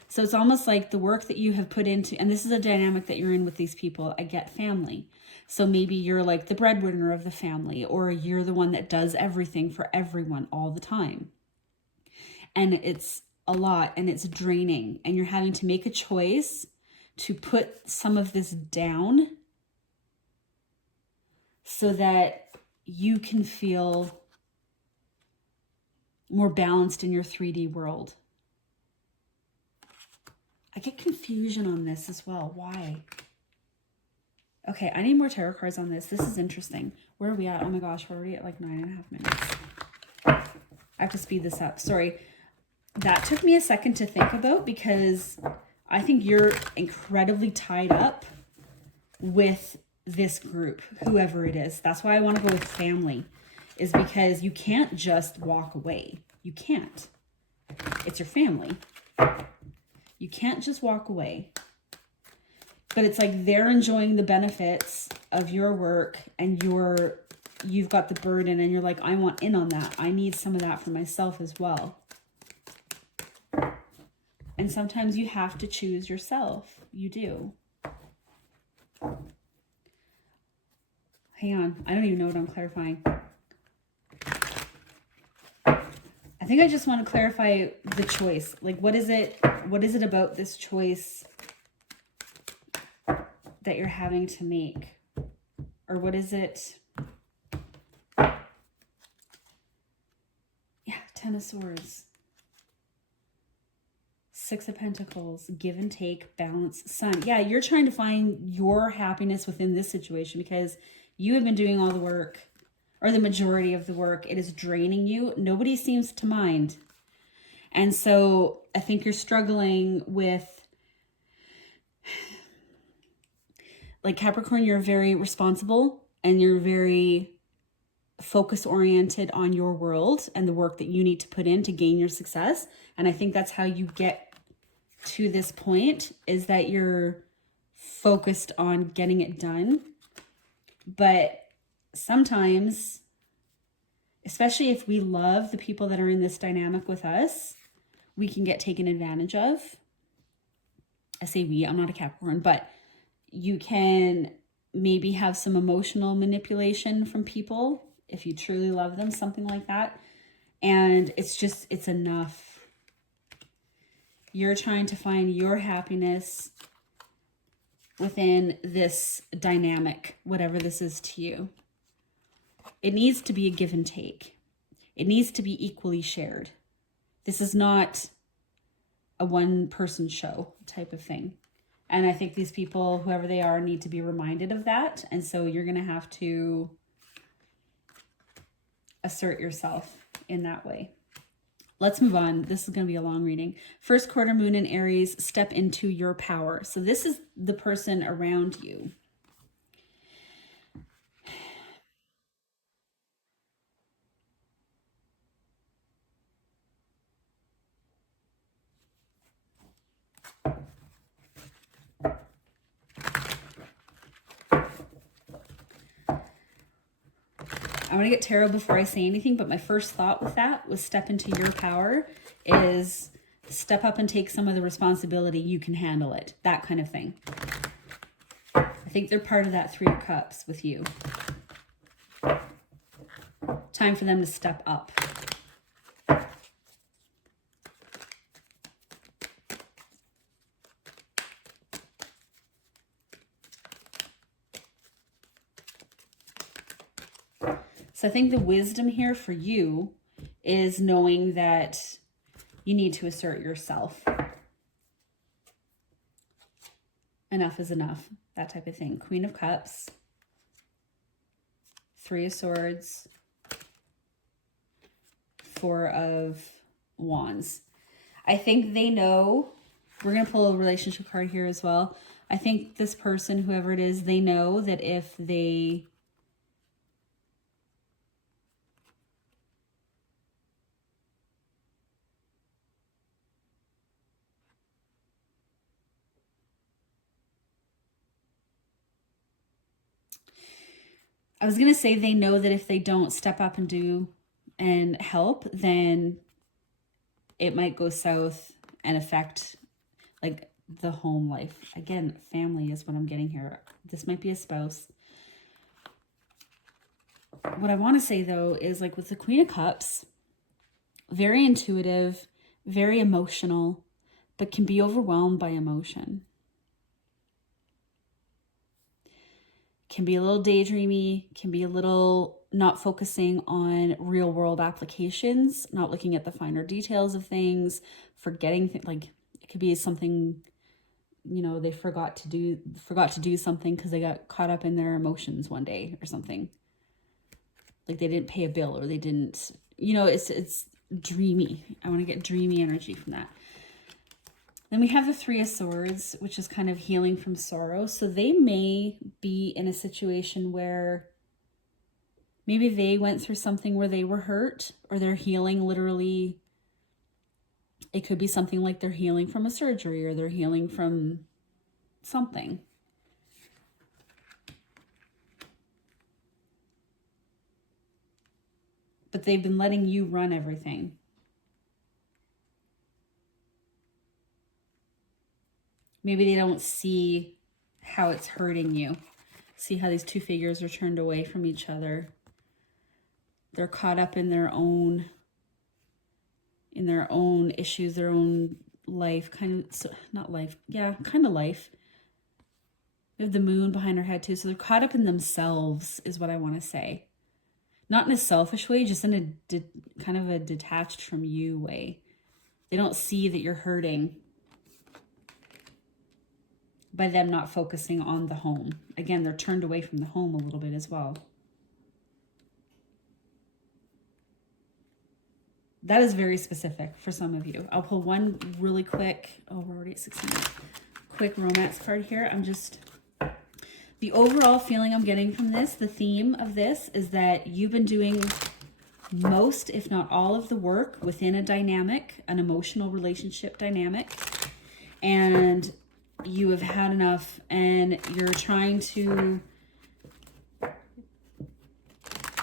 So it's almost like the work that you have put into, and this is a dynamic that you're in with these people. I get family. So maybe you're like the breadwinner of the family, or you're the one that does everything for everyone all the time. And it's a lot, and it's draining, and you're having to make a choice to put some of this down so that you can feel more balanced in your 3D world. I get confusion on this as well. Why? Okay, I need more tarot cards on this. This is interesting. Where are we at? Oh my gosh, we're already at like 9.5 minutes. I have to speed this up. Sorry. That took me a second to think about because I think you're incredibly tied up with this group, whoever it is. That's why I want to go with family, is because you can't just walk away. You can't. It's your family. You can't just walk away. But it's like they're enjoying the benefits of your work, and you've got the burden, and you're like, I want in on that. I need some of that for myself as well. And sometimes you have to choose yourself. You do. Hang on. I don't even know what I'm clarifying. I think I just want to clarify the choice. Like, what is it about this choice that you're having to make? Or what is it? Yeah, 10 of Swords. Six of Pentacles, give and take, balance, Sun. Yeah, you're trying to find your happiness within this situation because you have been doing all the work, or the majority of the work. It is draining you. Nobody seems to mind. And so I think you're struggling with, like Capricorn, you're very responsible and you're very focus oriented on your world and the work that you need to put in to gain your success. And I think that's how you get to this point, is that you're focused on getting it done. But sometimes, especially if we love the people that are in this dynamic with us, we can get taken advantage of. I say we, I'm not a Capricorn, but you can maybe have some emotional manipulation from people if you truly love them, something like that. And it's enough. You're trying to find your happiness within this dynamic, whatever this is to you. It needs to be a give and take. It needs to be equally shared. This is not a one-person show type of thing. And I think these people, whoever they are, need to be reminded of that. And so you're going to have to assert yourself in that way. Let's move on. This is going to be a long reading. First quarter moon in Aries, step into your power. So this is the person around you. I want to get tarot before I say anything, but my first thought with that was step into your power is step up and take some of the responsibility. You can handle it. That kind of thing. I think they're part of that Three of Cups with you. Time for them to step up. So I think the wisdom here for you is knowing that you need to assert yourself. Enough is enough, that type of thing. Queen of Cups, Three of Swords, Four of Wands. I think they know, we're going to pull a relationship card here as well. I think this person, whoever it is, they know that if they I was going to say they know that if they don't step up and do and help, then it might go south and affect like the home life. Again, family is what I'm getting here. This might be a spouse. What I want to say though is like with the Queen of Cups, very intuitive, very emotional, but can be overwhelmed by emotion. Can be a little daydreamy, can be a little not focusing on real world applications, not looking at the finer details of things, forgetting like it could be something, you know, they forgot to do something because they got caught up in their emotions one day or something. Like they didn't pay a bill or they didn't, you know, it's dreamy. I want to get dreamy energy from that. Then we have the Three of Swords, which is kind of healing from sorrow. So they may be in a situation where maybe they went through something where they were hurt, or they're healing literally. It could be something like they're healing from a surgery or they're healing from something. But they've been letting you run everything. Maybe they don't see how it's hurting you. See how these two figures are turned away from each other. They're caught up in their own issues, their own life, kind of, not life, yeah, kind of life. We have the moon behind her head too, so they're caught up in themselves is what I want to say. Not in a selfish way, just in a kind of a detached from you way. They don't see that you're hurting. by them not focusing on the home. Again, they're turned away from the home a little bit as well. That is very specific for some of you. I'll pull one really quick. Oh, we're already at 16 minutes. Quick romance card here. The overall feeling I'm getting from this, the theme of this, is that you've been doing most, if not all, of the work within a dynamic, an emotional relationship dynamic. And you have had enough, and you're trying to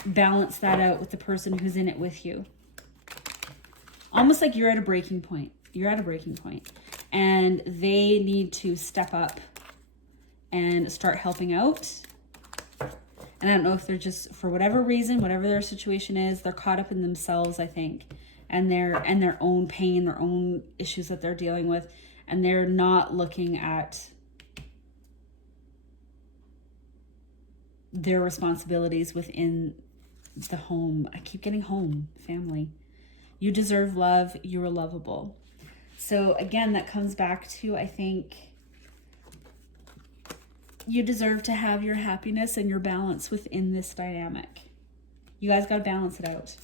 balance that out with the person who's in it with you. Almost like you're at a breaking point. You're at a breaking point, and they need to step up and start helping out. And I don't know if they're just, for whatever reason, whatever their situation is, they're caught up in themselves, I think, and their own pain, their own issues that they're dealing with. And they're not looking at their responsibilities within the home. I keep getting home, family. You deserve love. You are lovable. So again, that comes back to, I think, you deserve to have your happiness and your balance within this dynamic. You guys got to balance it out.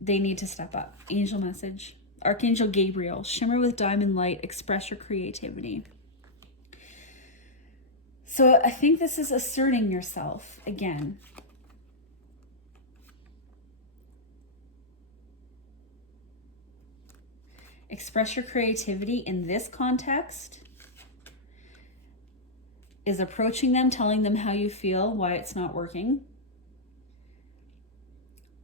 They need to step up. Angel message. Archangel Gabriel, shimmer with diamond light, express your creativity. So I think this is asserting yourself again. Express your creativity in this context is approaching them, telling them how you feel, why it's not working.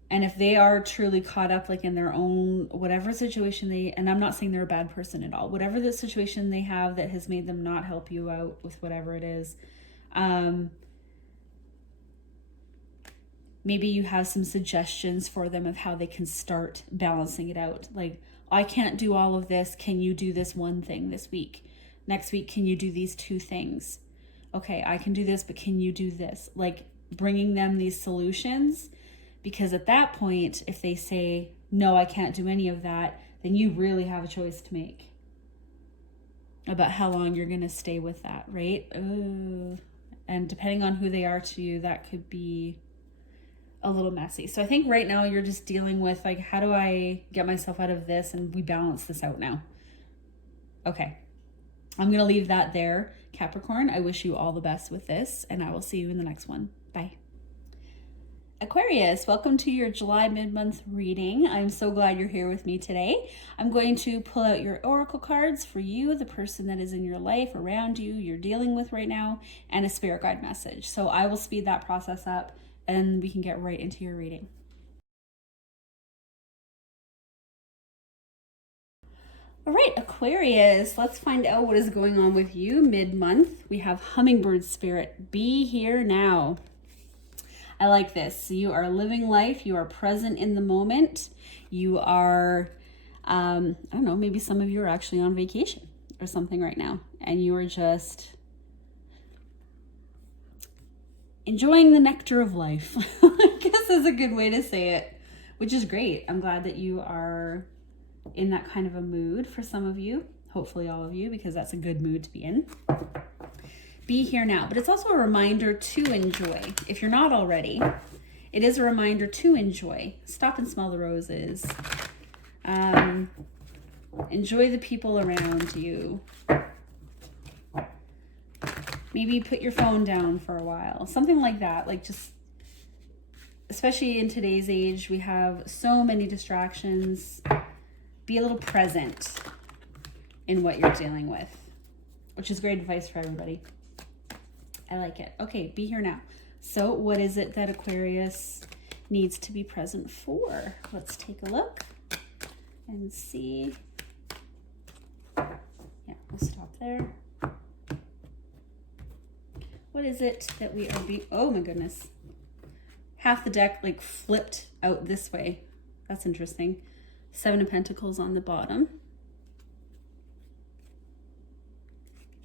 And if they are truly caught up like in their own, whatever situation and I'm not saying they're a bad person at all, whatever the situation they have that has made them not help you out with whatever it is, maybe you have some suggestions for them of how they can start balancing it out. Like, I can't do all of this. Can you do this one thing this week? Next week, can you do these 2 things? Okay, I can do this, but can you do this? Like, bringing them these solutions. Because at that point, if they say, no, I can't do any of that, then you really have a choice to make about how long you're going to stay with that, right? And depending on who they are to you, that could be a little messy. So I think right now you're just dealing with, like, how do I get myself out of this? And we balance this out now. Okay. I'm going to leave that there. Capricorn, I wish you all the best with this, and I will see you in the next one. Bye. Aquarius, welcome to your July mid-month reading. I'm so glad you're here with me today. I'm going to pull out your oracle cards for you, the person that is in your life, around you, you're dealing with right now, and a spirit guide message. So I will speed that process up and we can get right into your reading. All right, Aquarius, let's find out what is going on with you mid-month. We have Hummingbird Spirit, be here now. I like this. You are living life. You are present in the moment. You are, I don't know, maybe some of you are actually on vacation or something right now. And you are just enjoying the nectar of life. I guess is a good way to say it, which is great. I'm glad that you are in that kind of a mood for some of you. Hopefully all of you, because that's a good mood to be in. Be here now, but it's also a reminder to enjoy. If you're not already, it is a reminder to enjoy. Stop and smell the roses. Enjoy the people around you. Maybe put your phone down for a while. Something like that. Like, just, especially in today's age, we have so many distractions. Be a little present in what you're dealing with, which is great advice for everybody. I like it. Okay, be here now. So what is it that Aquarius needs to be present for? Let's take a look and see. Yeah, we'll stop there. What is it that we are being, oh my goodness. Half the deck like flipped out this way. That's interesting. 7 of Pentacles on the bottom.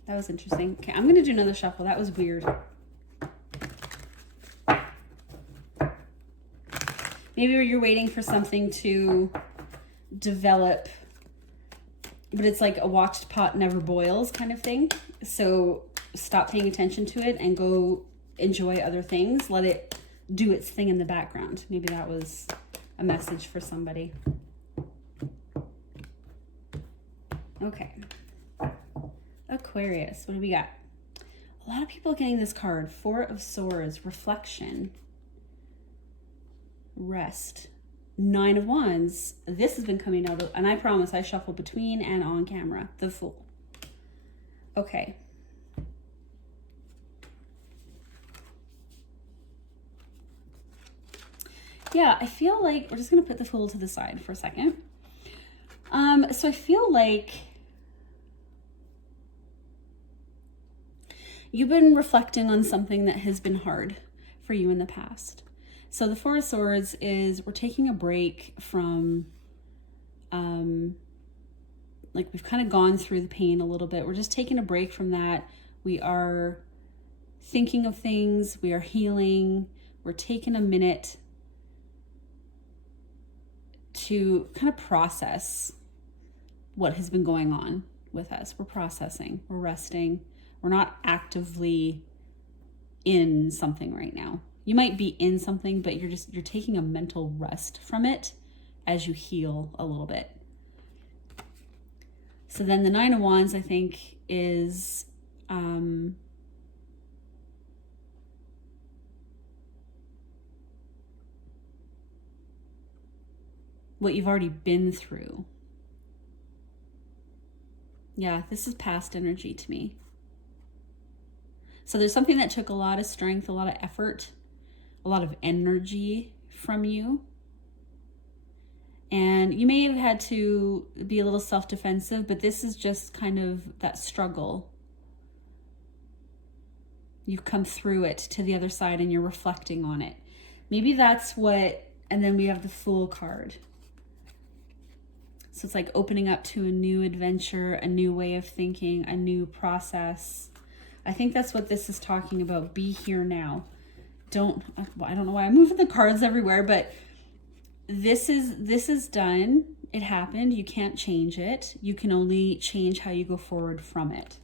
That was interesting. Okay, I'm going to do another shuffle. That was weird. Maybe you're waiting for something to develop but it's like a watched pot never boils kind of thing. So stop paying attention to it and go enjoy other things. Let it do its thing in the background. Maybe that was a message for somebody. Okay. Aquarius, what do we got? A lot of people getting this card. Four of Swords, reflection, rest. Nine of Wands. This has been coming out, and I promise I shuffle between and on camera. The Fool. Okay. Yeah, I feel like we're just going to put the Fool to the side for a second. So I feel like you've been reflecting on something that has been hard for you in the past. So the Four of Swords is we're taking a break from, like we've kind of gone through the pain a little bit. We're just taking a break from that. We are thinking of things. We are healing. We're taking a minute to kind of process what has been going on with us. We're processing. We're resting. We're not actively in something right now. You might be in something, but you're taking a mental rest from it as you heal a little bit. So then the Nine of Wands, I think, is what you've already been through. Yeah, this is past energy to me. So there's something that took a lot of strength, a lot of effort, a lot of energy from you. And you may have had to be a little self-defensive, but this is just kind of that struggle. You've come through it to the other side and you're reflecting on it. Maybe that's what, and then we have the Fool card. So it's like opening up to a new adventure, a new way of thinking, a new process. I think that's what this is talking about. Be here now. I don't know why I'm moving the cards everywhere, but this is done. It happened. You can't change it. You can only change how you go forward from it.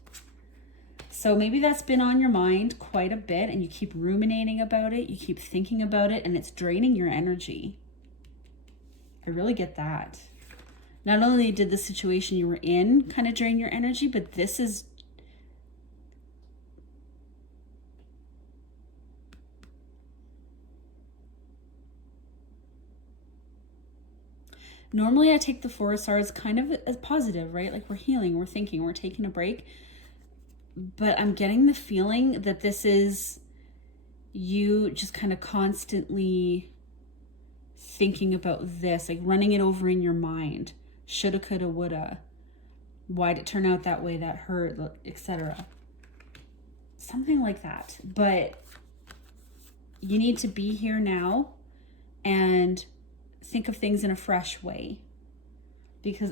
So maybe that's been on your mind quite a bit and you keep ruminating about it. You keep thinking about it and it's draining your energy. I really get that. Not only did the situation you were in kind of drain your energy, but this is normally I take the Four of Swords kind of as positive, right? Like we're healing, we're thinking, we're taking a break. But I'm getting the feeling that this is you just kind of constantly thinking about this, like running it over in your mind. Shoulda, coulda, woulda. Why'd it turn out that way? That hurt, etc. Something like that. But you need to be here now and think of things in a fresh way,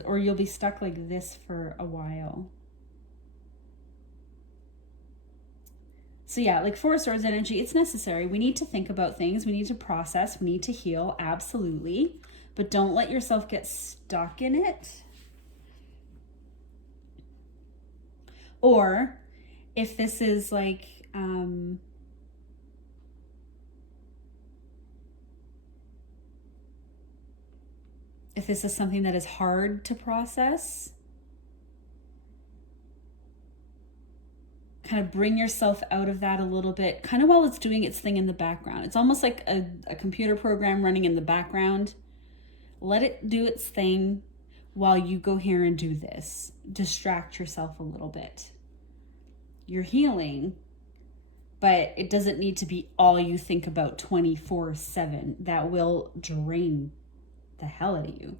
or you'll be stuck like this for a while. So yeah, like Four of Swords energy, it's necessary. We need to think about things. We need to process. We need to heal. Absolutely. But don't let yourself get stuck in it. Or if this is like, if this is something that is hard to process, kind of bring yourself out of that a little bit, kind of while it's doing its thing in the background. It's almost like a computer program running in the background. Let it do its thing while you go here and do this. Distract yourself a little bit. You're healing, but it doesn't need to be all you think about 24/7. That will drain the hell out of you.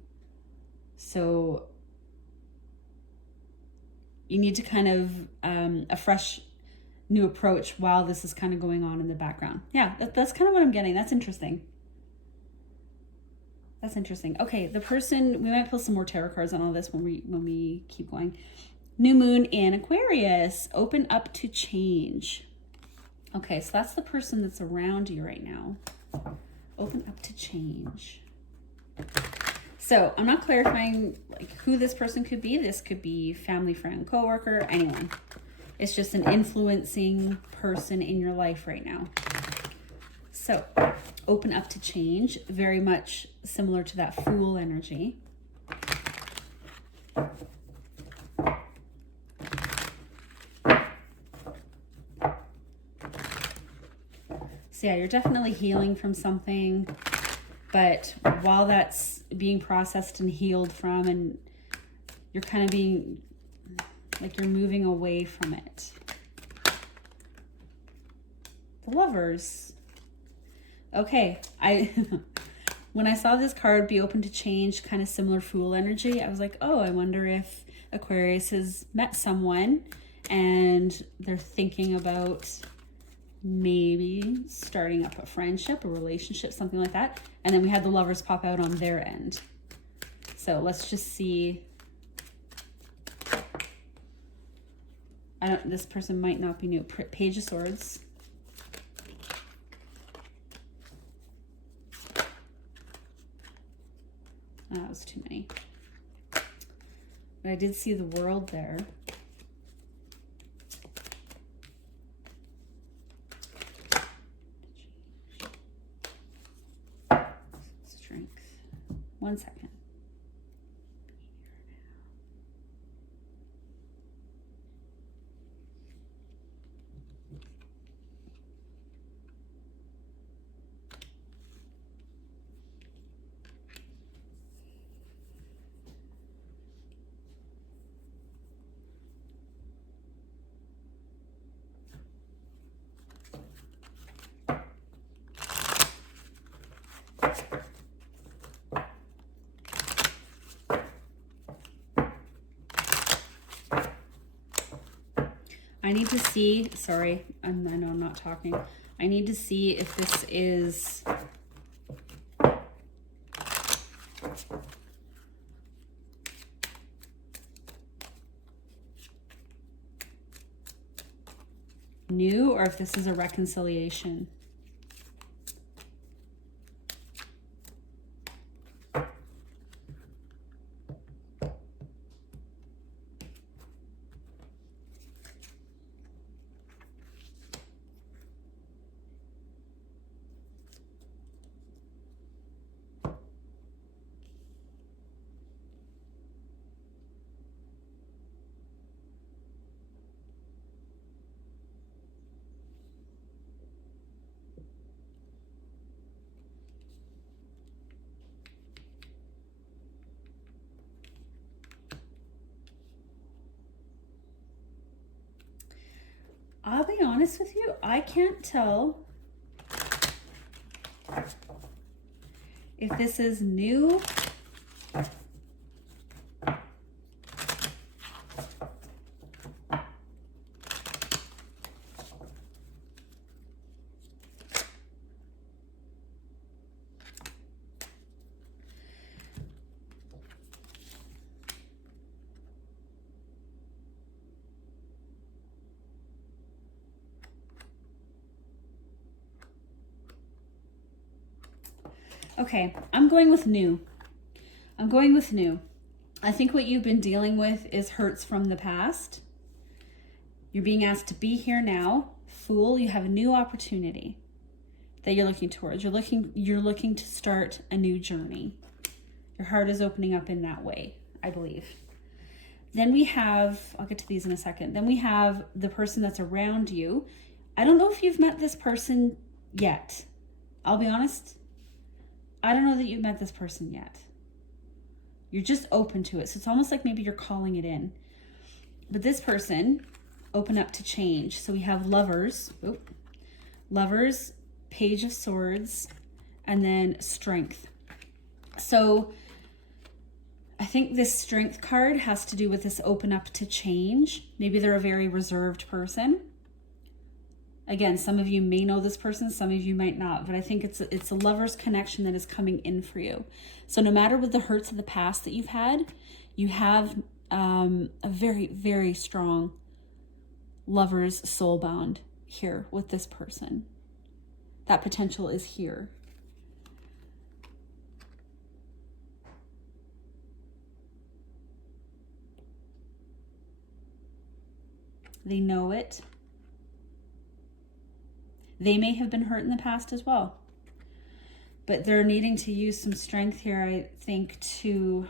So you need to kind of a fresh new approach while this is kind of going on in the background. Yeah, that's kind of what I'm getting. That's interesting. That's interesting. Okay, the person, we might pull some more tarot cards on all this when we keep going. New moon in Aquarius, open up to change. Okay, so that's the person that's around you right now. Open up to change. So I'm not clarifying like who this person could be. This could be family, friend, coworker, anyone. It's just an influencing person in your life right now. So open up to change, very much similar to that Fool energy. So yeah, you're definitely healing from something, but while that's being processed and healed from, and you're kind of being like you're moving away from it. The Lovers. Okay, when I saw this card be open to change, kind of similar Fool energy, I was like, oh, I wonder if Aquarius has met someone and they're thinking about maybe starting up a friendship, a relationship, something like that. And then we had the Lovers pop out on their end. So let's just see. This person might not be new. Page of Swords. That was too many. But I did see the World there. Strength. 1 second. I need to see, sorry, I know I'm not talking. I need to see if this is new or if this is a reconciliation. I'll be honest with you, I can't tell if this is new Okay, I'm going with new. I'm going with new. I think what you've been dealing with is hurts from the past. You're being asked to be here now. Fool, you have a new opportunity that you're looking towards. You're looking to start a new journey. Your heart is opening up in that way, I believe. Then we have, I'll get to these in a second. Then we have the person that's around you. I don't know if you've met this person yet. I'll be honest. I don't know that you've met this person yet. You're just open to it. So it's almost like maybe you're calling it in. But this person, open up to change. So we have Lovers. Lovers, Page of Swords, and then Strength. So I think this Strength card has to do with this open up to change. Maybe they're a very reserved person. Again, some of you may know this person, some of you might not, but I think it's a lover's connection that is coming in for you. So no matter what the hurts of the past that you've had, you have a very, very strong lover's soul bound here with this person. That potential is here. They know it. They may have been hurt in the past as well. But they're needing to use some strength here, I think, to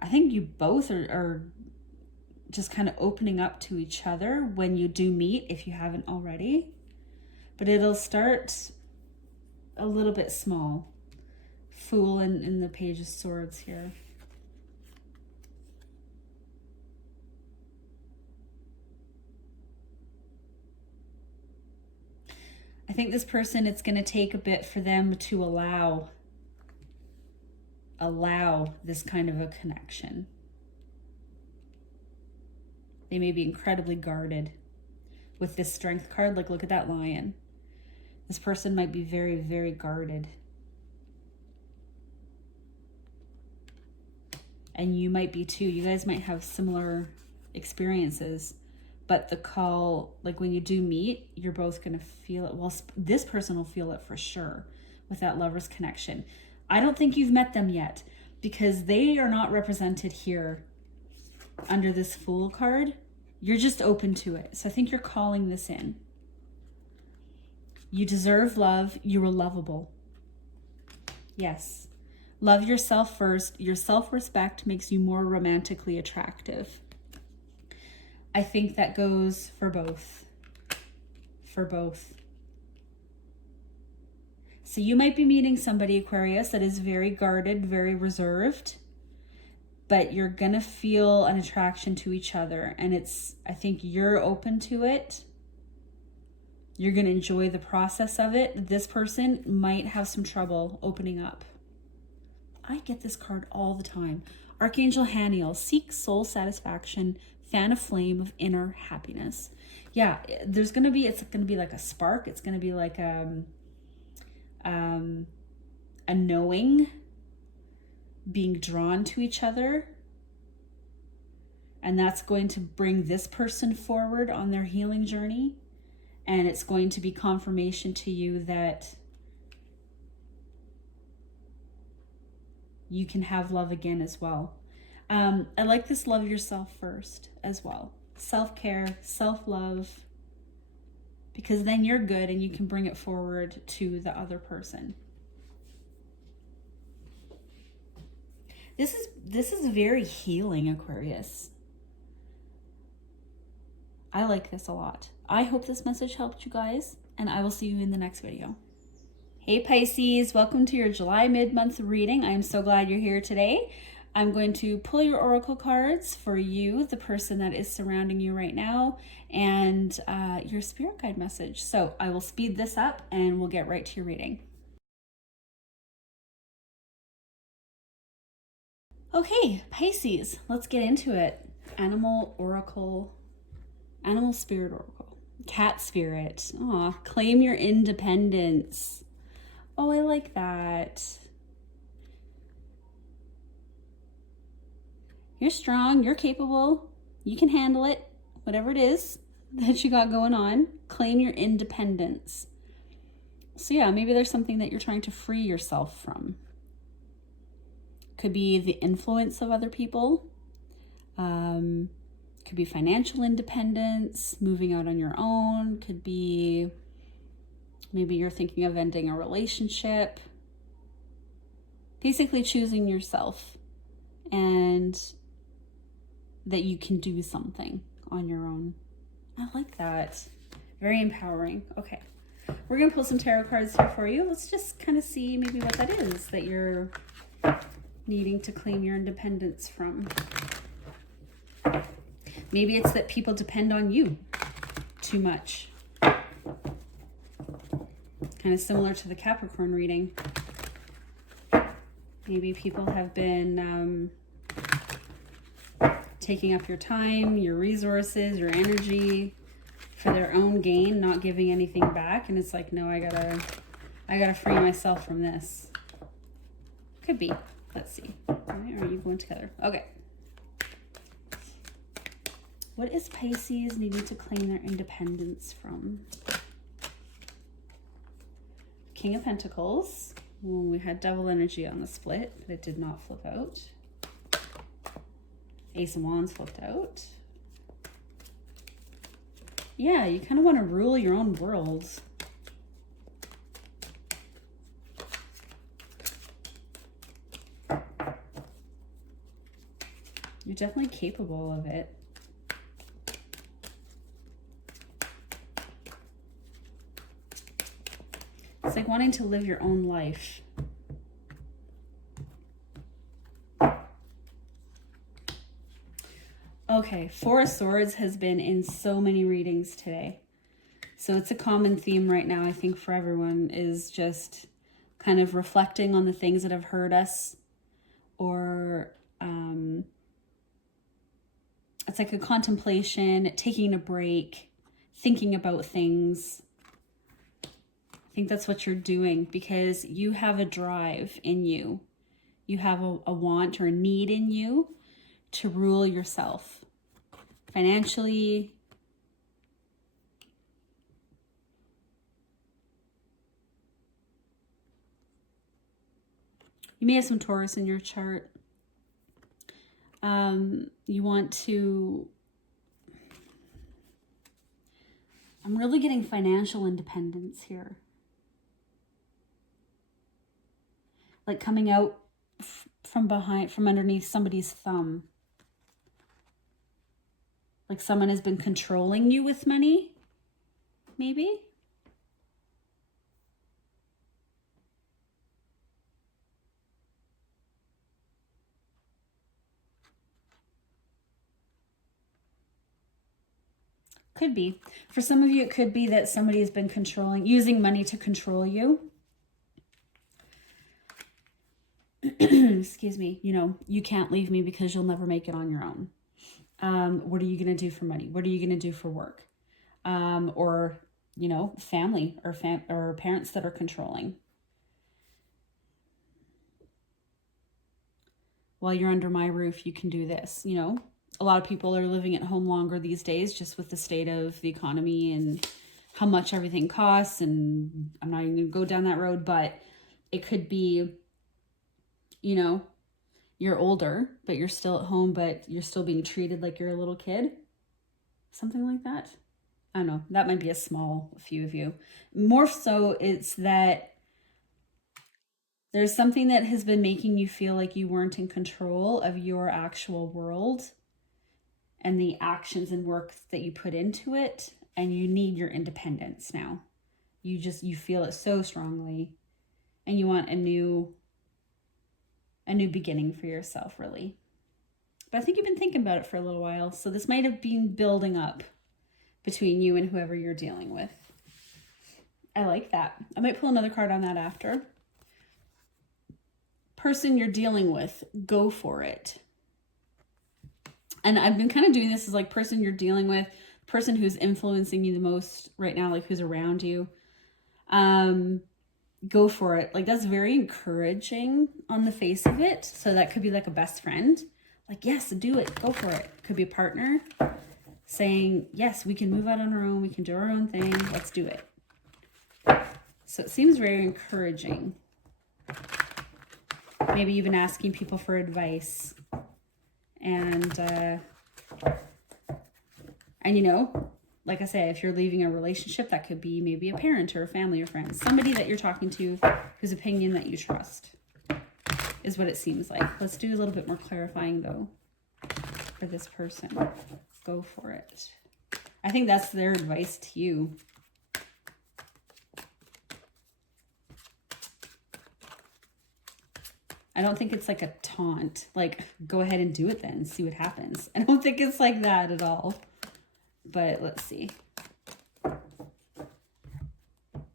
I think you both are just kind of opening up to each other when you do meet, if you haven't already. But it'll start a little bit small. Fool in the Page of Swords here. I think this person, it's going to take a bit for them to allow this kind of a connection. They may be incredibly guarded with this Strength card. Like, look at that Lion. This person might be very, very guarded. And you might be too. You guys might have similar experiences. But the call, like when you do meet, you're both going to feel it. Well, this person will feel it for sure with that Lover's connection. I don't think you've met them yet because they are not represented here under this Fool card. You're just open to it. So I think you're calling this in. You deserve love. You are lovable. Yes. Love yourself first. Your self-respect makes you more romantically attractive. I think that goes for both. For both. So you might be meeting somebody, Aquarius, that is very guarded, very reserved, but you're going to feel an attraction to each other. And I think you're open to it. You're going to enjoy the process of it. This person might have some trouble opening up. I get this card all the time. Archangel Haniel, seek soul satisfaction, fan a flame of inner happiness. Yeah, it's going to be like a spark. It's going to be like a knowing, being drawn to each other. And that's going to bring this person forward on their healing journey. And it's going to be confirmation to you that you can have love again as well. I like this love yourself first as well. Self-care, self-love, because then you're good and you can bring it forward to the other person. This is very healing, Aquarius. I like this a lot. I hope this message helped you guys, and I will see you in the next video. Hey Pisces, welcome to your July mid-month reading. I am so glad you're here today. I'm going to pull your oracle cards for you, the person that is surrounding you right now, and your spirit guide message. So I will speed this up and we'll get right to your reading. Okay, Pisces, let's get into it. Animal spirit oracle. Cat spirit. Aw, claim your independence. Oh, I like that. You're strong, you're capable, you can handle it, whatever it is that you got going on. Claim your independence. So yeah, maybe there's something that you're trying to free yourself from. Could be the influence of other people. Could be financial independence, moving out on your own. Could be maybe you're thinking of ending a relationship. Basically choosing yourself and that you can do something on your own. I like that. Very empowering. Okay. We're going to pull some tarot cards here for you. Let's just kind of see maybe what that is that you're needing to claim your independence from. Maybe it's that people depend on you too much. Kind of similar to the Capricorn reading. Maybe people have been taking up your time, your resources, your energy for their own gain, not giving anything back. And it's like, no, I gotta free myself from this. Could be. Let's see. All right, are you going together? Okay. What is Pisces needing to claim their independence from? King of Pentacles. Ooh, we had double energy on the split, but it did not flip out. Ace of Wands flipped out. Yeah, you kind of want to rule your own world. You're definitely capable of it. It's like wanting to live your own life. Okay, Four of Swords has been in so many readings today. So it's a common theme right now, I think, for everyone, is just kind of reflecting on the things that have hurt us, or it's like a contemplation, taking a break, thinking about things. I think that's what you're doing, because you have a drive in you. You have a want or a need in you to rule yourself financially. You may have some Taurus in your chart. You want to... I'm really getting financial independence here. Like coming out from behind, from underneath somebody's thumb. Like someone has been controlling you with money, maybe? Could be. For some of you, it could be that somebody has been using money to control you. Excuse me. You know, you can't leave me because you'll never make it on your own. What are you going to do for money? What are you going to do for work? Or, you know, family or parents that are controlling. While you're under my roof, you can do this, you know. A lot of people are living at home longer these days, just with the state of the economy and how much everything costs. And I'm not even going to go down that road, but it could be, you know, you're older, but you're still at home, but you're still being treated like you're a little kid. Something like that. I don't know. That might be a small few of you. More so, it's that there's something that has been making you feel like you weren't in control of your actual world and the actions and work that you put into it, and you need your independence now. You feel it so strongly, and you want a new beginning for yourself, really. But I think you've been thinking about it for a little while, so this might have been building up between you and whoever you're dealing with. I like that. I might pull another card on that after. Person you're dealing with, go for it. And I've been kind of doing this as like person you're dealing with, person who's influencing you the most right now, like who's around you. Go for it. Like that's very encouraging on the face of it. So that could be like a best friend. Like, yes, do it. Go for it. Could be a partner saying, yes, we can move out on our own. We can do our own thing. Let's do it. So it seems very encouraging. Maybe you've been asking people for advice. And you know, like I say, if you're leaving a relationship, that could be maybe a parent or a family or friend. Somebody that you're talking to whose opinion that you trust is what it seems like. Let's do a little bit more clarifying, though, for this person. Go for it. I think that's their advice to you. I don't think it's like a taunt, like, go ahead and do it then, see what happens. I don't think it's like that at all. But let's see.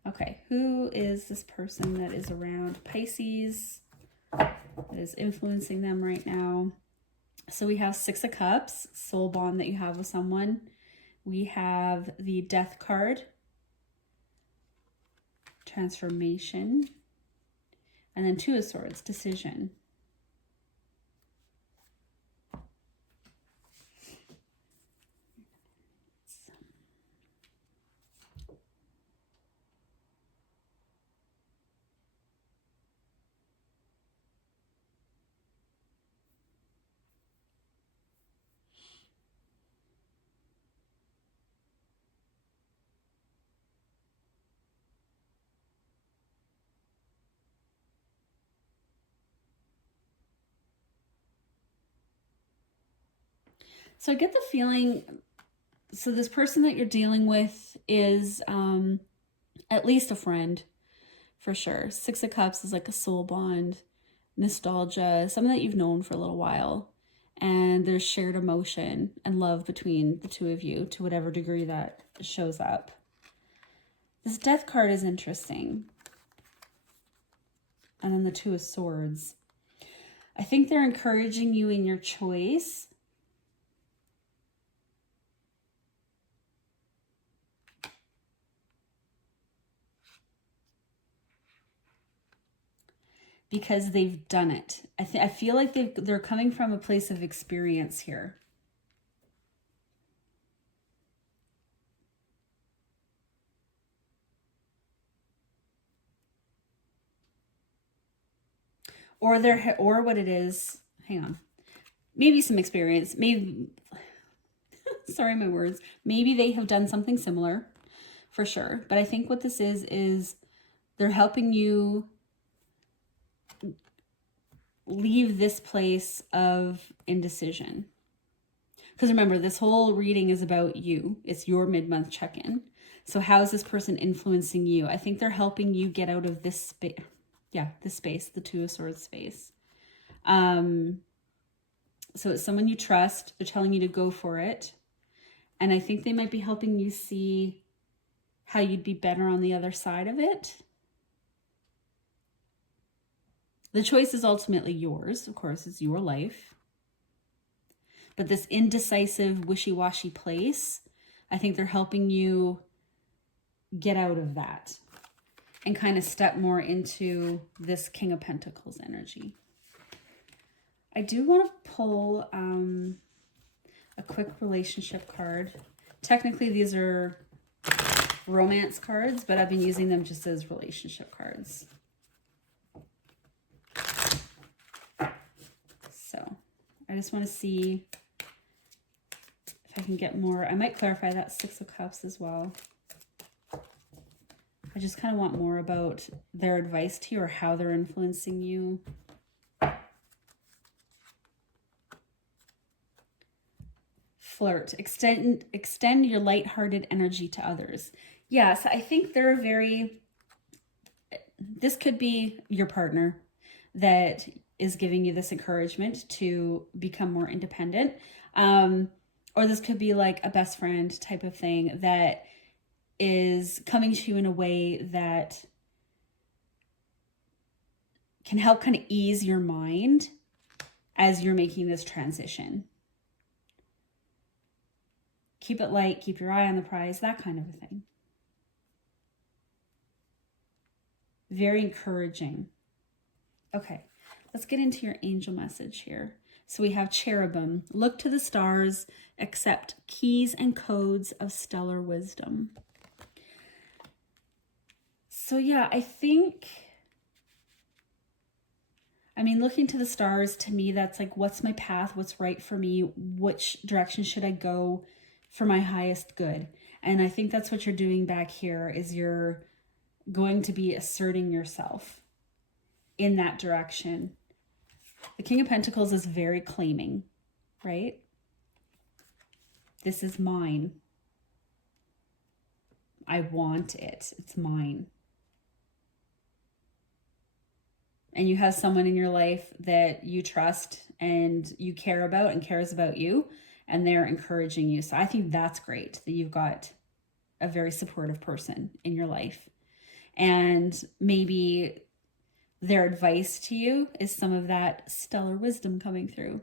Okay, who is this person that is around Pisces, that is influencing them right now? So we have Six of Cups, soul bond that you have with someone. We have the Death card, transformation. And then Two of Swords, decision. So I get the feeling, so this person that you're dealing with is at least a friend, for sure. Six of Cups is like a soul bond, nostalgia, someone that you've known for a little while. And there's shared emotion and love between the two of you to whatever degree that shows up. This Death card is interesting. And then the Two of Swords. I think they're encouraging you in your choice. Because they've done it. I feel like they're coming from a place of experience here. Or what it is, hang on. Maybe some experience, maybe, sorry, my words. Maybe they have done something similar, for sure. But I think what this is they're helping you leave this place of indecision. Because remember, this whole reading is about you. It's your mid-month check-in. So how is this person influencing you? I think they're helping you get out of this space. Yeah, this space, the Two of Swords space. So it's someone you trust. They're telling you to go for it. And I think they might be helping you see how you'd be better on the other side of it. The choice is ultimately yours. Of course, it's your life. But this indecisive, wishy-washy place, I think they're helping you get out of that and kind of step more into this King of Pentacles energy. I do want to pull a quick relationship card. Technically, these are romance cards, but I've been using them just as relationship cards. So I just want to see if I can get more. I might clarify that Six of Cups as well. I just kind of want more about their advice to you or how they're influencing you. Flirt. Extend your lighthearted energy to others. Yes, I think they're this could be your partner that is giving you this encouragement to become more independent. Or this could be like a best friend type of thing that is coming to you in a way that can help kind of ease your mind as you're making this transition. Keep it light, keep your eye on the prize, that kind of a thing. Very encouraging. Okay, let's get into your angel message here. So we have cherubim. Look to the stars, accept keys and codes of stellar wisdom. So yeah, looking to the stars, to me, that's like, what's my path? What's right for me? Which direction should I go for my highest good? And I think that's what you're doing back here, is you're going to be asserting yourself in that direction. The King of Pentacles is very claiming, right? This is mine. I want it. It's mine. And you have someone in your life that you trust and you care about and cares about you, and they're encouraging you. So I think that's great that you've got a very supportive person in your life. And maybe their advice to you is some of that stellar wisdom coming through.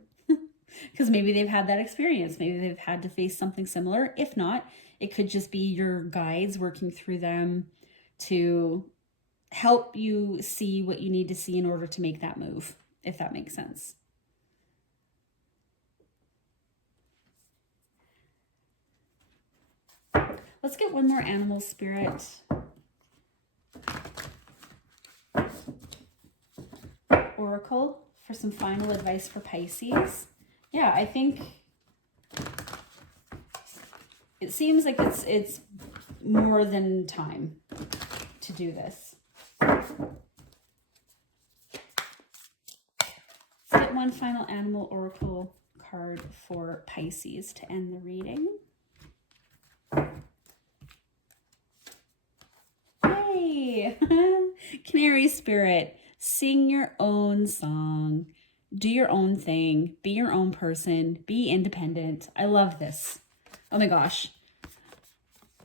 Because maybe they've had that experience. Maybe they've had to face something similar. If not, it could just be your guides working through them to help you see what you need to see in order to make that move, if that makes sense. Let's get one more animal spirit. Oracle for some final advice for Pisces. Yeah, I think it seems like it's more than time to do this. Let's get one final animal oracle card for Pisces to end the reading. Yay! Canary spirit, sing your own song. Do your own thing. Be your own person. Be independent. I love this. Oh my gosh.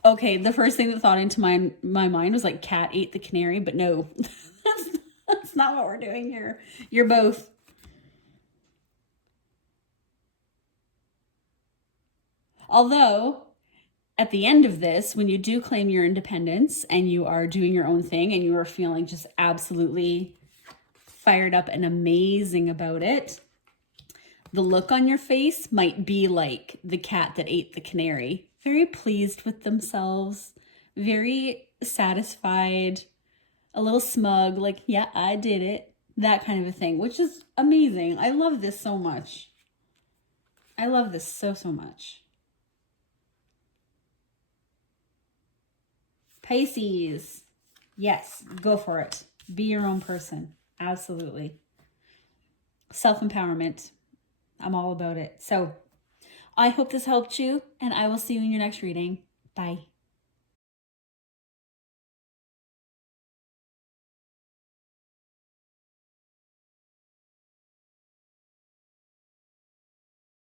Okay, the first thing that thought into my mind was like cat ate the canary, but no, that's not what we're doing here. You're both. Although, at the end of this, when you do claim your independence and you are doing your own thing and you are feeling just absolutely fired up and amazing about it, the look on your face might be like the cat that ate the canary. Very pleased with themselves, very satisfied, a little smug, like, yeah, I did it, that kind of a thing, which is amazing. I love this so much. I love this so, so much. Pisces, yes, go for it. Be your own person. Absolutely. Self-empowerment. I'm all about it. So I hope this helped you, and I will see you in your next reading. Bye.